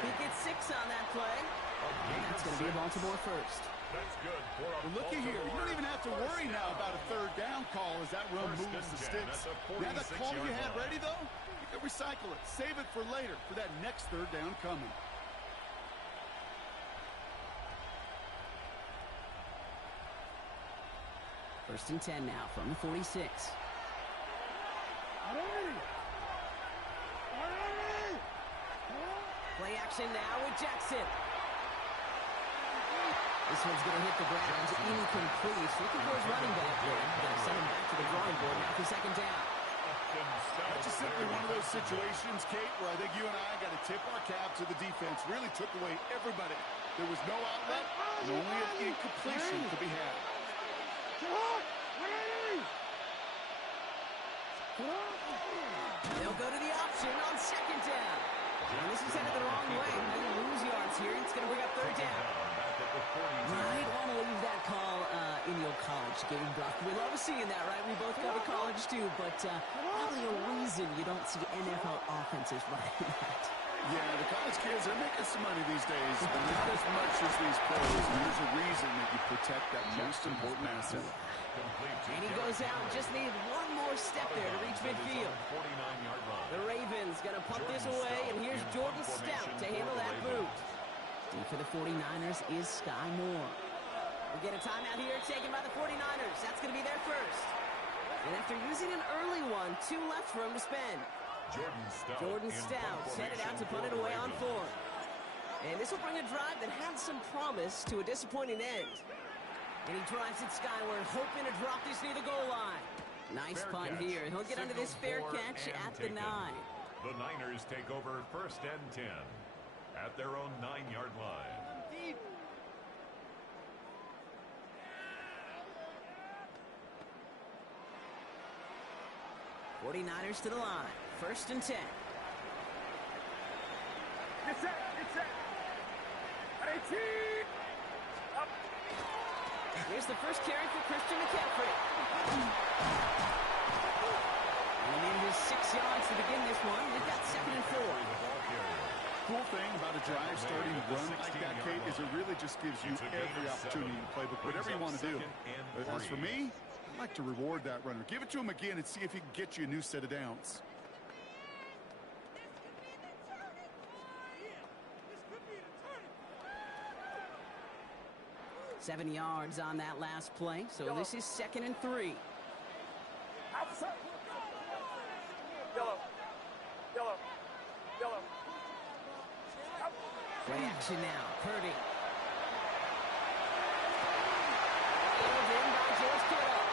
He gets 6 on that play. And that's going to be a Baltimore first. That's good for a Well, looky here. You don't even have to worry now about a 3rd down call as that run moves the sticks. Now that call you had ready, though, you can recycle it. Save it for later for that next 3rd down coming. First and 10 now from the 46. Play action now with Jackson. This one's going to hit the ground. Incomplete. Looking for his running back there. Going to send him back to the drawing board now for 2nd down. That's just simply one of those situations, Kate, where I think you and I got to tip our cap to the defense. Really took away everybody. There was no outlet and only an incompletion to be had. They'll go to the option on 2nd down. And this is headed the wrong way. They're going to lose yards here. It's going to bring up 3rd down. Might want to leave that call in your college game, Brock. We love seeing that, right? We both go to college, too. But probably a reason you don't see NFL offenses running that. Yeah, the college kids are making some money these days, but not as much as these pros. And there's a reason that you protect that most important asset. And he goes out. Just needed one more step there to reach midfield. The Ravens going to punt this away, and here's Jordan Stout to handle that boot. Deep for the 49ers is Sky Moore. We get a timeout here taken by the 49ers. That's going to be their first. And after using an early one, 2 left for him to spend. Jordan Stout headed out to punt it away on 4th. And this will bring a drive that had some promise to a disappointing end. And he drives it skyward, hoping to drop this near the goal line. Nice punt here. He'll get under this fair catch at the 9. The Niners take over 1st and 10 at their own 9-yard line. 49ers to the line. 1st and 10. Get set. 18. Up. Here's the first carry for Christian McCaffrey. And in his 6 yards to begin this one, we've got 2nd and 4. Cool thing about a drive starting run like that, Kate, is it really just gives you every opportunity to play with whatever you want to do. But as for me, I'd like to reward that runner. Give it to him again and see if he can get you a new set of downs. Seven yards on that last play, so this is 2nd and 3. Outside. Yellow. Play action now. Purdy. Filled in by George Kittle.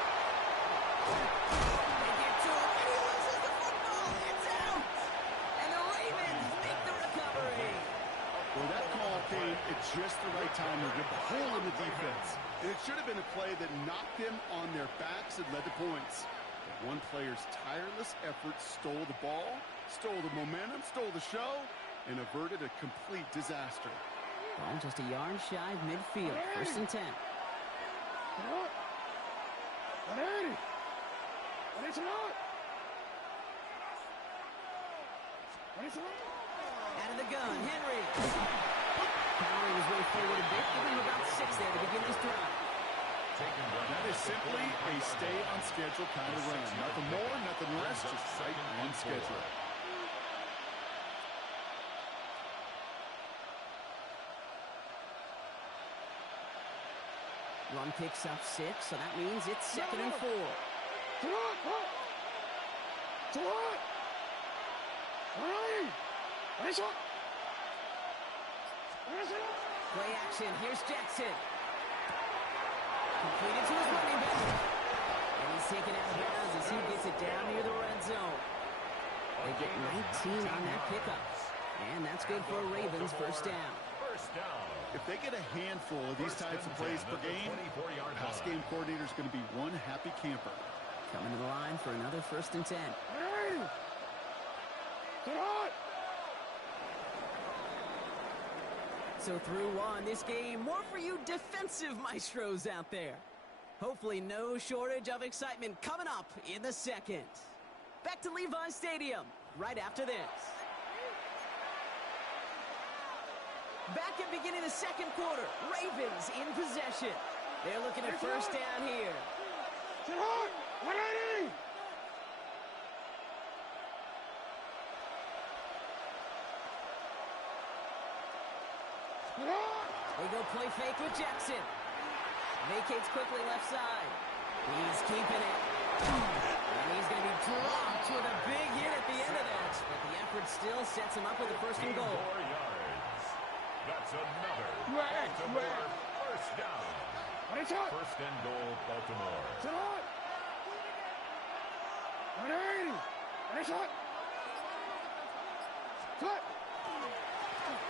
They get to him, and he loses the football. It's out. And the Ravens make the recovery. Well, that call came at just the right time to get the hole in the defense. And it should have been a play that knocked them on their backs and led to points. But one player's tireless effort stole the ball, stole the momentum, stole the show, and averted a complete disaster. Ball just a yard shy of midfield. 1st and 10. Out of the gun, Henry. Powering his way forward a bit, giving him about 6 there to begin this drive. That is simply a stay-on-schedule kind of run. Nothing more, nothing less, just right on schedule. Run picks up 6, so that means it's 2nd and 4. Play action. Here's Jackson. Completed to his running back. And he's taken out of bounds as he gets it down near the red zone. They get 19 on that pickup. And that's good for a Ravens 1st down. If they get a handful of these types of plays per game, pass game coordinator is going to be one happy camper. Coming to the line for another 1st and 10. So through one, this game, more for you defensive maestros out there. Hopefully no shortage of excitement coming up in the 2nd. Back to Levi Stadium right after this. Back at beginning the 2nd quarter, Ravens in possession. They're looking at 1st down here. They go play fake with Jackson. Vacates quickly left side. He's keeping it. And he's going to be dropped with a big hit at the end of that. But the effort still sets him up with a 1st and goal. 4 yards. That's another Baltimore 1st down. 1st and goal, Baltimore.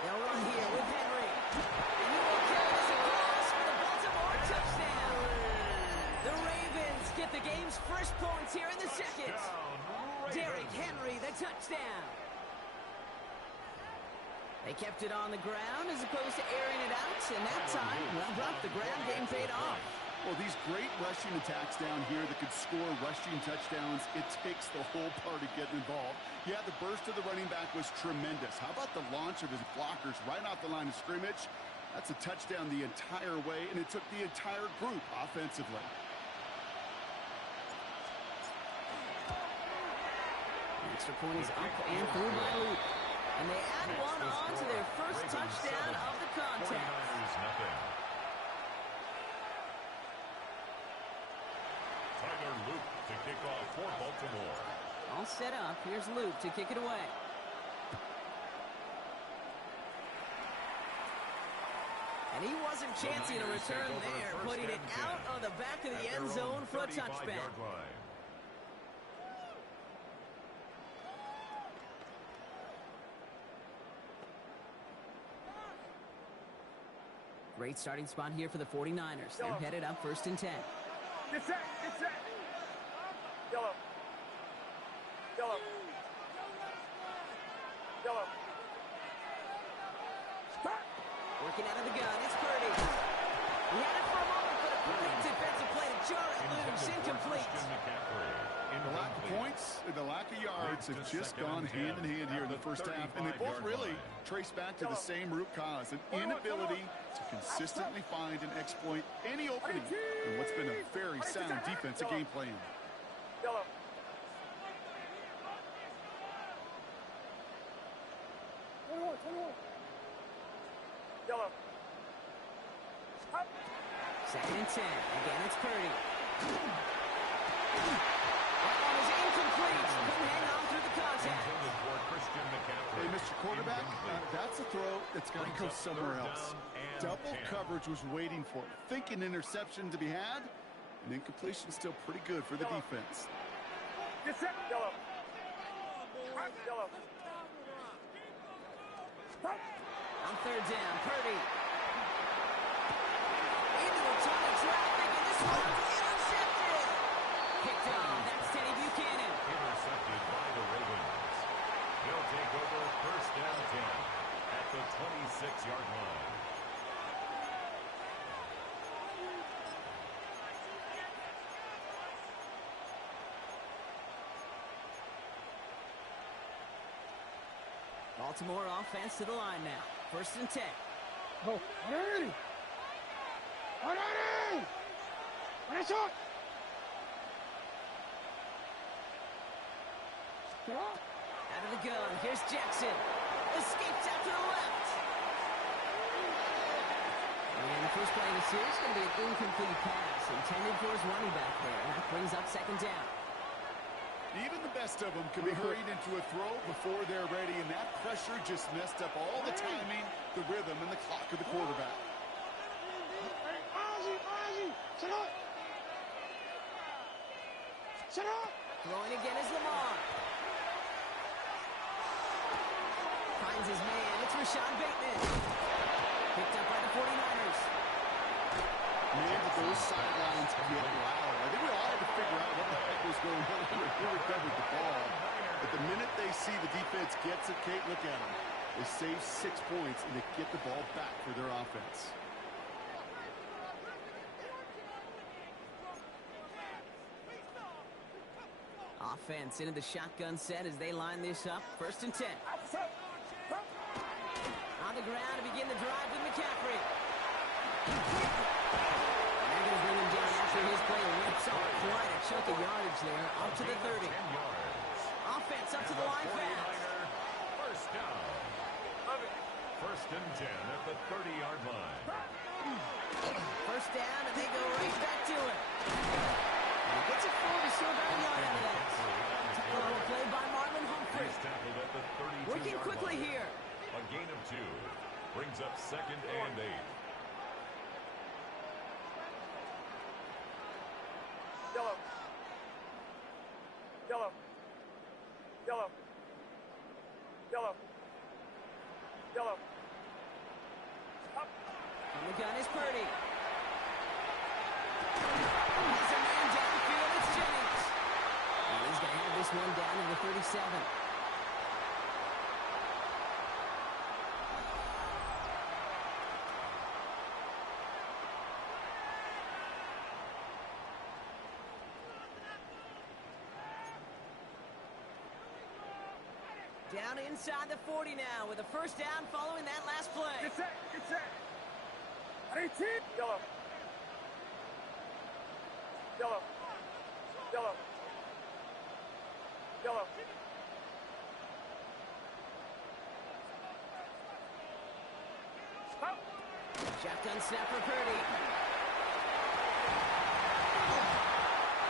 They'll run here with Henry. And he will carry this across for the Baltimore touchdown. The Ravens get the game's first points here in the 2nd. Derrick Henry, the touchdown. They kept it on the ground as opposed to airing it out, and that time, well, brought the ground game paid off. Well, these great rushing attacks down here that could score rushing touchdowns, it takes the whole party getting involved. Yeah, the burst of the running back was tremendous. How about the launch of his blockers right off the line of scrimmage? That's a touchdown the entire way, and it took the entire group offensively. Extra point is up and through by Luke. And they add one on to their first touchdown of the contest. Tyler Luke to kick off for Baltimore. All set up. Here's Luke to kick it away. And he wasn't chancing a return there, putting it out on the back of the end zone for a touchback. Great starting spot here for the 49ers. They're headed up 1st and 10. Get set. Yellow. Working out of the gun, it's Purdy. He had it for a moment, but a great defensive play to jar it loose, incomplete. The lack of points and the lack of yards have just gone hand in hand here in the 1st half, and they both really trace back to the same root cause, an inability to consistently find and exploit any opening in what's been a very sound defensive game plan. Yellow. 2nd and 10. Again, it's Purdy. That one is incomplete. Couldn't hang on through the contact. Hey, Mr. Quarterback, that's a throw that's got to go somewhere else. Double coverage was waiting for it. Thinking interception to be had, and incompletion still pretty good for the defense. Get set. Yellow. On 3rd down, Purdy. Into a ton of traffic, and this one intercepted. Picked off. That's Teddy Buchanan. Intercepted by the Ravens. 6-yard line. Baltimore offense to the line now. 1st and 10. Go. Ready. Ready. Press up. Stop. Out of the gun. Here's Jackson. Escapes out to the left. And the first play of the series is going to be an incomplete pass intended for his running back there. And that brings up 2nd down. Even the best of them can be hurried into a throw before they're ready, and that pressure just messed up all the timing, the rhythm, and the clock of the quarterback. Throwing again is Lamar. Finds his man. It's Rashad Bateman. Picked up by the 49ers. Man, did those sidelines get loud. I think we all had to figure out what the heck was going on when he recovered the ball. But the minute they see the defense gets it, Kate, look at them. They save 6 points, and they get the ball back for their offense. Offense into the shotgun set as they line this up. 1st and 10. On the ground to begin the drive with McCaffrey. They're going to bring him down after his play. Rips off quite a chunk of yardage there. Up to the 30. Offense up to the line fast. 1st down. 1st and 10 at the 30-yard line. 1st down, and they go right back to it. And he gets it forward to still about a yard into that. Tackle play by Marlon Humphrey. He's tackled at the 32-yard Working quickly line. here. A gain of 2. Brings up 2nd and 8. Yellow. Yellow. Yellow. Yellow. Yellow. On the gun is Purdy. Has a man downfield. It's Jennings. And he's going to have this one down to the 37. Down inside the 40 now with a 1st down following that last play. Get set. Get set. 18. Yellow. Yellow. Yellow. Yellow. Stop. Shotgun snap for Purdy.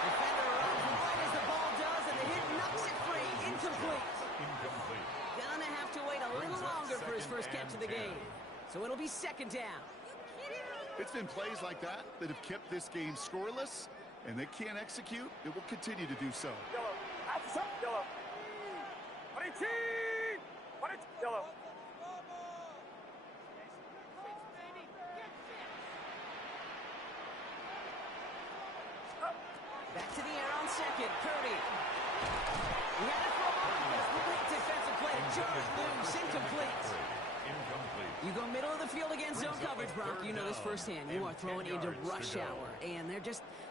Defender runs right as the ball does, and the hit knocks it free. Incomplete. Incomplete. Gonna have to wait a little longer for his first catch of the game. So it'll be 2nd down. It's been plays like that that have kept this game scoreless, and they can't execute. It will continue to do so. Yellow. Yellow. 18. Yellow. Back to the air on 2nd. Purdy. He had it for a moment. Great defensive play to jar it loose. Incomplete. Incomplete. You go middle of the field against zone coverage, Brock. You know this firsthand. You are throwing into rush hour, and there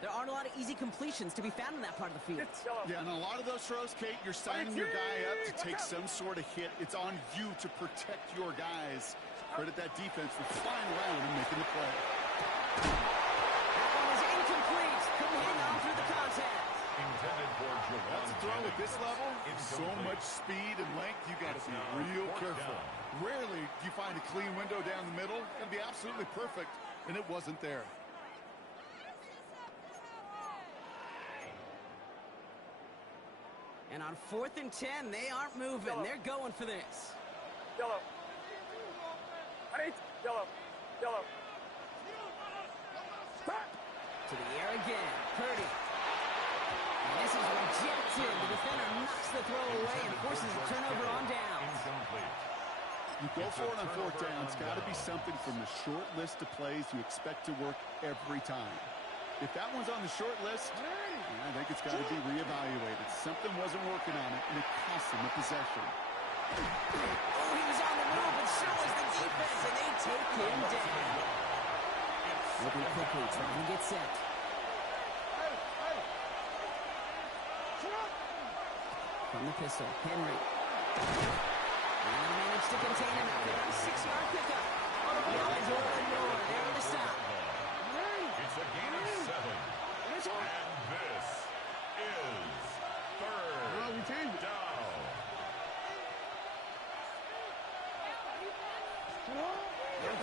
aren't a lot of easy completions to be found in that part of the field. Yeah, and a lot of those throws, Kate, you're signing your guy up to take some sort of hit. It's on you to protect your guys. Credit that defense for flying around and making the play. That one was incomplete. Couldn't hang on through the contact. Intended for Javon That's a throw at this level. So Incomplete. much speed and length, you got to It's be now real 4th careful. down. Rarely do you find a clean window down the middle. It'd be absolutely perfect, and it wasn't there. And on 4th and 10, they aren't moving. They're going for this. Yellow. Yellow. Yellow. To the air again. Purdy. And this is rejected. The defender knocks the throw away and forces a turnover on down. Incomplete. You go for it on 4th down. It's got to be something from the short list of plays you expect to work every time. If that one's on the short list, I think it's got to be reevaluated. Something wasn't working on it, and it cost them a possession. Oh, he was on the move, but so was the defense, and they him down. Looking quickly, trying to get set. From the pistol, Henry. And they managed to contain him after that 6-yard pickup. Now it's over and more. They're on the stop. It's a gain of 7. And this is third down.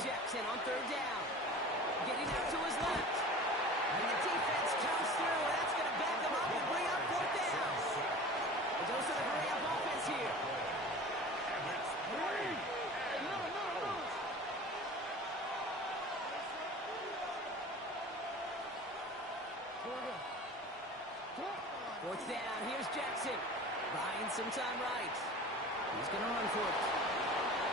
Jackson on third down. Getting out to his left. And the defense comes through. That's going to back them up and bring up fourth down. It goes to the hurry-up offense here. And it's 3 and out. Fourth down. Here's Jackson. Buying some time right. He's going to run for it.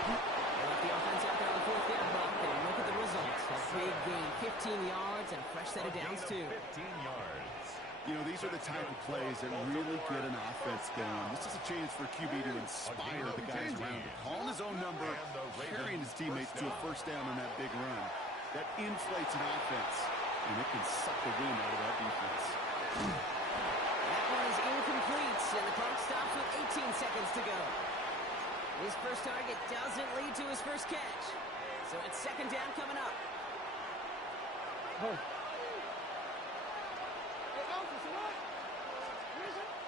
They left the offense out there on fourth down, Brock, and look at the results. A big gain, 15 yards, and a fresh set of downs, too. 15 yards. You know, these are the type of plays that really get an offense going. This is a chance for QB to inspire the guys around him. Calling his own number, carrying his teammates to a first down on that big run. That inflates an offense, and it can suck the wind out of that defense. That one is incomplete, and the clock stops with 18 seconds to go. His first target doesn't lead to his first catch. So it's second down coming up.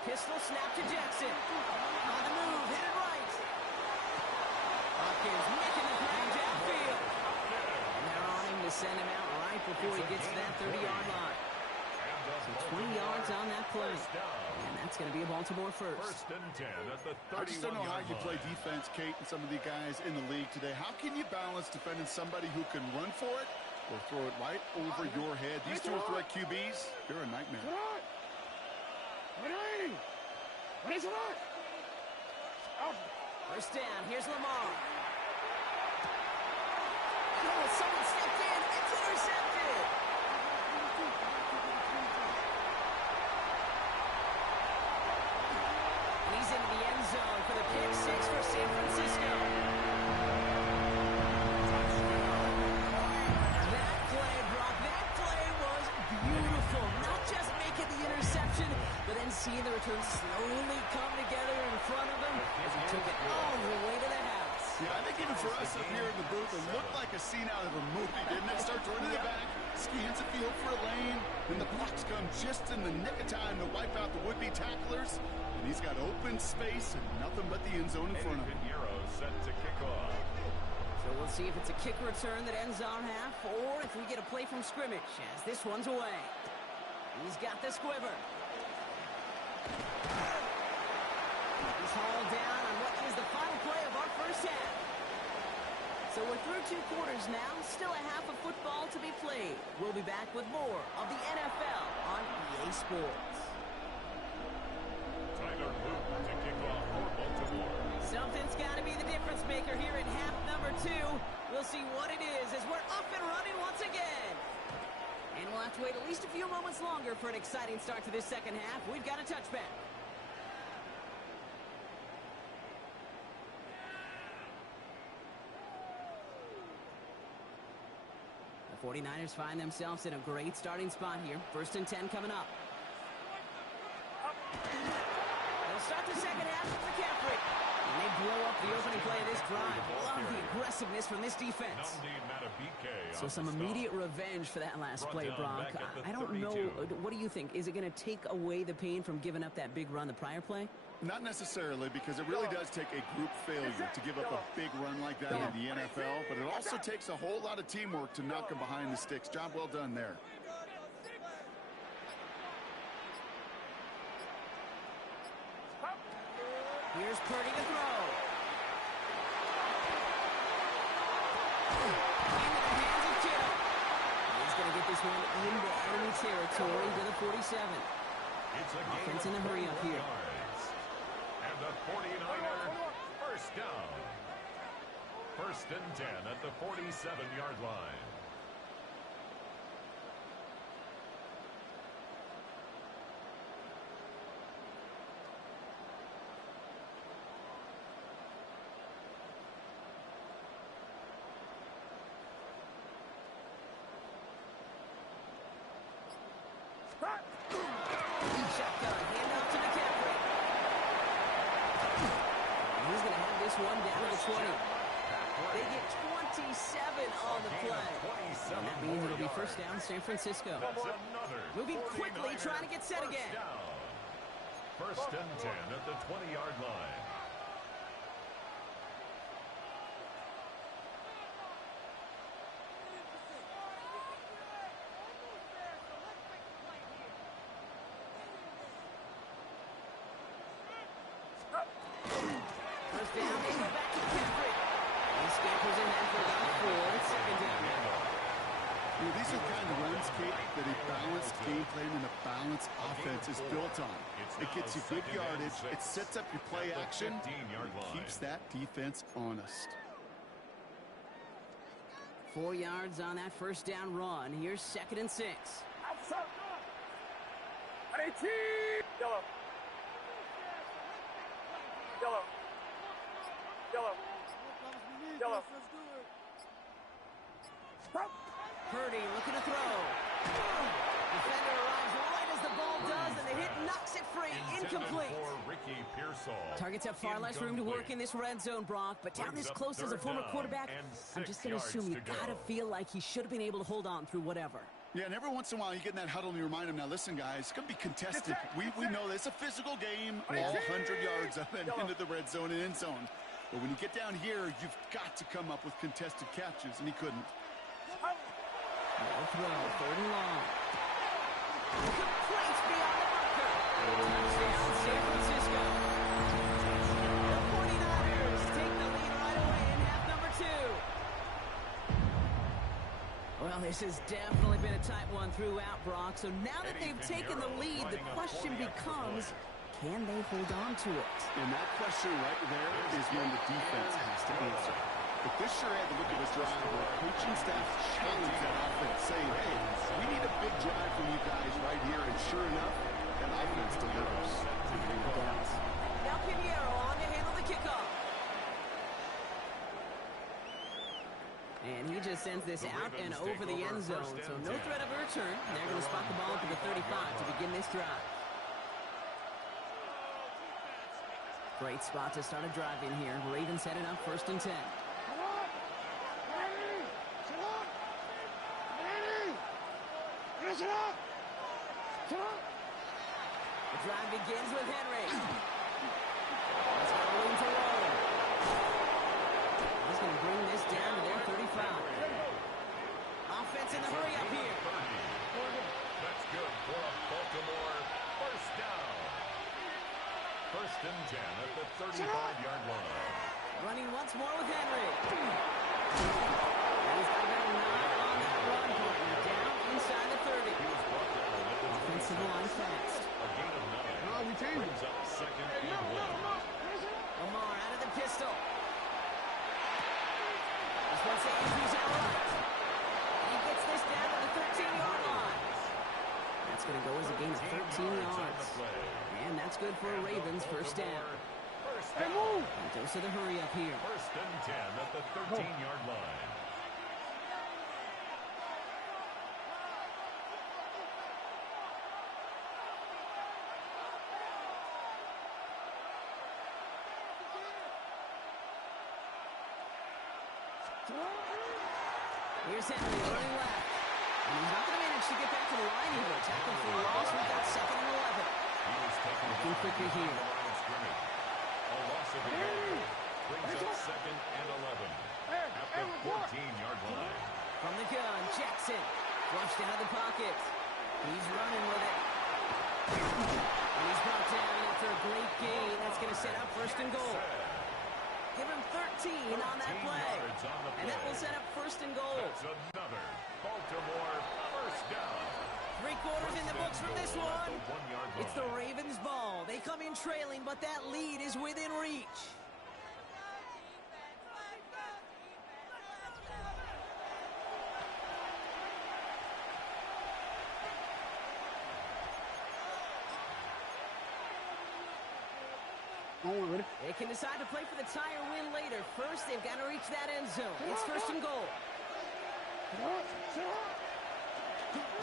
Pistol snap to Jackson. On the move, headed right. Hopkins making the grab downfield. And they're on him to send him out right before he gets to that 30-yard line. So 20 yards on that play. And that's going to be a Baltimore first. First and 10 at the 31-yard line. I just don't know how you play defense, Kate, and some of the guys in the league today. How can you balance defending somebody who can run for it or throw it right over your head? These two threat QBs, they're a nightmare. First down, here's Lamar. Oh, someone stepped in. It's intercepted. He's into the end zone for the pick six for San Francisco. That play, Brock, that play was beautiful. Not just making the interception, but then seeing the return slowly come together in front of him as he took it all the way to the house. Yeah, I think even for us up here in the booth, it looked like a scene out of a movie, didn't it? Starts running it back, scans the field for a lane, and the blocks come just in the nick of time to wipe out the would-be tacklers. And he's got open space and nothing but the end zone in front of him. Pinheiro set to kick off. So we'll see if it's a kick return that ends on half, or if we get a play from scrimmage as this one's away. He's got the squiver. He's hauled down on what is the final play of our first half. So we're through 2 quarters now, still a half of football to be played. We'll be back with more of the NFL on EA Sports. Tyler Luke to kick off for Baltimore. Something's got to be the difference maker here in half number 2. We'll see what it is as we're up and running once again. And we'll have to wait at least a few moments longer for an exciting start to this second half. We've got a touchback. The 49ers find themselves in a great starting spot here. First and 10 coming up. They'll start the second half with McCaffrey. And they blow up the opening play of this drive. Love the aggressiveness from this defense. So some immediate revenge for that last play, Brock. I don't know. What do you think? Is it going to take away the pain from giving up that big run the prior play? Not necessarily, because it really does take a group failure to give up a big run like that in the NFL, but it also takes a whole lot of teamwork to knock them behind the sticks. Job well done there. Here's Purdy to throw. Into the hands of Kittle. He's going to get this one into enemy territory to the 47. Offense in the hurry up here. And the 49er first down. First and 10 at the 47-yard line. Shotgun, handoff to McCaffrey. He's going to have this one down to the 20. They get 27 on the play. And that means it'll be first down San Francisco. Moving quickly, trying to get set again. First and 10 at the 20-yard line. First down, they go back to McCaffrey. He scampers ahead for about 4. It's second down. You know, these are the kind of runs, Kate, that a balanced game plan and a balanced offense is built on. It gets you good yardage, it sets up your play action, and it keeps that defense honest. 4 yards on that first down run. Here's second and 6. Yellow. Yellow. Yellow. Yellow. Purdy looking to throw. Defender arrives right as the ball does, and the hit knocks it free. Incomplete. Targets have far less room to work in this red zone, Brock, but down this close as a former quarterback, I'm just going to assume you got to feel like he should have been able to hold on through whatever. Yeah, and every once in a while you get in that huddle and you remind him, now listen, guys, it's going to be contested. We know this. It's a physical game, all 100 yards up and into the red zone and end zone. But when you get down here, you've got to come up with contested catches, and he couldn't. No throw, third and long. Complete beyond the marker. Touchdown, San Francisco. The 49ers take the lead right away in half number 2. Well, this has definitely been a tight one throughout, Brock. So now that they've taken the lead, the question becomes, can they hold on to it? And that question right there is when the defense has to answer. But this sure had the look of a drive where coaching staff challenged that offense, saying, hey, we need a big drive from you guys right here. And sure enough, that offense delivers. Now Pinheiro on to handle the kickoff. And he just sends this out and over the end zone. So no threat of a return. They're going to spot the ball to the 35 to begin this drive. Great spot to start a drive in here. Ravens headed up first and 10. The drive begins with Henry. He's got room to roll. He's going to bring this down to their 35. Offense in the hurry up here. That's good for a Baltimore first down. First and 10 at the 35-yard line. Running once more with Henry. He's got about 9 on that run, partner. Down inside the 30. Offensive line fast. A gain of 9. No, we changed Brings up second and 1. Lamar out of the pistol. This one to Andrews out right. He gets this down to the 13-yard line. That's going to go as a gain of 13 yards. And that's good for a Ravens first down. Hey, move! And dose of the hurry up here. First and 10 at the 13-yard line. Here's Henry running left. And he's not going to manage to get back to the line here. Tackle for loss with that second and 11. Looking quickly here. A loss of 11 brings up second and 11 at the 14-yard line. From the gun, Jackson flushed out of the pocket. He's running with it. And he's brought down after a great gain. That's going to set up first and goal. Give him 13 on that play. And that will set up first and goal. That's another Baltimore first down. 3 quarters in the books from this one. It's the Ravens' ball. They come in trailing, but that lead is within reach. They can decide to play for the tie or win later. First, they've got to reach that end zone. It's first and goal.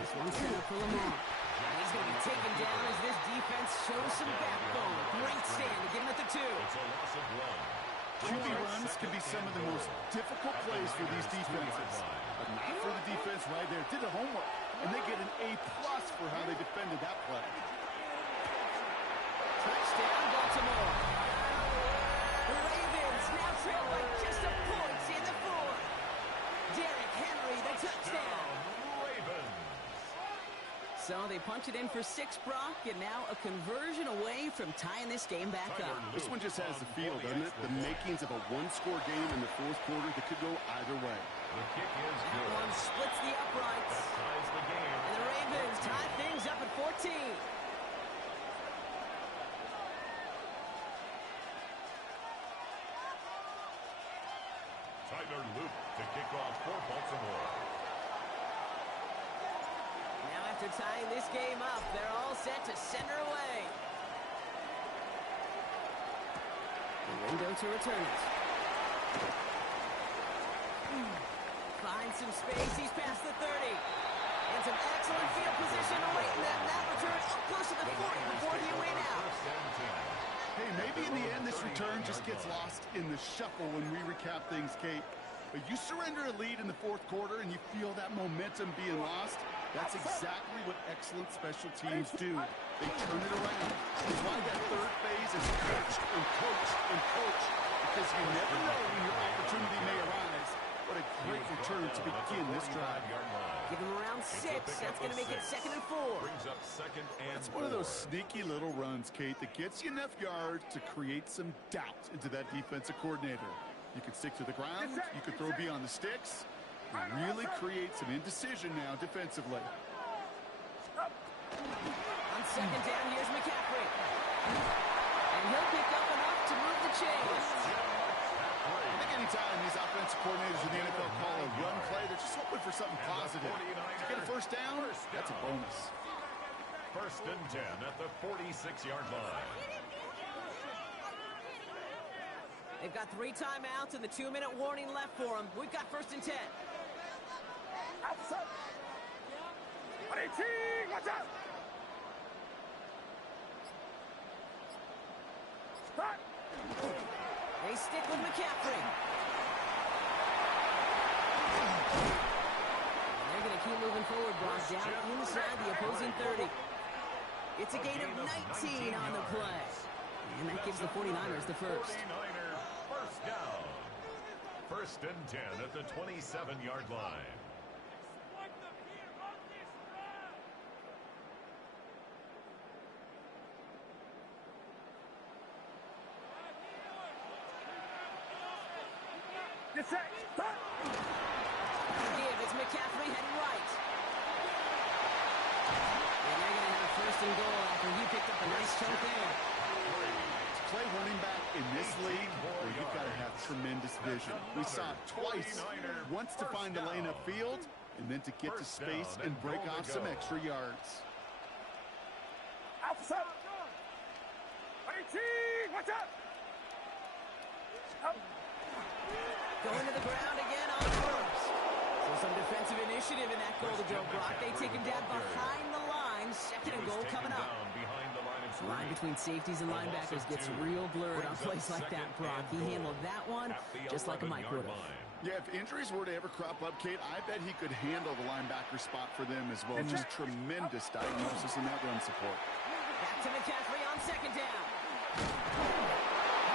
This one's set up for Lamar. And he's going to be taken down as this defense shows some backbone. Great stand to give him at the 2. It's a loss of 1. QB runs can be some of the most difficult plays for these defenses. But not for the defense right there. Did the homework, and they get an A+ for how they defended that play. Touchdown, Baltimore. The Ravens now trail by just a point in the 4th. Derrick Henry, the touchdown. Ravens. So they punch it in for 6, Brock, and now a conversion away from tying this game back up. This one just has the feel, doesn't it? The makings of a one-score game in the 4th quarter that could go either way. The kick is That good. one splits the uprights. That ties the game. And the Ravens tie things up at 14. Tyler Luke to kick off for Baltimore. Now after tying this game up, they're all set to center away. The window to return it. Finds some space. He's past the 30. And some excellent field position awaiting them. That return up close to the 40 before the away out. Hey, maybe in the end this return just gets lost in the shuffle when we recap things, Kate. But you surrender a lead in the 4th quarter and you feel that momentum being lost. That's exactly what excellent special teams do. They turn it around. That's why that 3rd phase is coached and coached and coached. Because you never know when your opportunity may arise. What a great return to begin this drive. Give him around 6. That's going to make it 2nd and 4. Brings up 2nd and It's one of those sneaky little runs, Kate, that gets you enough yards to create some doubt into that defensive coordinator. You can stick to the ground. You can throw beyond the sticks. And really create some indecision now defensively. On 2nd down, here's McCaffrey. And he'll pick up enough to move the chains. I think anytime these offensive coordinators in the NFL call a run play, they're just hoping for something positive. To get a 1st down, that's a bonus. 1st and 10 at the 46-yard line. They've got 3 timeouts and the 2-minute warning left for them. We've got 1st and 10. Watch out! They stick with McCaffrey. They're going to keep moving forward, Brock, down inside the opposing 30. It's a gain of 19 on the play. And that gives the 49ers the 1st. 49ers first down. 1st and 10 at the 27-yard line. It's McCaffrey heading right. And they're going to have 1st and goal after he picked up a nice chunk there. To play running back in this league, where you've got to have tremendous vision. We saw it twice. Once to find the lane upfield, and then to get to space and break off some extra yards. Watch out! Going to the ground again on first. So some defensive initiative in that goal to go, Brock. They take him down behind the line. 2nd and goal coming up. The line between safeties and linebackers gets real blurred on plays like that, Brock. He handled that one just like a Mike would have. Yeah, if injuries were to ever crop up, Kate, I bet he could handle the linebacker spot for them as well. Just tremendous diagnosis in that run support. Back to McCaffrey on 2nd down.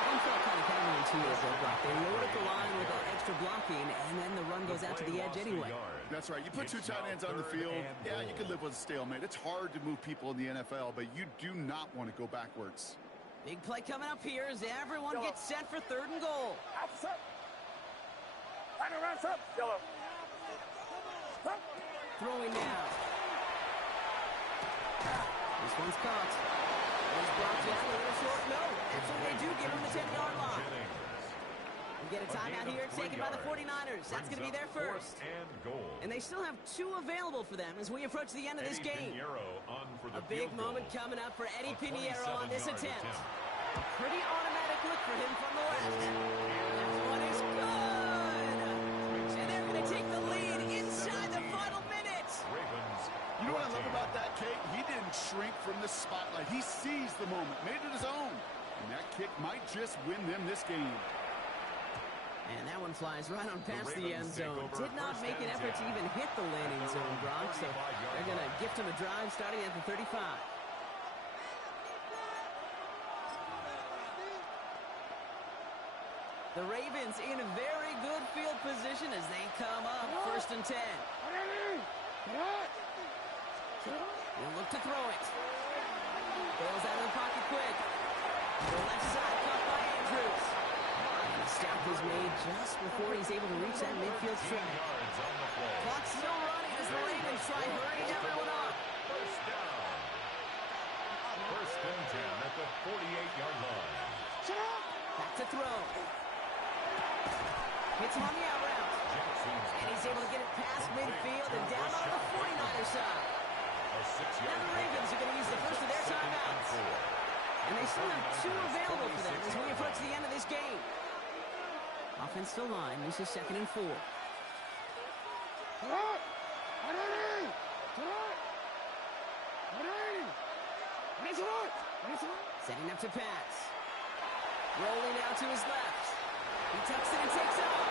One felt kind of counterintuitive, though, Brock. They load up the line with that extra blocking, and then the run goes out to the edge anyway. That's right. You put 2 tight ends on the field, yeah, you can live with a stalemate. It's hard to move people in the NFL, but you do not want to go backwards. Big play coming up here as everyone gets set for 3rd and goal. Throwing now. This one's caught. He's brought down a little short. No, that's what they do. Give him the 10-yard line. We get a timeout here taken by the 49ers. That's going to be their 1st. And they still have 2 available for them as we approach the end of this game. A big moment coming up for Eddie Pinheiro on this attempt. A pretty automatic look for him from the left. This one is good. And they're going to take the lead inside the final minutes. You know what I love about that, Kate? He didn't might just win them this game. And that one flies right on past the end zone. Did not make an effort to even hit the landing zone, Brock, so they're going to gift him a drive starting at the 35. The Ravens in a very good field position as they come up, 1st and 10. They'll look to throw it. Bales out of the pocket quick. The left side caught by Andrews. And the stop was made just before he's able to reach that midfield strike. Clock's still running as the Ravens try hurrying everyone up. First down. 1st and 10 at the 48-yard line. Back to throw. Hits him on the out route. And he's able to get it past midfield and down on the 49er side. Now the Ravens are going to use the first of their timeouts. And they still have 2 available for them as we approach the end of this game. Offense still line. This is 2nd and 4. Setting up to pass. Rolling out to his left. He tucks it and takes off.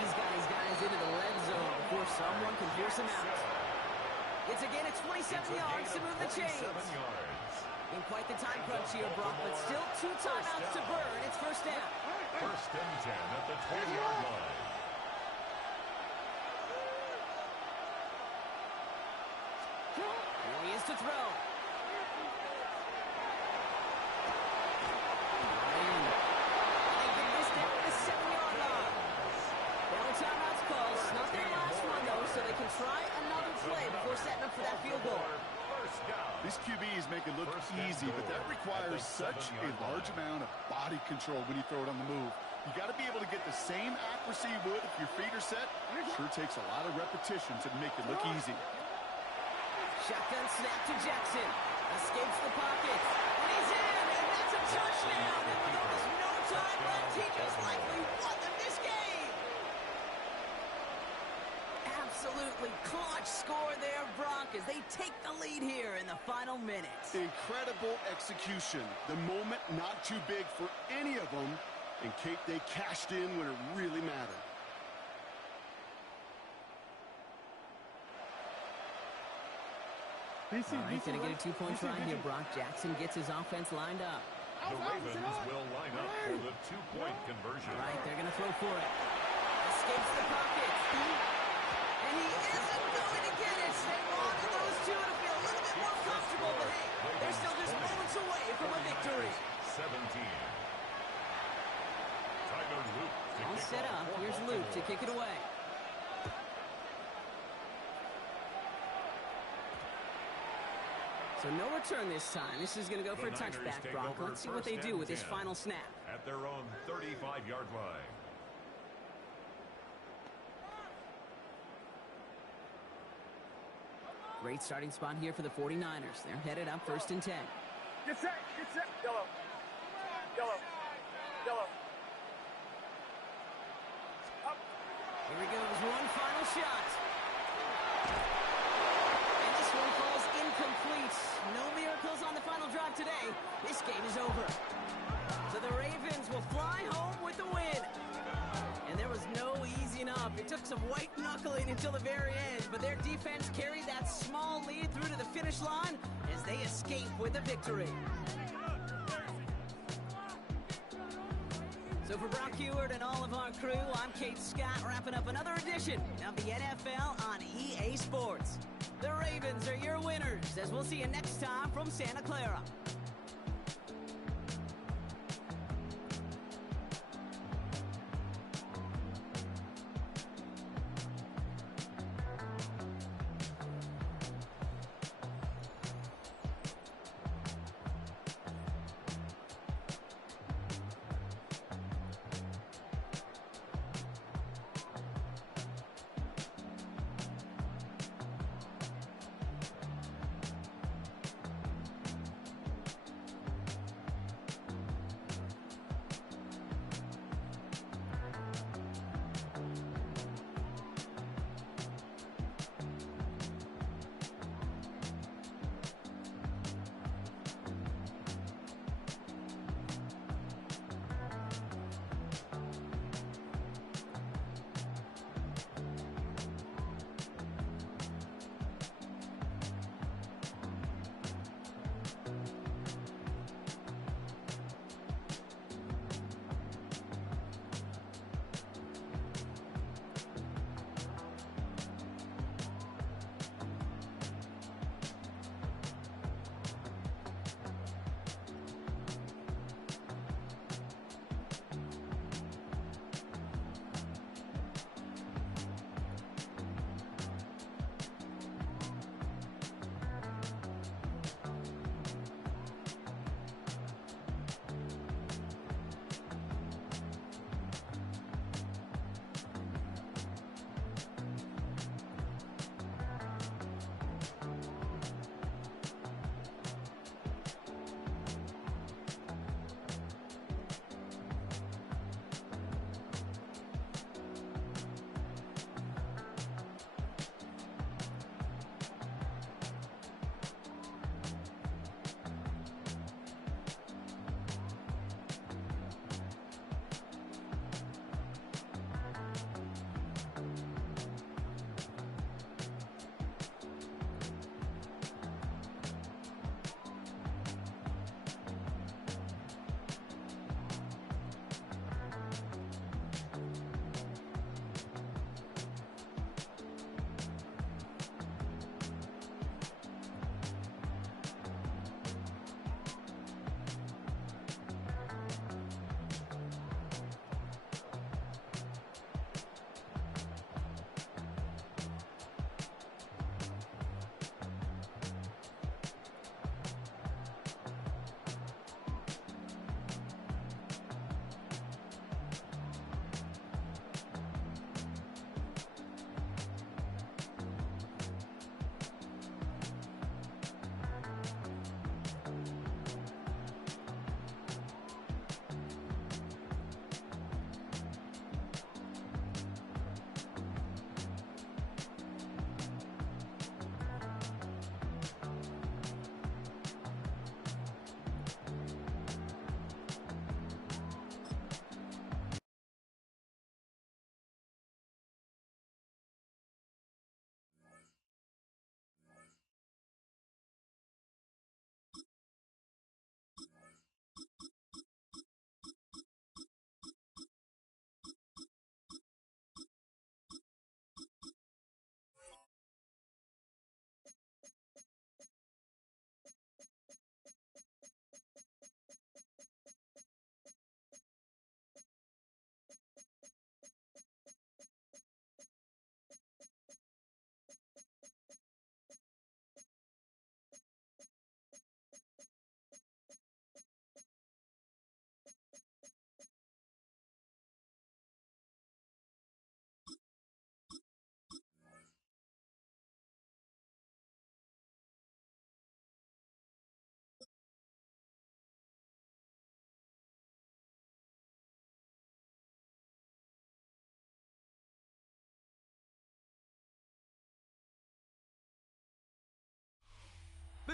He's got his guys into the red zone before someone can force him out. It's again at 27 yards to move the chains. In quite the time crunch here, Brock, but still 2 timeouts to burn. It's 1st down. 1st and 10 at the 20-yard line. Here he is to throw. They get this down to the 7-yard line. No timeouts called. Not their last one, though, so they can try another play before setting up for that field goal. These QBs make it look easy, but that requires such a large amount of body control when you throw it on the move. You got to be able to get the same accuracy you would if your feet are set. It sure takes a lot of repetition to make it look easy. Shotgun snap to Jackson. Escapes the pocket. And he's in, and that's a touchdown. And with almost no time left, he just likely won them this game. Absolutely clutch score there, Brock, as they take the lead here in the final minutes. Incredible execution. The moment not too big for any of them. And Kate, they cashed in when it really mattered. All right, going to get a 2-point try here, Brock. Jackson gets his offense lined up. The Ravens will line up for the 2-point conversion. All right, they're going to throw for it. Escapes the pocket. And he isn't going to get it. They wanted those two to feel a little bit more comfortable, but hey, they're still just moments away from a victory. 17. Tyler Luke. All set up. Here's Luke to kick it away. So no return this time. This is going to go for a touchback, Brock. Let's see what they do with this final snap. At their own 35-yard line. Great starting spot here for the 49ers. They're headed up 1st and 10. Get set. Yellow. Up. Here he goes. One final shot. And this one falls incomplete. No miracles on the final drive today. This game is over. So the Ravens will fly home with the win. And there was no easing up. It took some white knuckling until the very end, but their defense carried that small lead through to the finish line as they escape with a victory. So for Brock Heward and all of our crew, I'm Kate Scott, wrapping up another edition of the NFL on EA Sports. The Ravens are your winners, as we'll see you next time from Santa Clara.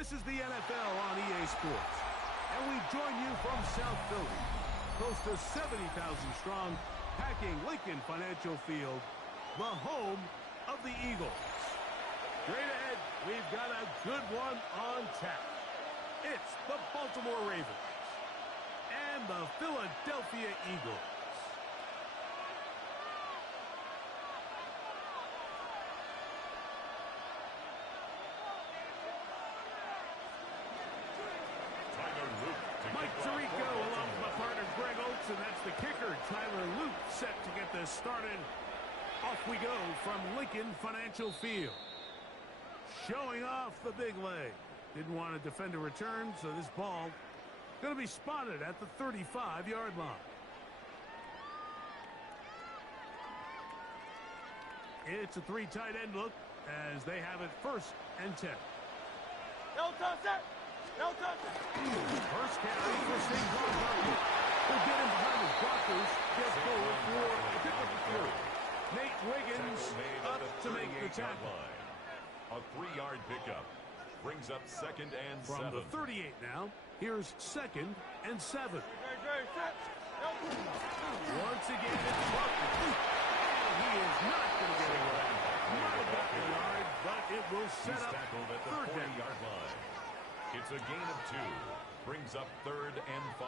This is the NFL on EA Sports, and we join you from South Philly, close to 70,000 strong, packing Lincoln Financial Field, the home of the Eagles. Straight ahead, we've got a good one on tap. It's the Baltimore Ravens and the Philadelphia Eagles. Mike Tirico along with my partner Greg Oates, and that's the kicker, Tyler Luke, set to get this started. Off we go from Lincoln Financial Field. Showing off the big leg. Didn't want to defend a return, so this ball going to be spotted at the 35-yard line. It's a three tight end look as they have it 1st and 10. No touch it. No touch it. First carry for St. Paul. They'll get him behind his blockers. Get forward for a pick up the field. Nate Wiggins up to make the tackle. A 3-yard pickup brings up 2nd and 7. From the 38 now, here's 2nd and 7. Once again, it's Buckner. And he is not going to get away. Might have got the yard, but it will set up tackled at the 40-yard line. It's a gain of 2. Brings up 3rd and 5.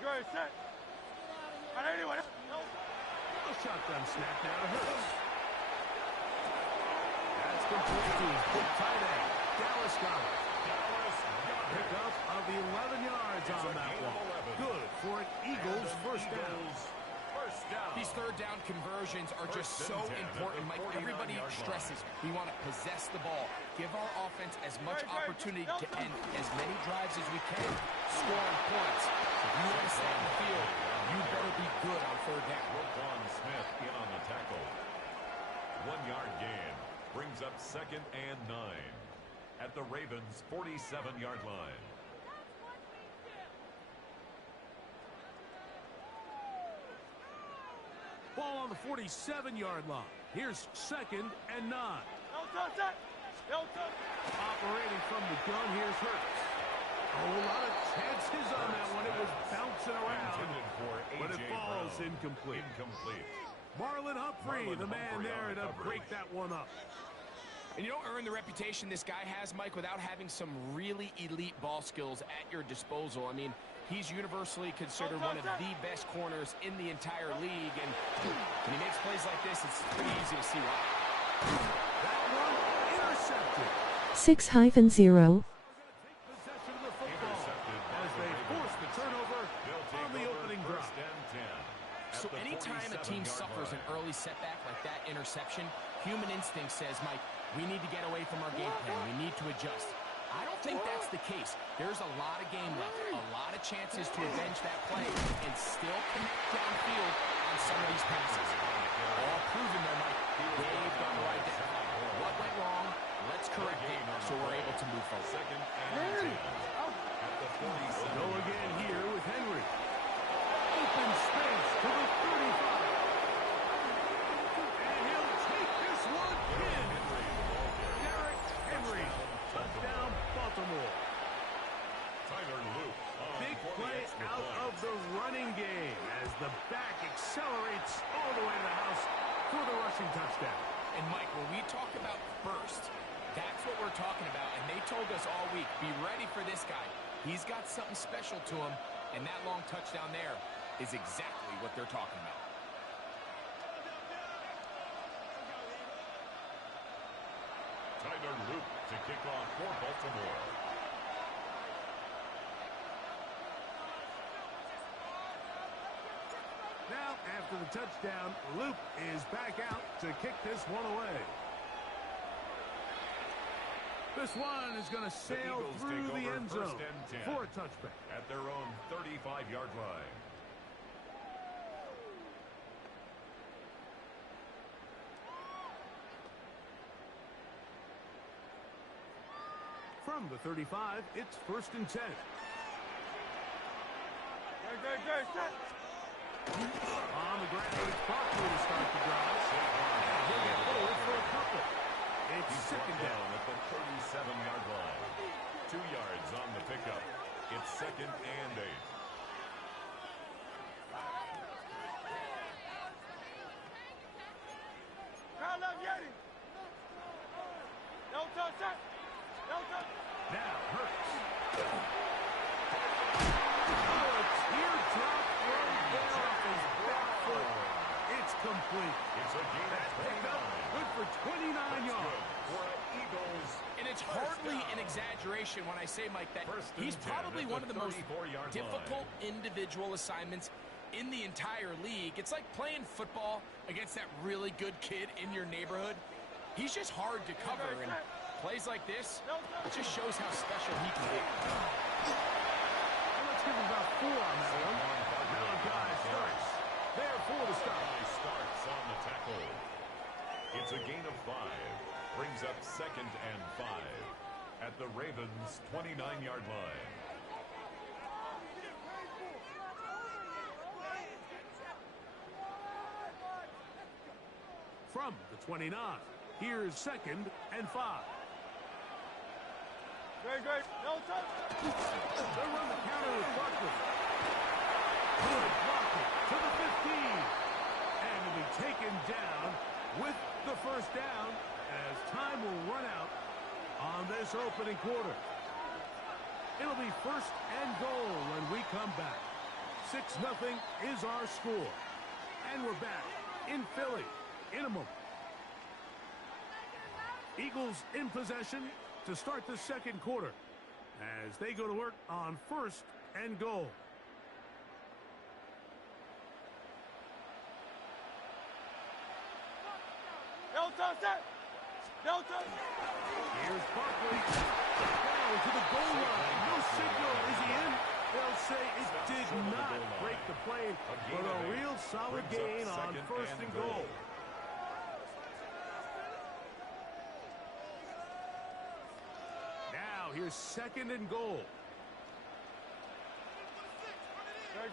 Great, set. And anyway, A shotgun snap now to Hurts. That's complete to his big tight end, Dallas Goddard. Pickup of 11 yards on that one. Good for an Eagles first down. These third down conversions are just so important, Mike. Everybody stresses we want to possess the ball, give our offense as much opportunity to end as many drives as we can, scoring points. If you want to stay on the field, you better be good on third down. Roquan Smith in on the tackle. 1-yard gain brings up 2nd and 9 at the Ravens' 47-yard line. Ball on the 47-yard line. Here's 2nd and 9. no touch it. No touch it. Operating from the gun, here's Hurts. A whole lot of chances on that one. It was bouncing around, but it falls incomplete. Marlon Humphrey, the man there to break that one up. And you don't earn the reputation this guy has, Mike, without having some really elite ball skills at your disposal. I mean, he's universally considered one of the best corners in the entire league, and when he makes plays like this, it's pretty easy to see why. That one intercepted. 6-0. Possession of the football as they force the turnover on the opening drive. So anytime a team suffers an early setback like that interception, human instinct says, Mike, we need to get away from our game plan. We need to adjust. I don't think that's the case. There's a lot of game left, a lot of chances to avenge that play and still connect downfield on some of these passes. All proven though, Mike. They've got to identify what went wrong. Let's correct it so we're able to move forward. 2nd and 10 at the 47. Go again here with Henry. Open space to the 35. And he'll take this one in. Derrick Henry. Touchdown, Baltimore. Tyler Luke. Big play out of the running game as the back accelerates all the way to the house for the rushing touchdown. And Mike, when we talk about burst, that's what we're talking about. And they told us all week, be ready for this guy. He's got something special to him, and that long touchdown there is exactly what they're talking about. Tyler Luke to kick off for Baltimore. Now, after the touchdown, Luke is back out to kick this one away. This one is going to sail through the end zone for a touchback. At their own 35-yard line. From the 35, it's 1st and 10. On the ground, it's Barkley to start the drive. And he'll get forward for a couple. It's second down at the 37-yard line. 2 yards on the pickup. It's second and 8. Now, Hurts. Teardrop throw there off his back foot. It's complete. It's a gain of Pickup, good for 29 yards. For Eagles. And it's hardly an exaggeration when I say, Mike, that he's probably one of the most difficult individual assignments in the entire league. It's like playing football against that really good kid in your neighborhood. He's just hard to cover, and plays like this, it just shows how special he can be. Well, let's give him about 4 on that one. Now a guy starts. There for the stop. Starts on the tackle. It's a gain of 5. Brings up second and 5 at the Ravens' 29-yard line. From the 29, here's second and 5. They run the counter with Barkley. Good blocking to the 15. And will be taken down with the first down as time will run out on this opening quarter. It'll be first and goal when we come back. 6-0 is our score. And we're back in Philly in a moment. Eagles in possession to start the second quarter as they go to work on first and goal. Here's Barkley. Down to the goal line. No signal. Is he in? They'll say it did not break the plane, but a real solid gain on first and goal. Now here's second and goal. And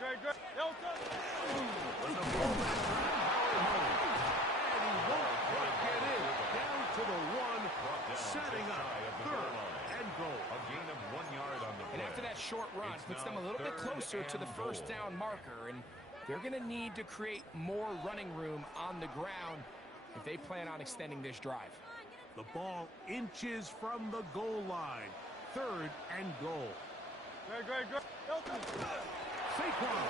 he won't quite get in. Down to the 1, setting up third and goal. A gain of 1 yard on the play. And after that short run, puts them a little bit closer to the first down marker, and they're going to need to create more running room on the ground if they plan on extending this drive. The ball inches from the goal line. Third and goal. Saquon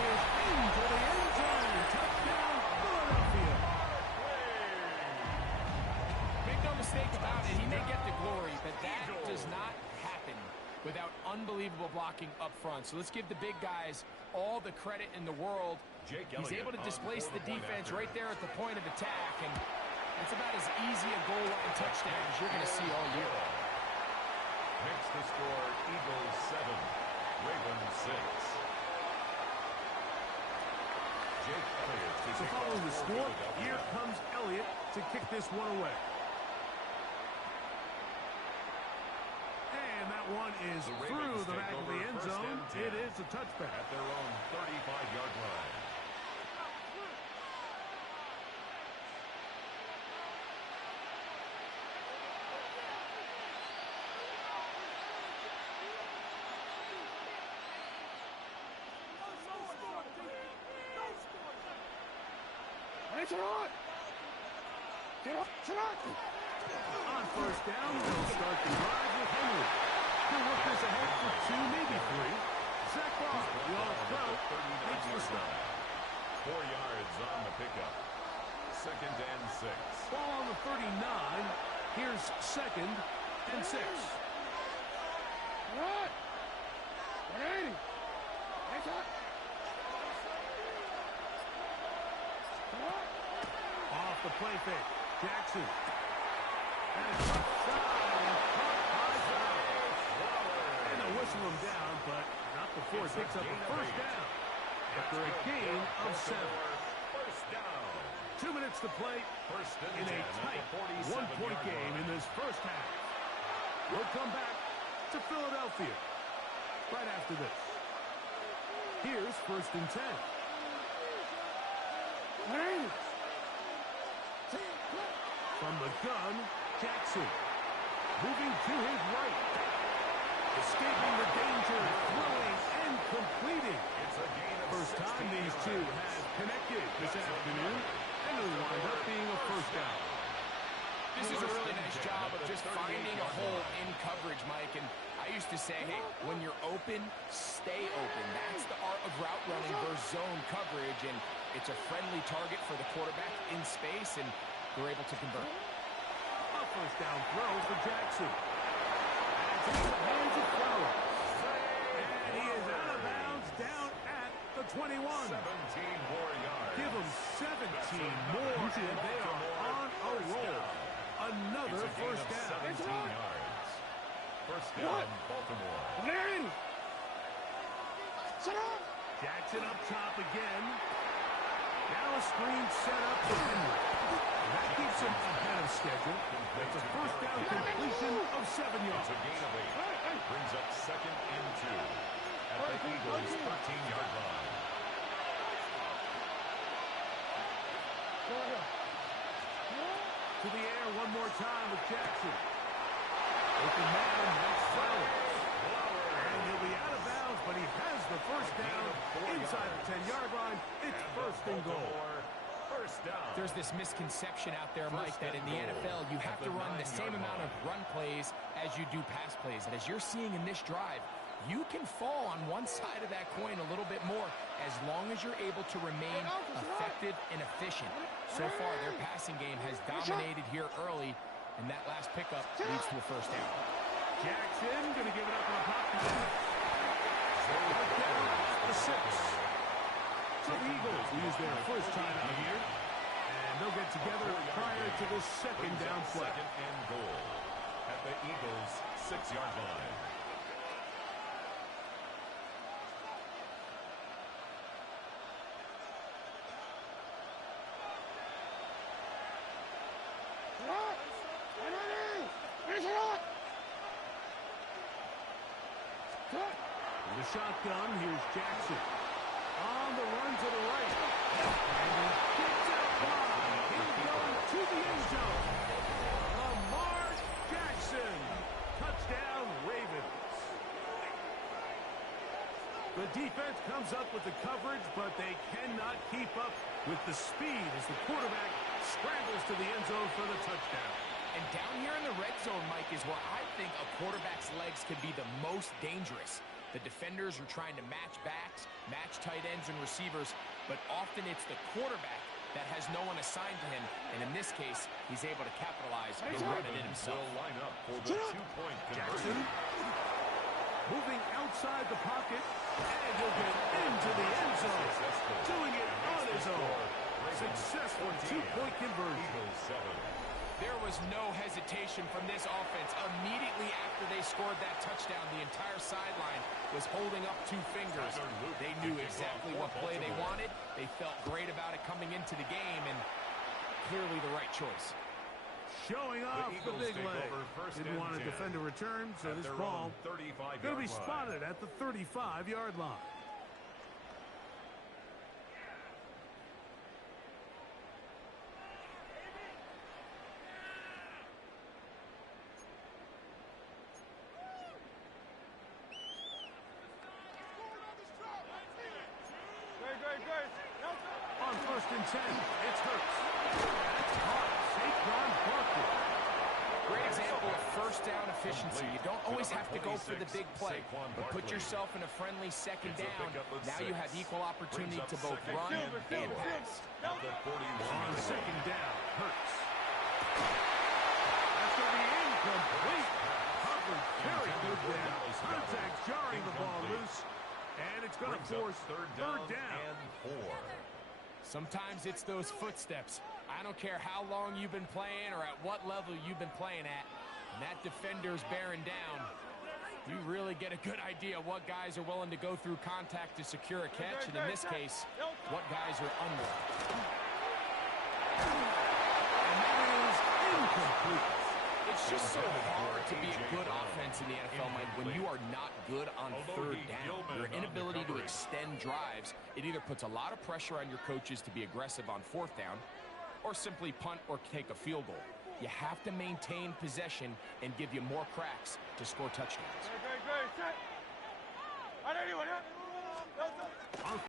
is into the end zone. Touchdown, Philadelphia. Make no mistake about it, he may get the glory, but that does not happen without unbelievable blocking up front. So let's give the big guys all the credit in the world. He's able to displace the defense right there at the point of attack, and it's about as easy a goal line touchdown as you're going to see all year. Makes the score Eagles 7, Ravens 6. Jake Elliott to So following the score, here comes Elliott to kick this one away. And that one is through the back of the end zone. It is a touchback. At their own 35-yard line. On first down, they'll start the drive with Henry. He'll work this ahead for 2, maybe 3. Zach Barr, the all-pro, makes the stop. 4 yards on the pickup. Second and 6. Ball on the 39. Here's second and 6. Off the play fake. Jackson. And it's offside and caught by Fowler. And they'll whistle him down, but not before it picks up a first down. After a gain of 7. First down. 2 minutes to play in a tight 1-point game in this first half. We'll come back to Philadelphia right after this. Here's 1st and 10. From the gun, Jackson. Moving to his right. Escaping the danger, throwing and completing. It's a gain of First time these two have connected this afternoon, and it'll wind up being a 1st down. This is a really nice job of just finding a hole in coverage, Mike. And I used to say, hey, when you're open, stay open. That's the art of route running versus zone coverage. And it's a friendly target for the quarterback in space, and they're able to convert. A 1st down throw for Jackson. And it's in the hands of Flowers. And he is out of bounds down at the 21. 17 more yards. Give them 17 more, and they are on a roll. Another It's a gain 1st of down. 17 yards. 1st down, Baltimore. Jackson up top again. Now a screen set up for Henry. And that keeps him ahead of schedule. That's a 1st down completion of 7 yards. It's a gain of 8. Brings up 2nd and 2 at the Eagles' 13-yard line. To the air one more time with Jackson. Open man, that's Flowers. And he'll be out of bounds, but he has the 1st down inside the 10-yard line. It's 1st and goal. 1st down. There's this misconception out there, Mike, that in the NFL you have to run the same amount of run plays as you do pass plays. And as you're seeing in this drive, you can fall on one side of that coin a little bit more as long as you're able to remain effective and efficient. So far, their passing game has dominated here early, and that last pickup leads to a 1st down. Jackson going to give it up on top of that. The 6. So the Eagles use their 1st time out here, and they'll get together prior to the 2nd down play. 2nd and goal at the Eagles' 6-yard line. In the shotgun, here's Jackson. On the run to the right. And he gets it wide. He's going to the end zone. Lamar Jackson. Touchdown, Ravens. The defense comes up with the coverage, but they cannot keep up with the speed as the quarterback scrambles to the end zone for the touchdown. And down here in the red zone, Mike, is where I think a quarterback's legs can be the most dangerous. The defenders are trying to match backs, match tight ends and receivers, but often it's the quarterback that has no one assigned to him. And in this case, he's able to capitalize and run it in himself. Will line up for the 2-point Jackson conversion. moving outside the pocket, and he'll get into the end zone. Doing it on his own. Successful 2-point conversion. Eagles 7. There was no hesitation from this offense. Immediately after they scored that touchdown, the entire sideline was holding up 2 fingers. They knew exactly what play they wanted. They felt great about it coming into the game, and clearly the right choice. Showing off the big take leg. over 1st Didn't and want to 10 defend a return, so at this their ball own 35-yard going to be line. spotted at the 35-yard line. On 1st and 10, it's Hurts. That's caught. Saquon Barkley. Great example of 1st down efficiency. You don't always have to go for the big play, but put yourself in a friendly 2nd down. Now you have equal opportunity to both run and pass. At the 41. On 2nd down, Hurts. That's going to be incomplete. Covered very good there. Contact jarring the ball loose. And it's going to force third down and 4. Sometimes it's those footsteps. I don't care how long you've been playing or at what level you've been playing at. When that defender's bearing down, you really get a good idea of what guys are willing to go through contact to secure a catch, and in this case, what guys are under. And that is incomplete. It's just so hard to be a good offense in the NFL, Mike, when you are not good on 3rd down. Your inability to extend drives, it either puts a lot of pressure on your coaches to be aggressive on 4th down or simply punt or take a field goal. You have to maintain possession and give you more cracks to score touchdowns.